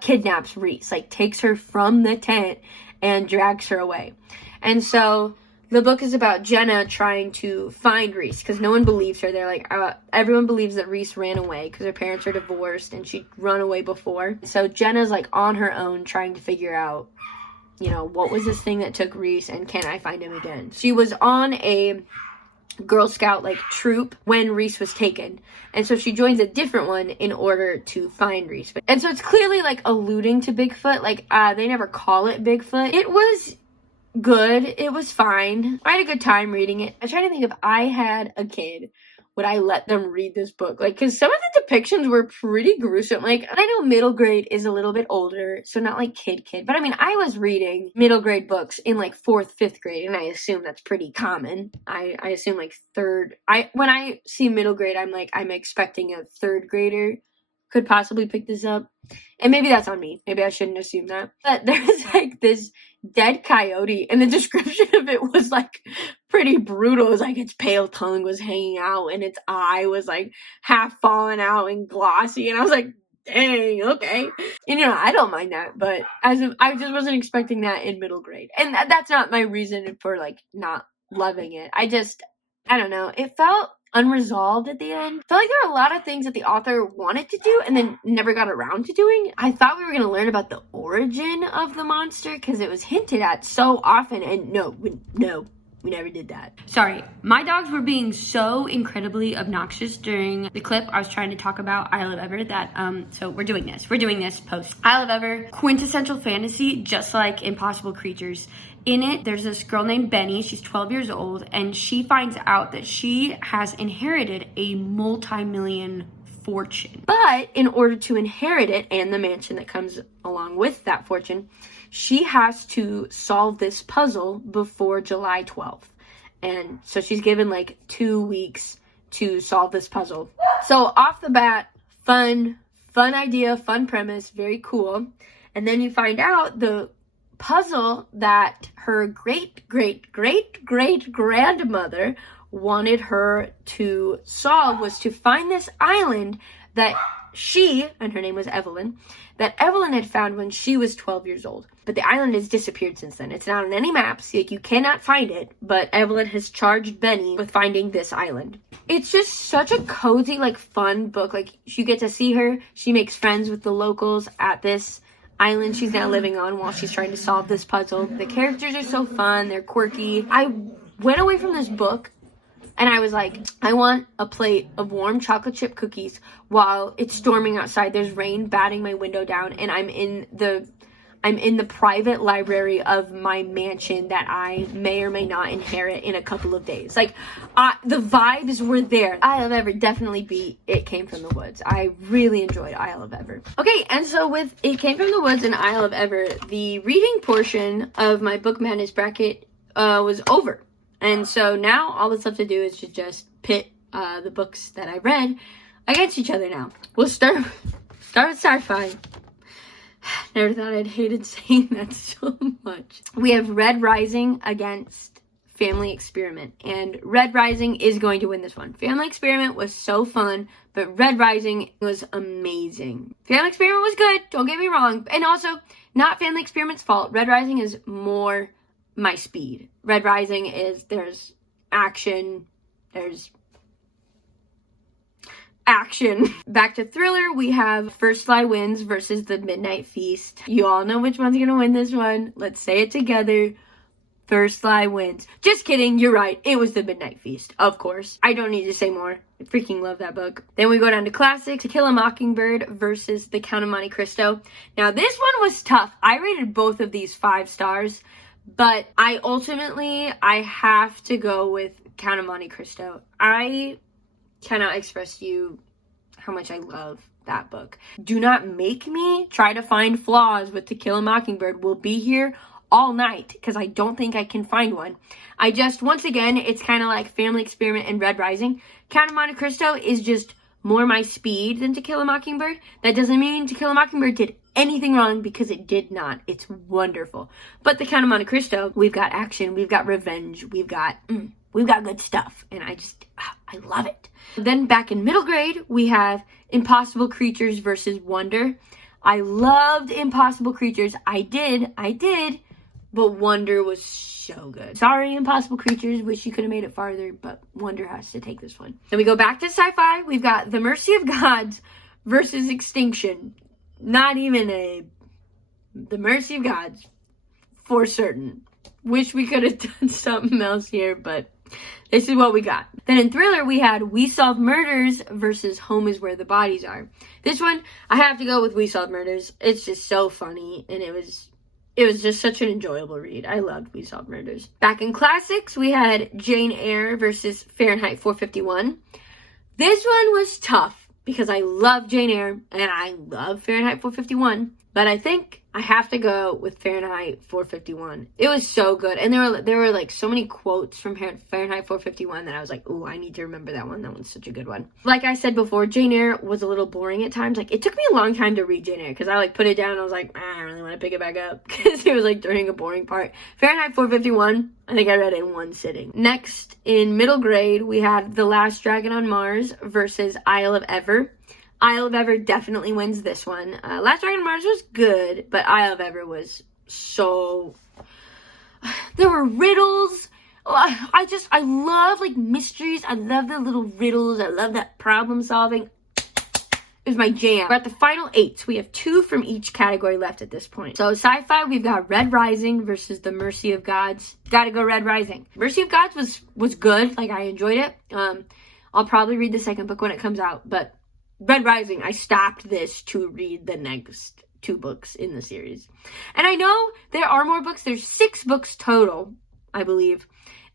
kidnaps Reese, like takes her from the tent and drags her away. And so the book is about Jenna trying to find Reese, because no one believes her. They're like, everyone believes that Reese ran away because her parents are divorced and she'd run away before. So Jenna's like on her own trying to figure out, you know, what was this thing that took Reese, and can I find him again? She was on a Girl Scout like troop when Reese was taken, and so she joins a different one in order to find Reese. And so it's clearly like alluding to Bigfoot. Like they never call it Bigfoot. It was good. It was fine. I had a good time reading it. I'm trying to think, if I had a kid, would I let them read this book? Like, because some of the depictions were pretty gruesome. Like, I know middle grade is a little bit older, so not like kid, but I mean, I was reading middle grade books in like 4th, 5th grade, and I assume that's pretty common. I assume like when I see middle grade, I'm expecting a 3rd grader could possibly pick this up. And maybe that's on me. Maybe I shouldn't assume that. But there was like this dead coyote, and the description of it was like pretty brutal. It was like its pale tongue was hanging out, and its eye was like half fallen out and glossy. And I was like, dang, okay. And you know, I don't mind that, but I just wasn't expecting that in middle grade. And that's not my reason for like not loving it. I don't know. It felt unresolved at the end. I felt like there were a lot of things that the author wanted to do and then never got around to doing. I thought we were going to learn about the origin of the monster because it was hinted at so often, and no, we never did that. Sorry, my dogs were being so incredibly obnoxious during the clip I was trying to talk about Isle of Ever that, so we're doing this post. Isle of Ever, quintessential fantasy, just like Impossible Creatures. In it, there's this girl named Benny. She's 12 years old, and she finds out that she has inherited a multi-million fortune. But in order to inherit it, and the mansion that comes along with that fortune, she has to solve this puzzle before July 12th. And so she's given like 2 weeks to solve this puzzle. So off the bat, fun idea, fun premise, very cool. And then you find out the puzzle that her great-great-great-great-grandmother wanted her to solve was to find this island that she, and her name was Evelyn, that Evelyn had found when she was 12 years old. But the island has disappeared since then. It's not on any maps. Like, you cannot find it. But Evelyn has charged Benny with finding this island. It's just such a cozy, like, fun book. Like, you get to see her. She makes friends with the locals at this island she's now living on while she's trying to solve this puzzle. The characters are so fun. They're quirky. I went away from this book and I was like, I want a plate of warm chocolate chip cookies while it's storming outside. There's rain batting my window down, and I'm in the private library of my mansion that I may or may not inherit in a couple of days. Like, the vibes were there. Isle of Ever definitely beat It Came From the Woods. I really enjoyed Isle of Ever. Okay, and so with It Came From the Woods and Isle of Ever, the reading portion of my Book Madness bracket was over. And so now all that's left to do is to just pit the books that I read against each other now. We'll start with sci-fi. Never thought I'd hated saying that so much. We have Red Rising against Family Experiment. And Red Rising is going to win this one. Family Experiment was so fun, but Red Rising was amazing. Family Experiment was good, don't get me wrong. And also, not Family Experiment's fault. Red Rising is more my speed. Red Rising is, there's action. Back to thriller, we have First Lie Wins versus The Midnight Feast. You all know which one's gonna win this one. Let's say it together. First Lie Wins. Just kidding, you're right. It was The Midnight Feast, of course. I don't need to say more. I freaking love that book. Then we go down to classic, To Kill a Mockingbird versus The Count of Monte Cristo. Now, this one was tough. I rated both of these 5 stars, but I have to go with Count of Monte Cristo. I cannot express to you how much I love that book. Do not make me try to find flaws with To Kill a Mockingbird. We'll be here all night because I don't think I can find one. Once again, it's kind of like Family Experiment and Red Rising. Count of Monte Cristo is just more my speed than To Kill a Mockingbird. That doesn't mean To Kill a Mockingbird did anything wrong, because it did not. It's wonderful. But The Count of Monte Cristo, we've got action, we've got revenge, we've got good stuff, and I love it. Then back in middle grade, we have Impossible Creatures versus Wonder. I loved Impossible Creatures. I did, but Wonder was so good. Sorry, Impossible Creatures, wish you could have made it farther, but Wonder has to take this one. Then we go back to sci-fi. We've got The Mercy of Gods versus Extinction. Not even The Mercy of Gods, for certain. Wish we could have done something else here, but this is what we got. Then in thriller, we had We Solve Murders versus Home is Where the Bodies Are. This one, I have to go with We Solve Murders. It's just so funny, and it was just such an enjoyable read. I loved We Solve Murders. Back in classics, we had Jane Eyre versus Fahrenheit 451. This one was tough because I love Jane Eyre and I love Fahrenheit 451. But I think I have to go with Fahrenheit 451. It was so good. And there were like so many quotes from Fahrenheit 451 that I was like, ooh, I need to remember that one. That one's such a good one. Like I said before, Jane Eyre was a little boring at times. Like, it took me a long time to read Jane Eyre because I like put it down and I was like, I don't really want to pick it back up because it was like during a boring part. Fahrenheit 451, I think I read it in one sitting. Next, in middle grade, we had The Last Dragon on Mars versus Isle of Ever. Isle of Ever definitely wins this one. Last Dragon on Mars was good, but Isle of Ever was so... There were riddles. I love, like, mysteries. I love the little riddles. I love that problem solving. It was my jam. We're at the final 8. We have 2 from each category left at this point. So sci-fi, we've got Red Rising versus The Mercy of Gods. Gotta go Red Rising. Mercy of Gods was good. Like, I enjoyed it. I'll probably read the second book when it comes out, but Red Rising, I stopped this to read the next 2 books in the series. And I know there are more books. There's 6 books total, I believe,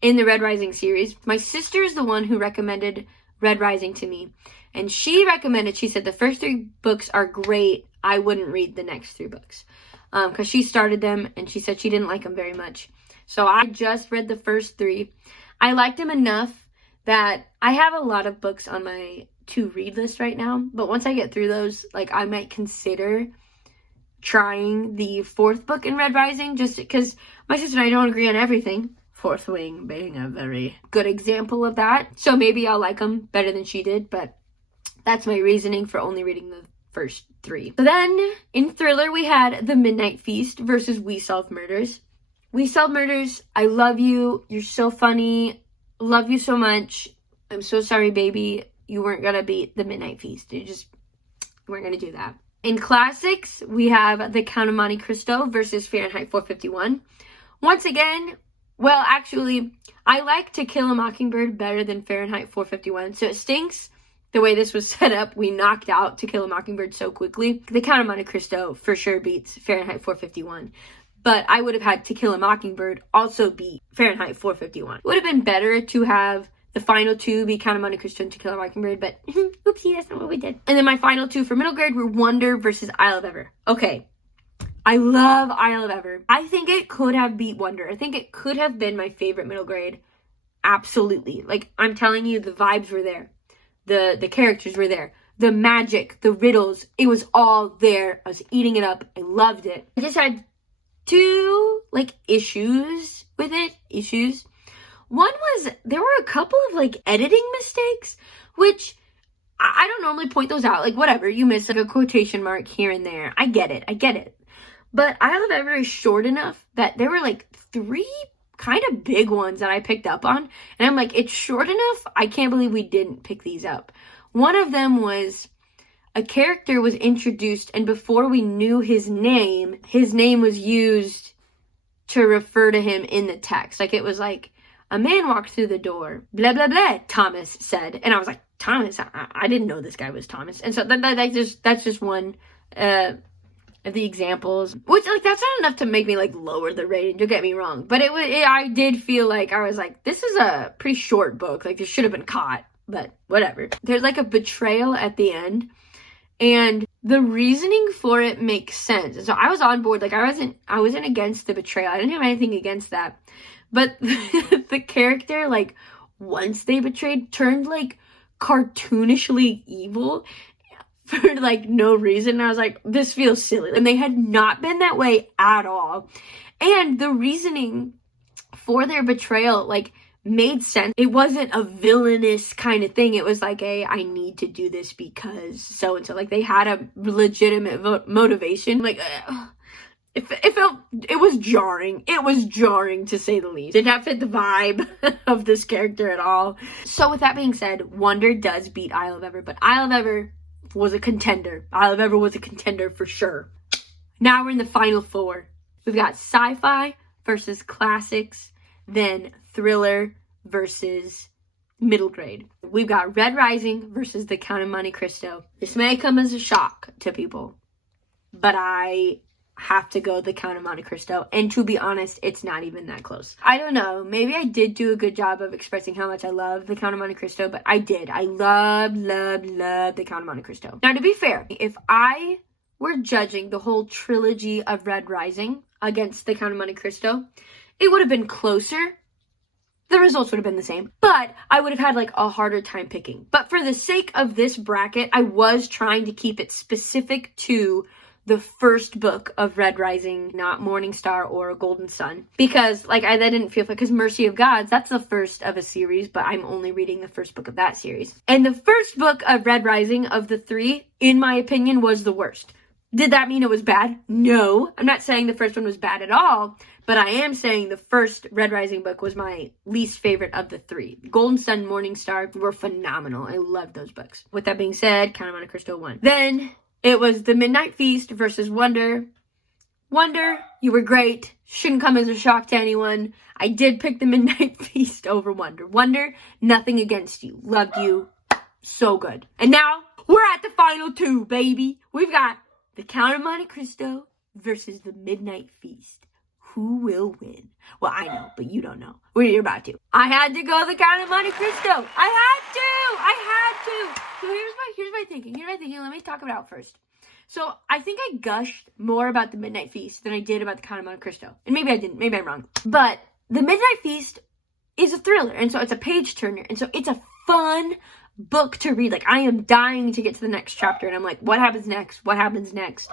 in the Red Rising series. My sister is the one who recommended Red Rising to me. And she said the first 3 books are great. I wouldn't read the next 3 books. Because she started them and she said she didn't like them very much. So I just read the first 3. I liked them enough that I have a lot of books on my to read list right now, but once I get through those, like, I might consider trying the 4th book in Red Rising, just because my sister and I don't agree on everything. Fourth Wing being a very good example of that. So maybe I'll like them better than she did, but that's my reasoning for only reading first three. So then in thriller, we had The Midnight Feast versus We Solve Murders. We Solve Murders, I love you. You're so funny. Love you so much. I'm so sorry, baby. You weren't going to beat The Midnight Feast. You weren't going to do that. In classics, we have The Count of Monte Cristo versus Fahrenheit 451. Once again, well, actually, I like To Kill a Mockingbird better than Fahrenheit 451. So it stinks the way this was set up. We knocked out To Kill a Mockingbird so quickly. The Count of Monte Cristo for sure beats Fahrenheit 451. But I would have had To Kill a Mockingbird also beat Fahrenheit 451. It would have been better to have the final two be Count of Monte Cristo and To Kill a Mockingbird, but oopsie, that's not what we did. And then my final two for middle grade were Wonder versus Isle of Ever. Okay, I love Isle of Ever. I think it could have beat Wonder. I think it could have been my favorite middle grade. Absolutely. Like, I'm telling you, the vibes were there. The characters were there. The magic, the riddles, it was all there. I was eating it up. I loved it. I just had two, issues with it. One was, there were a couple of, editing mistakes, which I don't normally point those out. Whatever, you miss, a quotation mark here and there. I get it. But Isle of Ever is short enough that there were, three kind of big ones that I picked up on. And I'm like, it's short enough. I can't believe we didn't pick these up. One of them was a character was introduced, and before we knew his name was used to refer to him in the text. It was a man walked through the door, blah, blah, Thomas said. And I was like, Thomas? I didn't know this guy was Thomas. And so that's just one of the examples. Which, that's not enough to make me, lower the rating, don't get me wrong. But I did feel I was this is a pretty short book. This should have been caught, but whatever. There's, a betrayal at the end. And the reasoning for it makes sense. So I was on board. I wasn't against the betrayal. I didn't have anything against that. But the character, once they betrayed, turned, cartoonishly evil for, no reason. And I was like, this feels silly. And they had not been that way at all. And the reasoning for their betrayal, made sense. It wasn't a villainous kind of thing. It was I need to do this because so-and-so. They had a legitimate motivation. It was jarring. It was jarring, to say the least. Did not fit the vibe of this character at all. So with that being said, Wonder does beat Isle of Ever, but Isle of Ever was a contender. Isle of Ever was a contender for sure. Now we're in the final four. We've got sci-fi versus classics, then thriller versus middle grade. We've got Red Rising versus The Count of Monte Cristo. This may come as a shock to people, but I have to go The Count of Monte Cristo. And to be honest, it's not even that close. I don't know. Maybe I did do a good job of expressing how much I love The Count of Monte Cristo, but I did. I love The Count of Monte Cristo. Now, to be fair, if I were judging the whole trilogy of Red Rising against The Count of Monte Cristo, it would have been closer. The results would have been the same, but I would have had a harder time picking. But for the sake of this bracket, I was trying to keep it specific to the first book of Red Rising, not Morning Star or Golden Sun. Because, I didn't feel because Mercy of Gods, that's the first of a series, but I'm only reading the first book of that series. And the first book of Red Rising of the three, in my opinion, was the worst. Did that mean it was bad? No. I'm not saying the first one was bad at all, but I am saying the first Red Rising book was my least favorite of the three. Golden Sun, Morning Star were phenomenal. I loved those books. With that being said, Count of Monte Cristo won. Then it was The Midnight Feast versus Wonder. Wonder, you were great. Shouldn't come as a shock to anyone. I did pick The Midnight Feast over Wonder. Wonder, nothing against you. Loved you. So good. And now, we're at the final two, baby. We've got The Count of Monte Cristo versus The Midnight Feast. Who will win? Well, I know, but you don't know. Well, you're about to. I had to go The Count of Monte Cristo. I had to. So here's my thinking. Let me talk it out first. So I think I gushed more about The Midnight Feast than I did about The Count of Monte Cristo. And maybe I didn't. Maybe I'm wrong. But The Midnight Feast is a thriller. And so it's a page turner. And so it's a fun book to read. I am dying to get to the next chapter. And I'm like, what happens next? What happens next?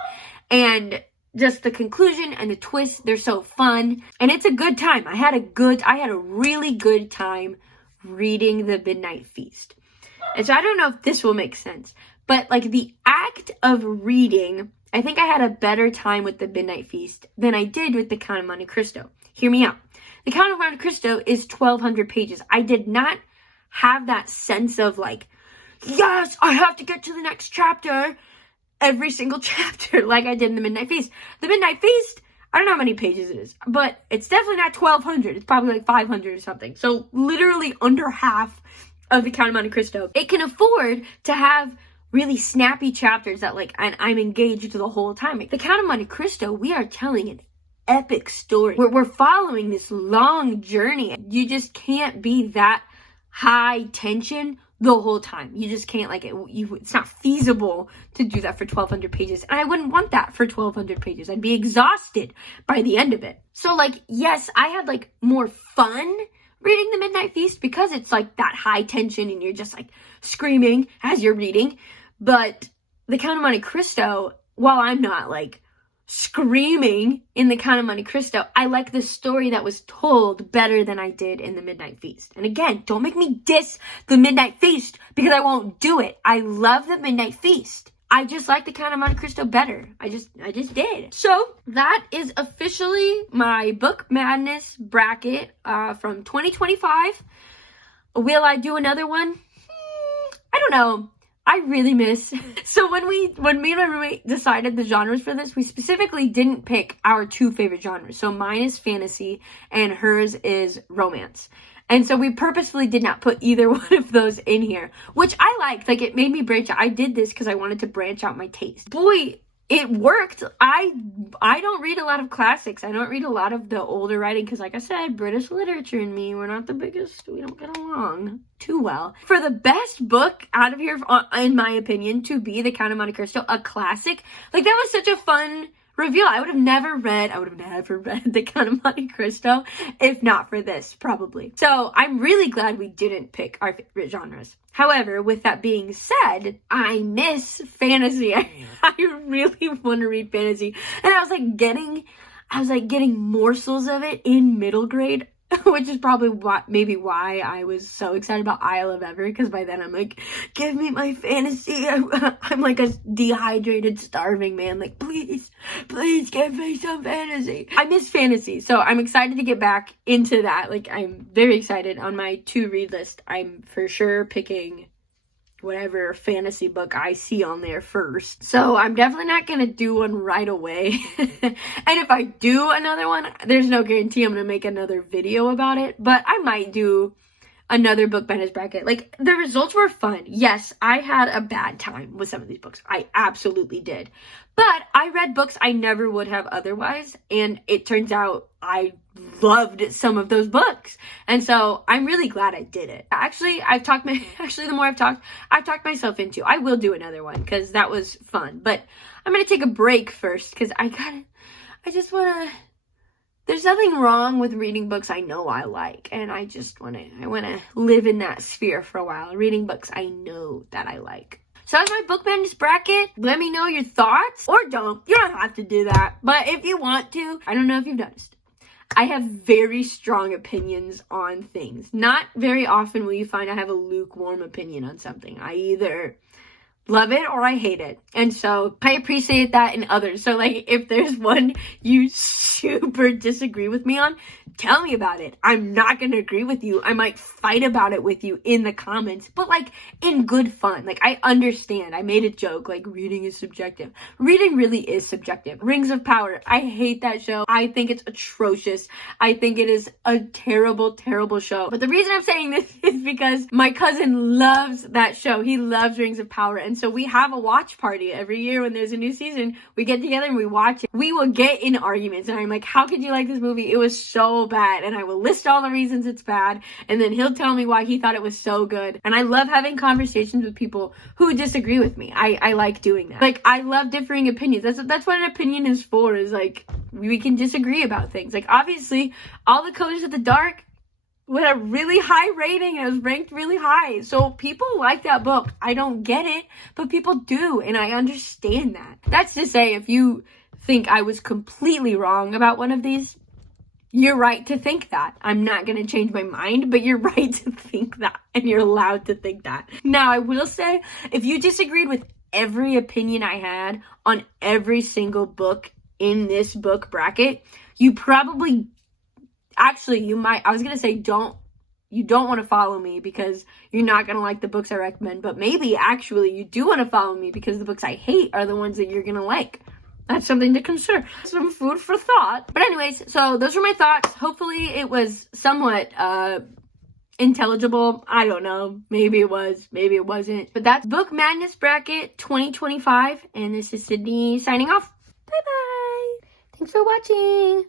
And just the conclusion and the twists, they're so fun. And it's a good time. I had a really good time reading The Midnight Feast. And so I don't know if this will make sense, But like the act of reading, I think I had a better time with the Midnight Feast than I did with the Count of Monte Cristo. Hear me out. The Count of Monte Cristo is 1,200 pages. I did not have that sense of like, yes, I have to get to the next chapter every single chapter like I did in the Midnight Feast. The Midnight Feast, I don't know how many pages it is, but it's definitely not 1,200. It's probably like 500 or something. So literally under half of the Count of Monte Cristo. It can afford to have really snappy chapters that like, and I'm engaged the whole time. The Count of Monte Cristo, we are telling an epic story. We're following this long journey. You just can't be that high tension the whole time. You just can't, like, it's not feasible to do that for 1,200 pages. And I wouldn't want that for 1,200 pages. I'd be exhausted by the end of it. So, like, yes, I had, like, more fun reading The Midnight Feast because it's, like, that high tension and you're just, like, screaming as you're reading. But The Count of Monte Cristo, while I'm not, like, screaming in The Count of Monte Cristo, I like the story that was told better than I did in The Midnight Feast. And again, don't make me diss The Midnight Feast because I won't do it. I love The Midnight Feast. I just like The Count of Monte Cristo better. I just did. So that is officially my Book Madness bracket from 2025. Will I do another one? I don't know. I really miss. So when me and my roommate decided the genres for this, we specifically didn't pick our two favorite genres. So mine is fantasy and hers is romance. And so we purposefully did not put either one of those in here, which I liked. Like, it made me branch out. I did this because I wanted to branch out my taste. Boy, it worked. I don't read a lot of classics. I don't read a lot of the older writing because, like I said, British literature and me, we're not the biggest. We don't get along too well. For the best book out of here, in my opinion, to be The Count of Monte Cristo, a classic, like, that was such a fun reveal. I would have never read The Count of Monte Cristo if not for this, probably. So I'm really glad we didn't pick our favorite genres. However, with that being said, I miss fantasy. I really want to read fantasy. And I was getting morsels of it in middle grade, which is probably why I was so excited about Isle of Ever, because by then I'm like, give me my fantasy. I'm like a dehydrated, starving man. Like, please give me some fantasy. I miss fantasy, so I'm excited to get back into that. Like, I'm very excited. On my to-read list, I'm for sure picking whatever fantasy book I see on there first. So I'm definitely not gonna do one right away. And if I do another one, there's no guarantee I'm gonna make another video about it, but I might do another Book Madness bracket. Like, the results were fun. Yes, I had a bad time with some of these books. I absolutely did. But I read books I never would have otherwise, and it turns out I loved some of those books. And so I'm really glad I did it. Actually, the more I've talked myself into. I will do another one because that was fun. But I'm going to take a break first because there's nothing wrong with reading books I know I like, and I want to live in that sphere for a while, reading books I know that I like. So that's my Book Madness bracket. Let me know your thoughts, or don't. You don't have to do that, but if you want to, I don't know if you've noticed, I have very strong opinions on things. Not very often will you find I have a lukewarm opinion on something. I either love it or I hate it. And so I appreciate that in others. So, like, if there's one you super disagree with me on, tell me about it. I'm not going to agree with you. I might fight about it with you in the comments, but, like, in good fun. Like, I understand. I made a joke, like, reading is subjective. Reading really is subjective. Rings of Power. I hate that show. I think it's atrocious. I think it is a terrible, terrible show. But the reason I'm saying this is because my cousin loves that show. He loves Rings of Power. And so we have a watch party every year when there's a new season. We get together and we watch it. We will get in arguments. And I'm like, how could you like this movie? It was so bad. And I will list all the reasons it's bad. And then he'll tell me why he thought it was so good. And I love having conversations with people who disagree with me. I like doing that. Like, I love differing opinions. That's what an opinion is for, is like, we can disagree about things. Like, obviously, All the Colors of the Dark with a really high rating. It was ranked really high. So people like that book. I don't get it, but people do. And I understand that. That's to say, if you think I was completely wrong about one of these, You're right to think that. I'm not going to change my mind, but you're right to think that. And you're allowed to think that. Now, I will say, if you disagreed with every opinion I had on every single book in this book bracket, you probably, actually, you might, I was going to say you don't want to follow me because you're not going to like the books I recommend, but maybe actually you do want to follow me because the books I hate are the ones that you're going to like. That's something to consider. Some food for thought. But anyways, so those were my thoughts. Hopefully it was somewhat intelligible. I don't know. Maybe it was. Maybe it wasn't. But that's Book Madness Bracket 2025. And this is Sydney signing off. Bye-bye. Thanks for watching.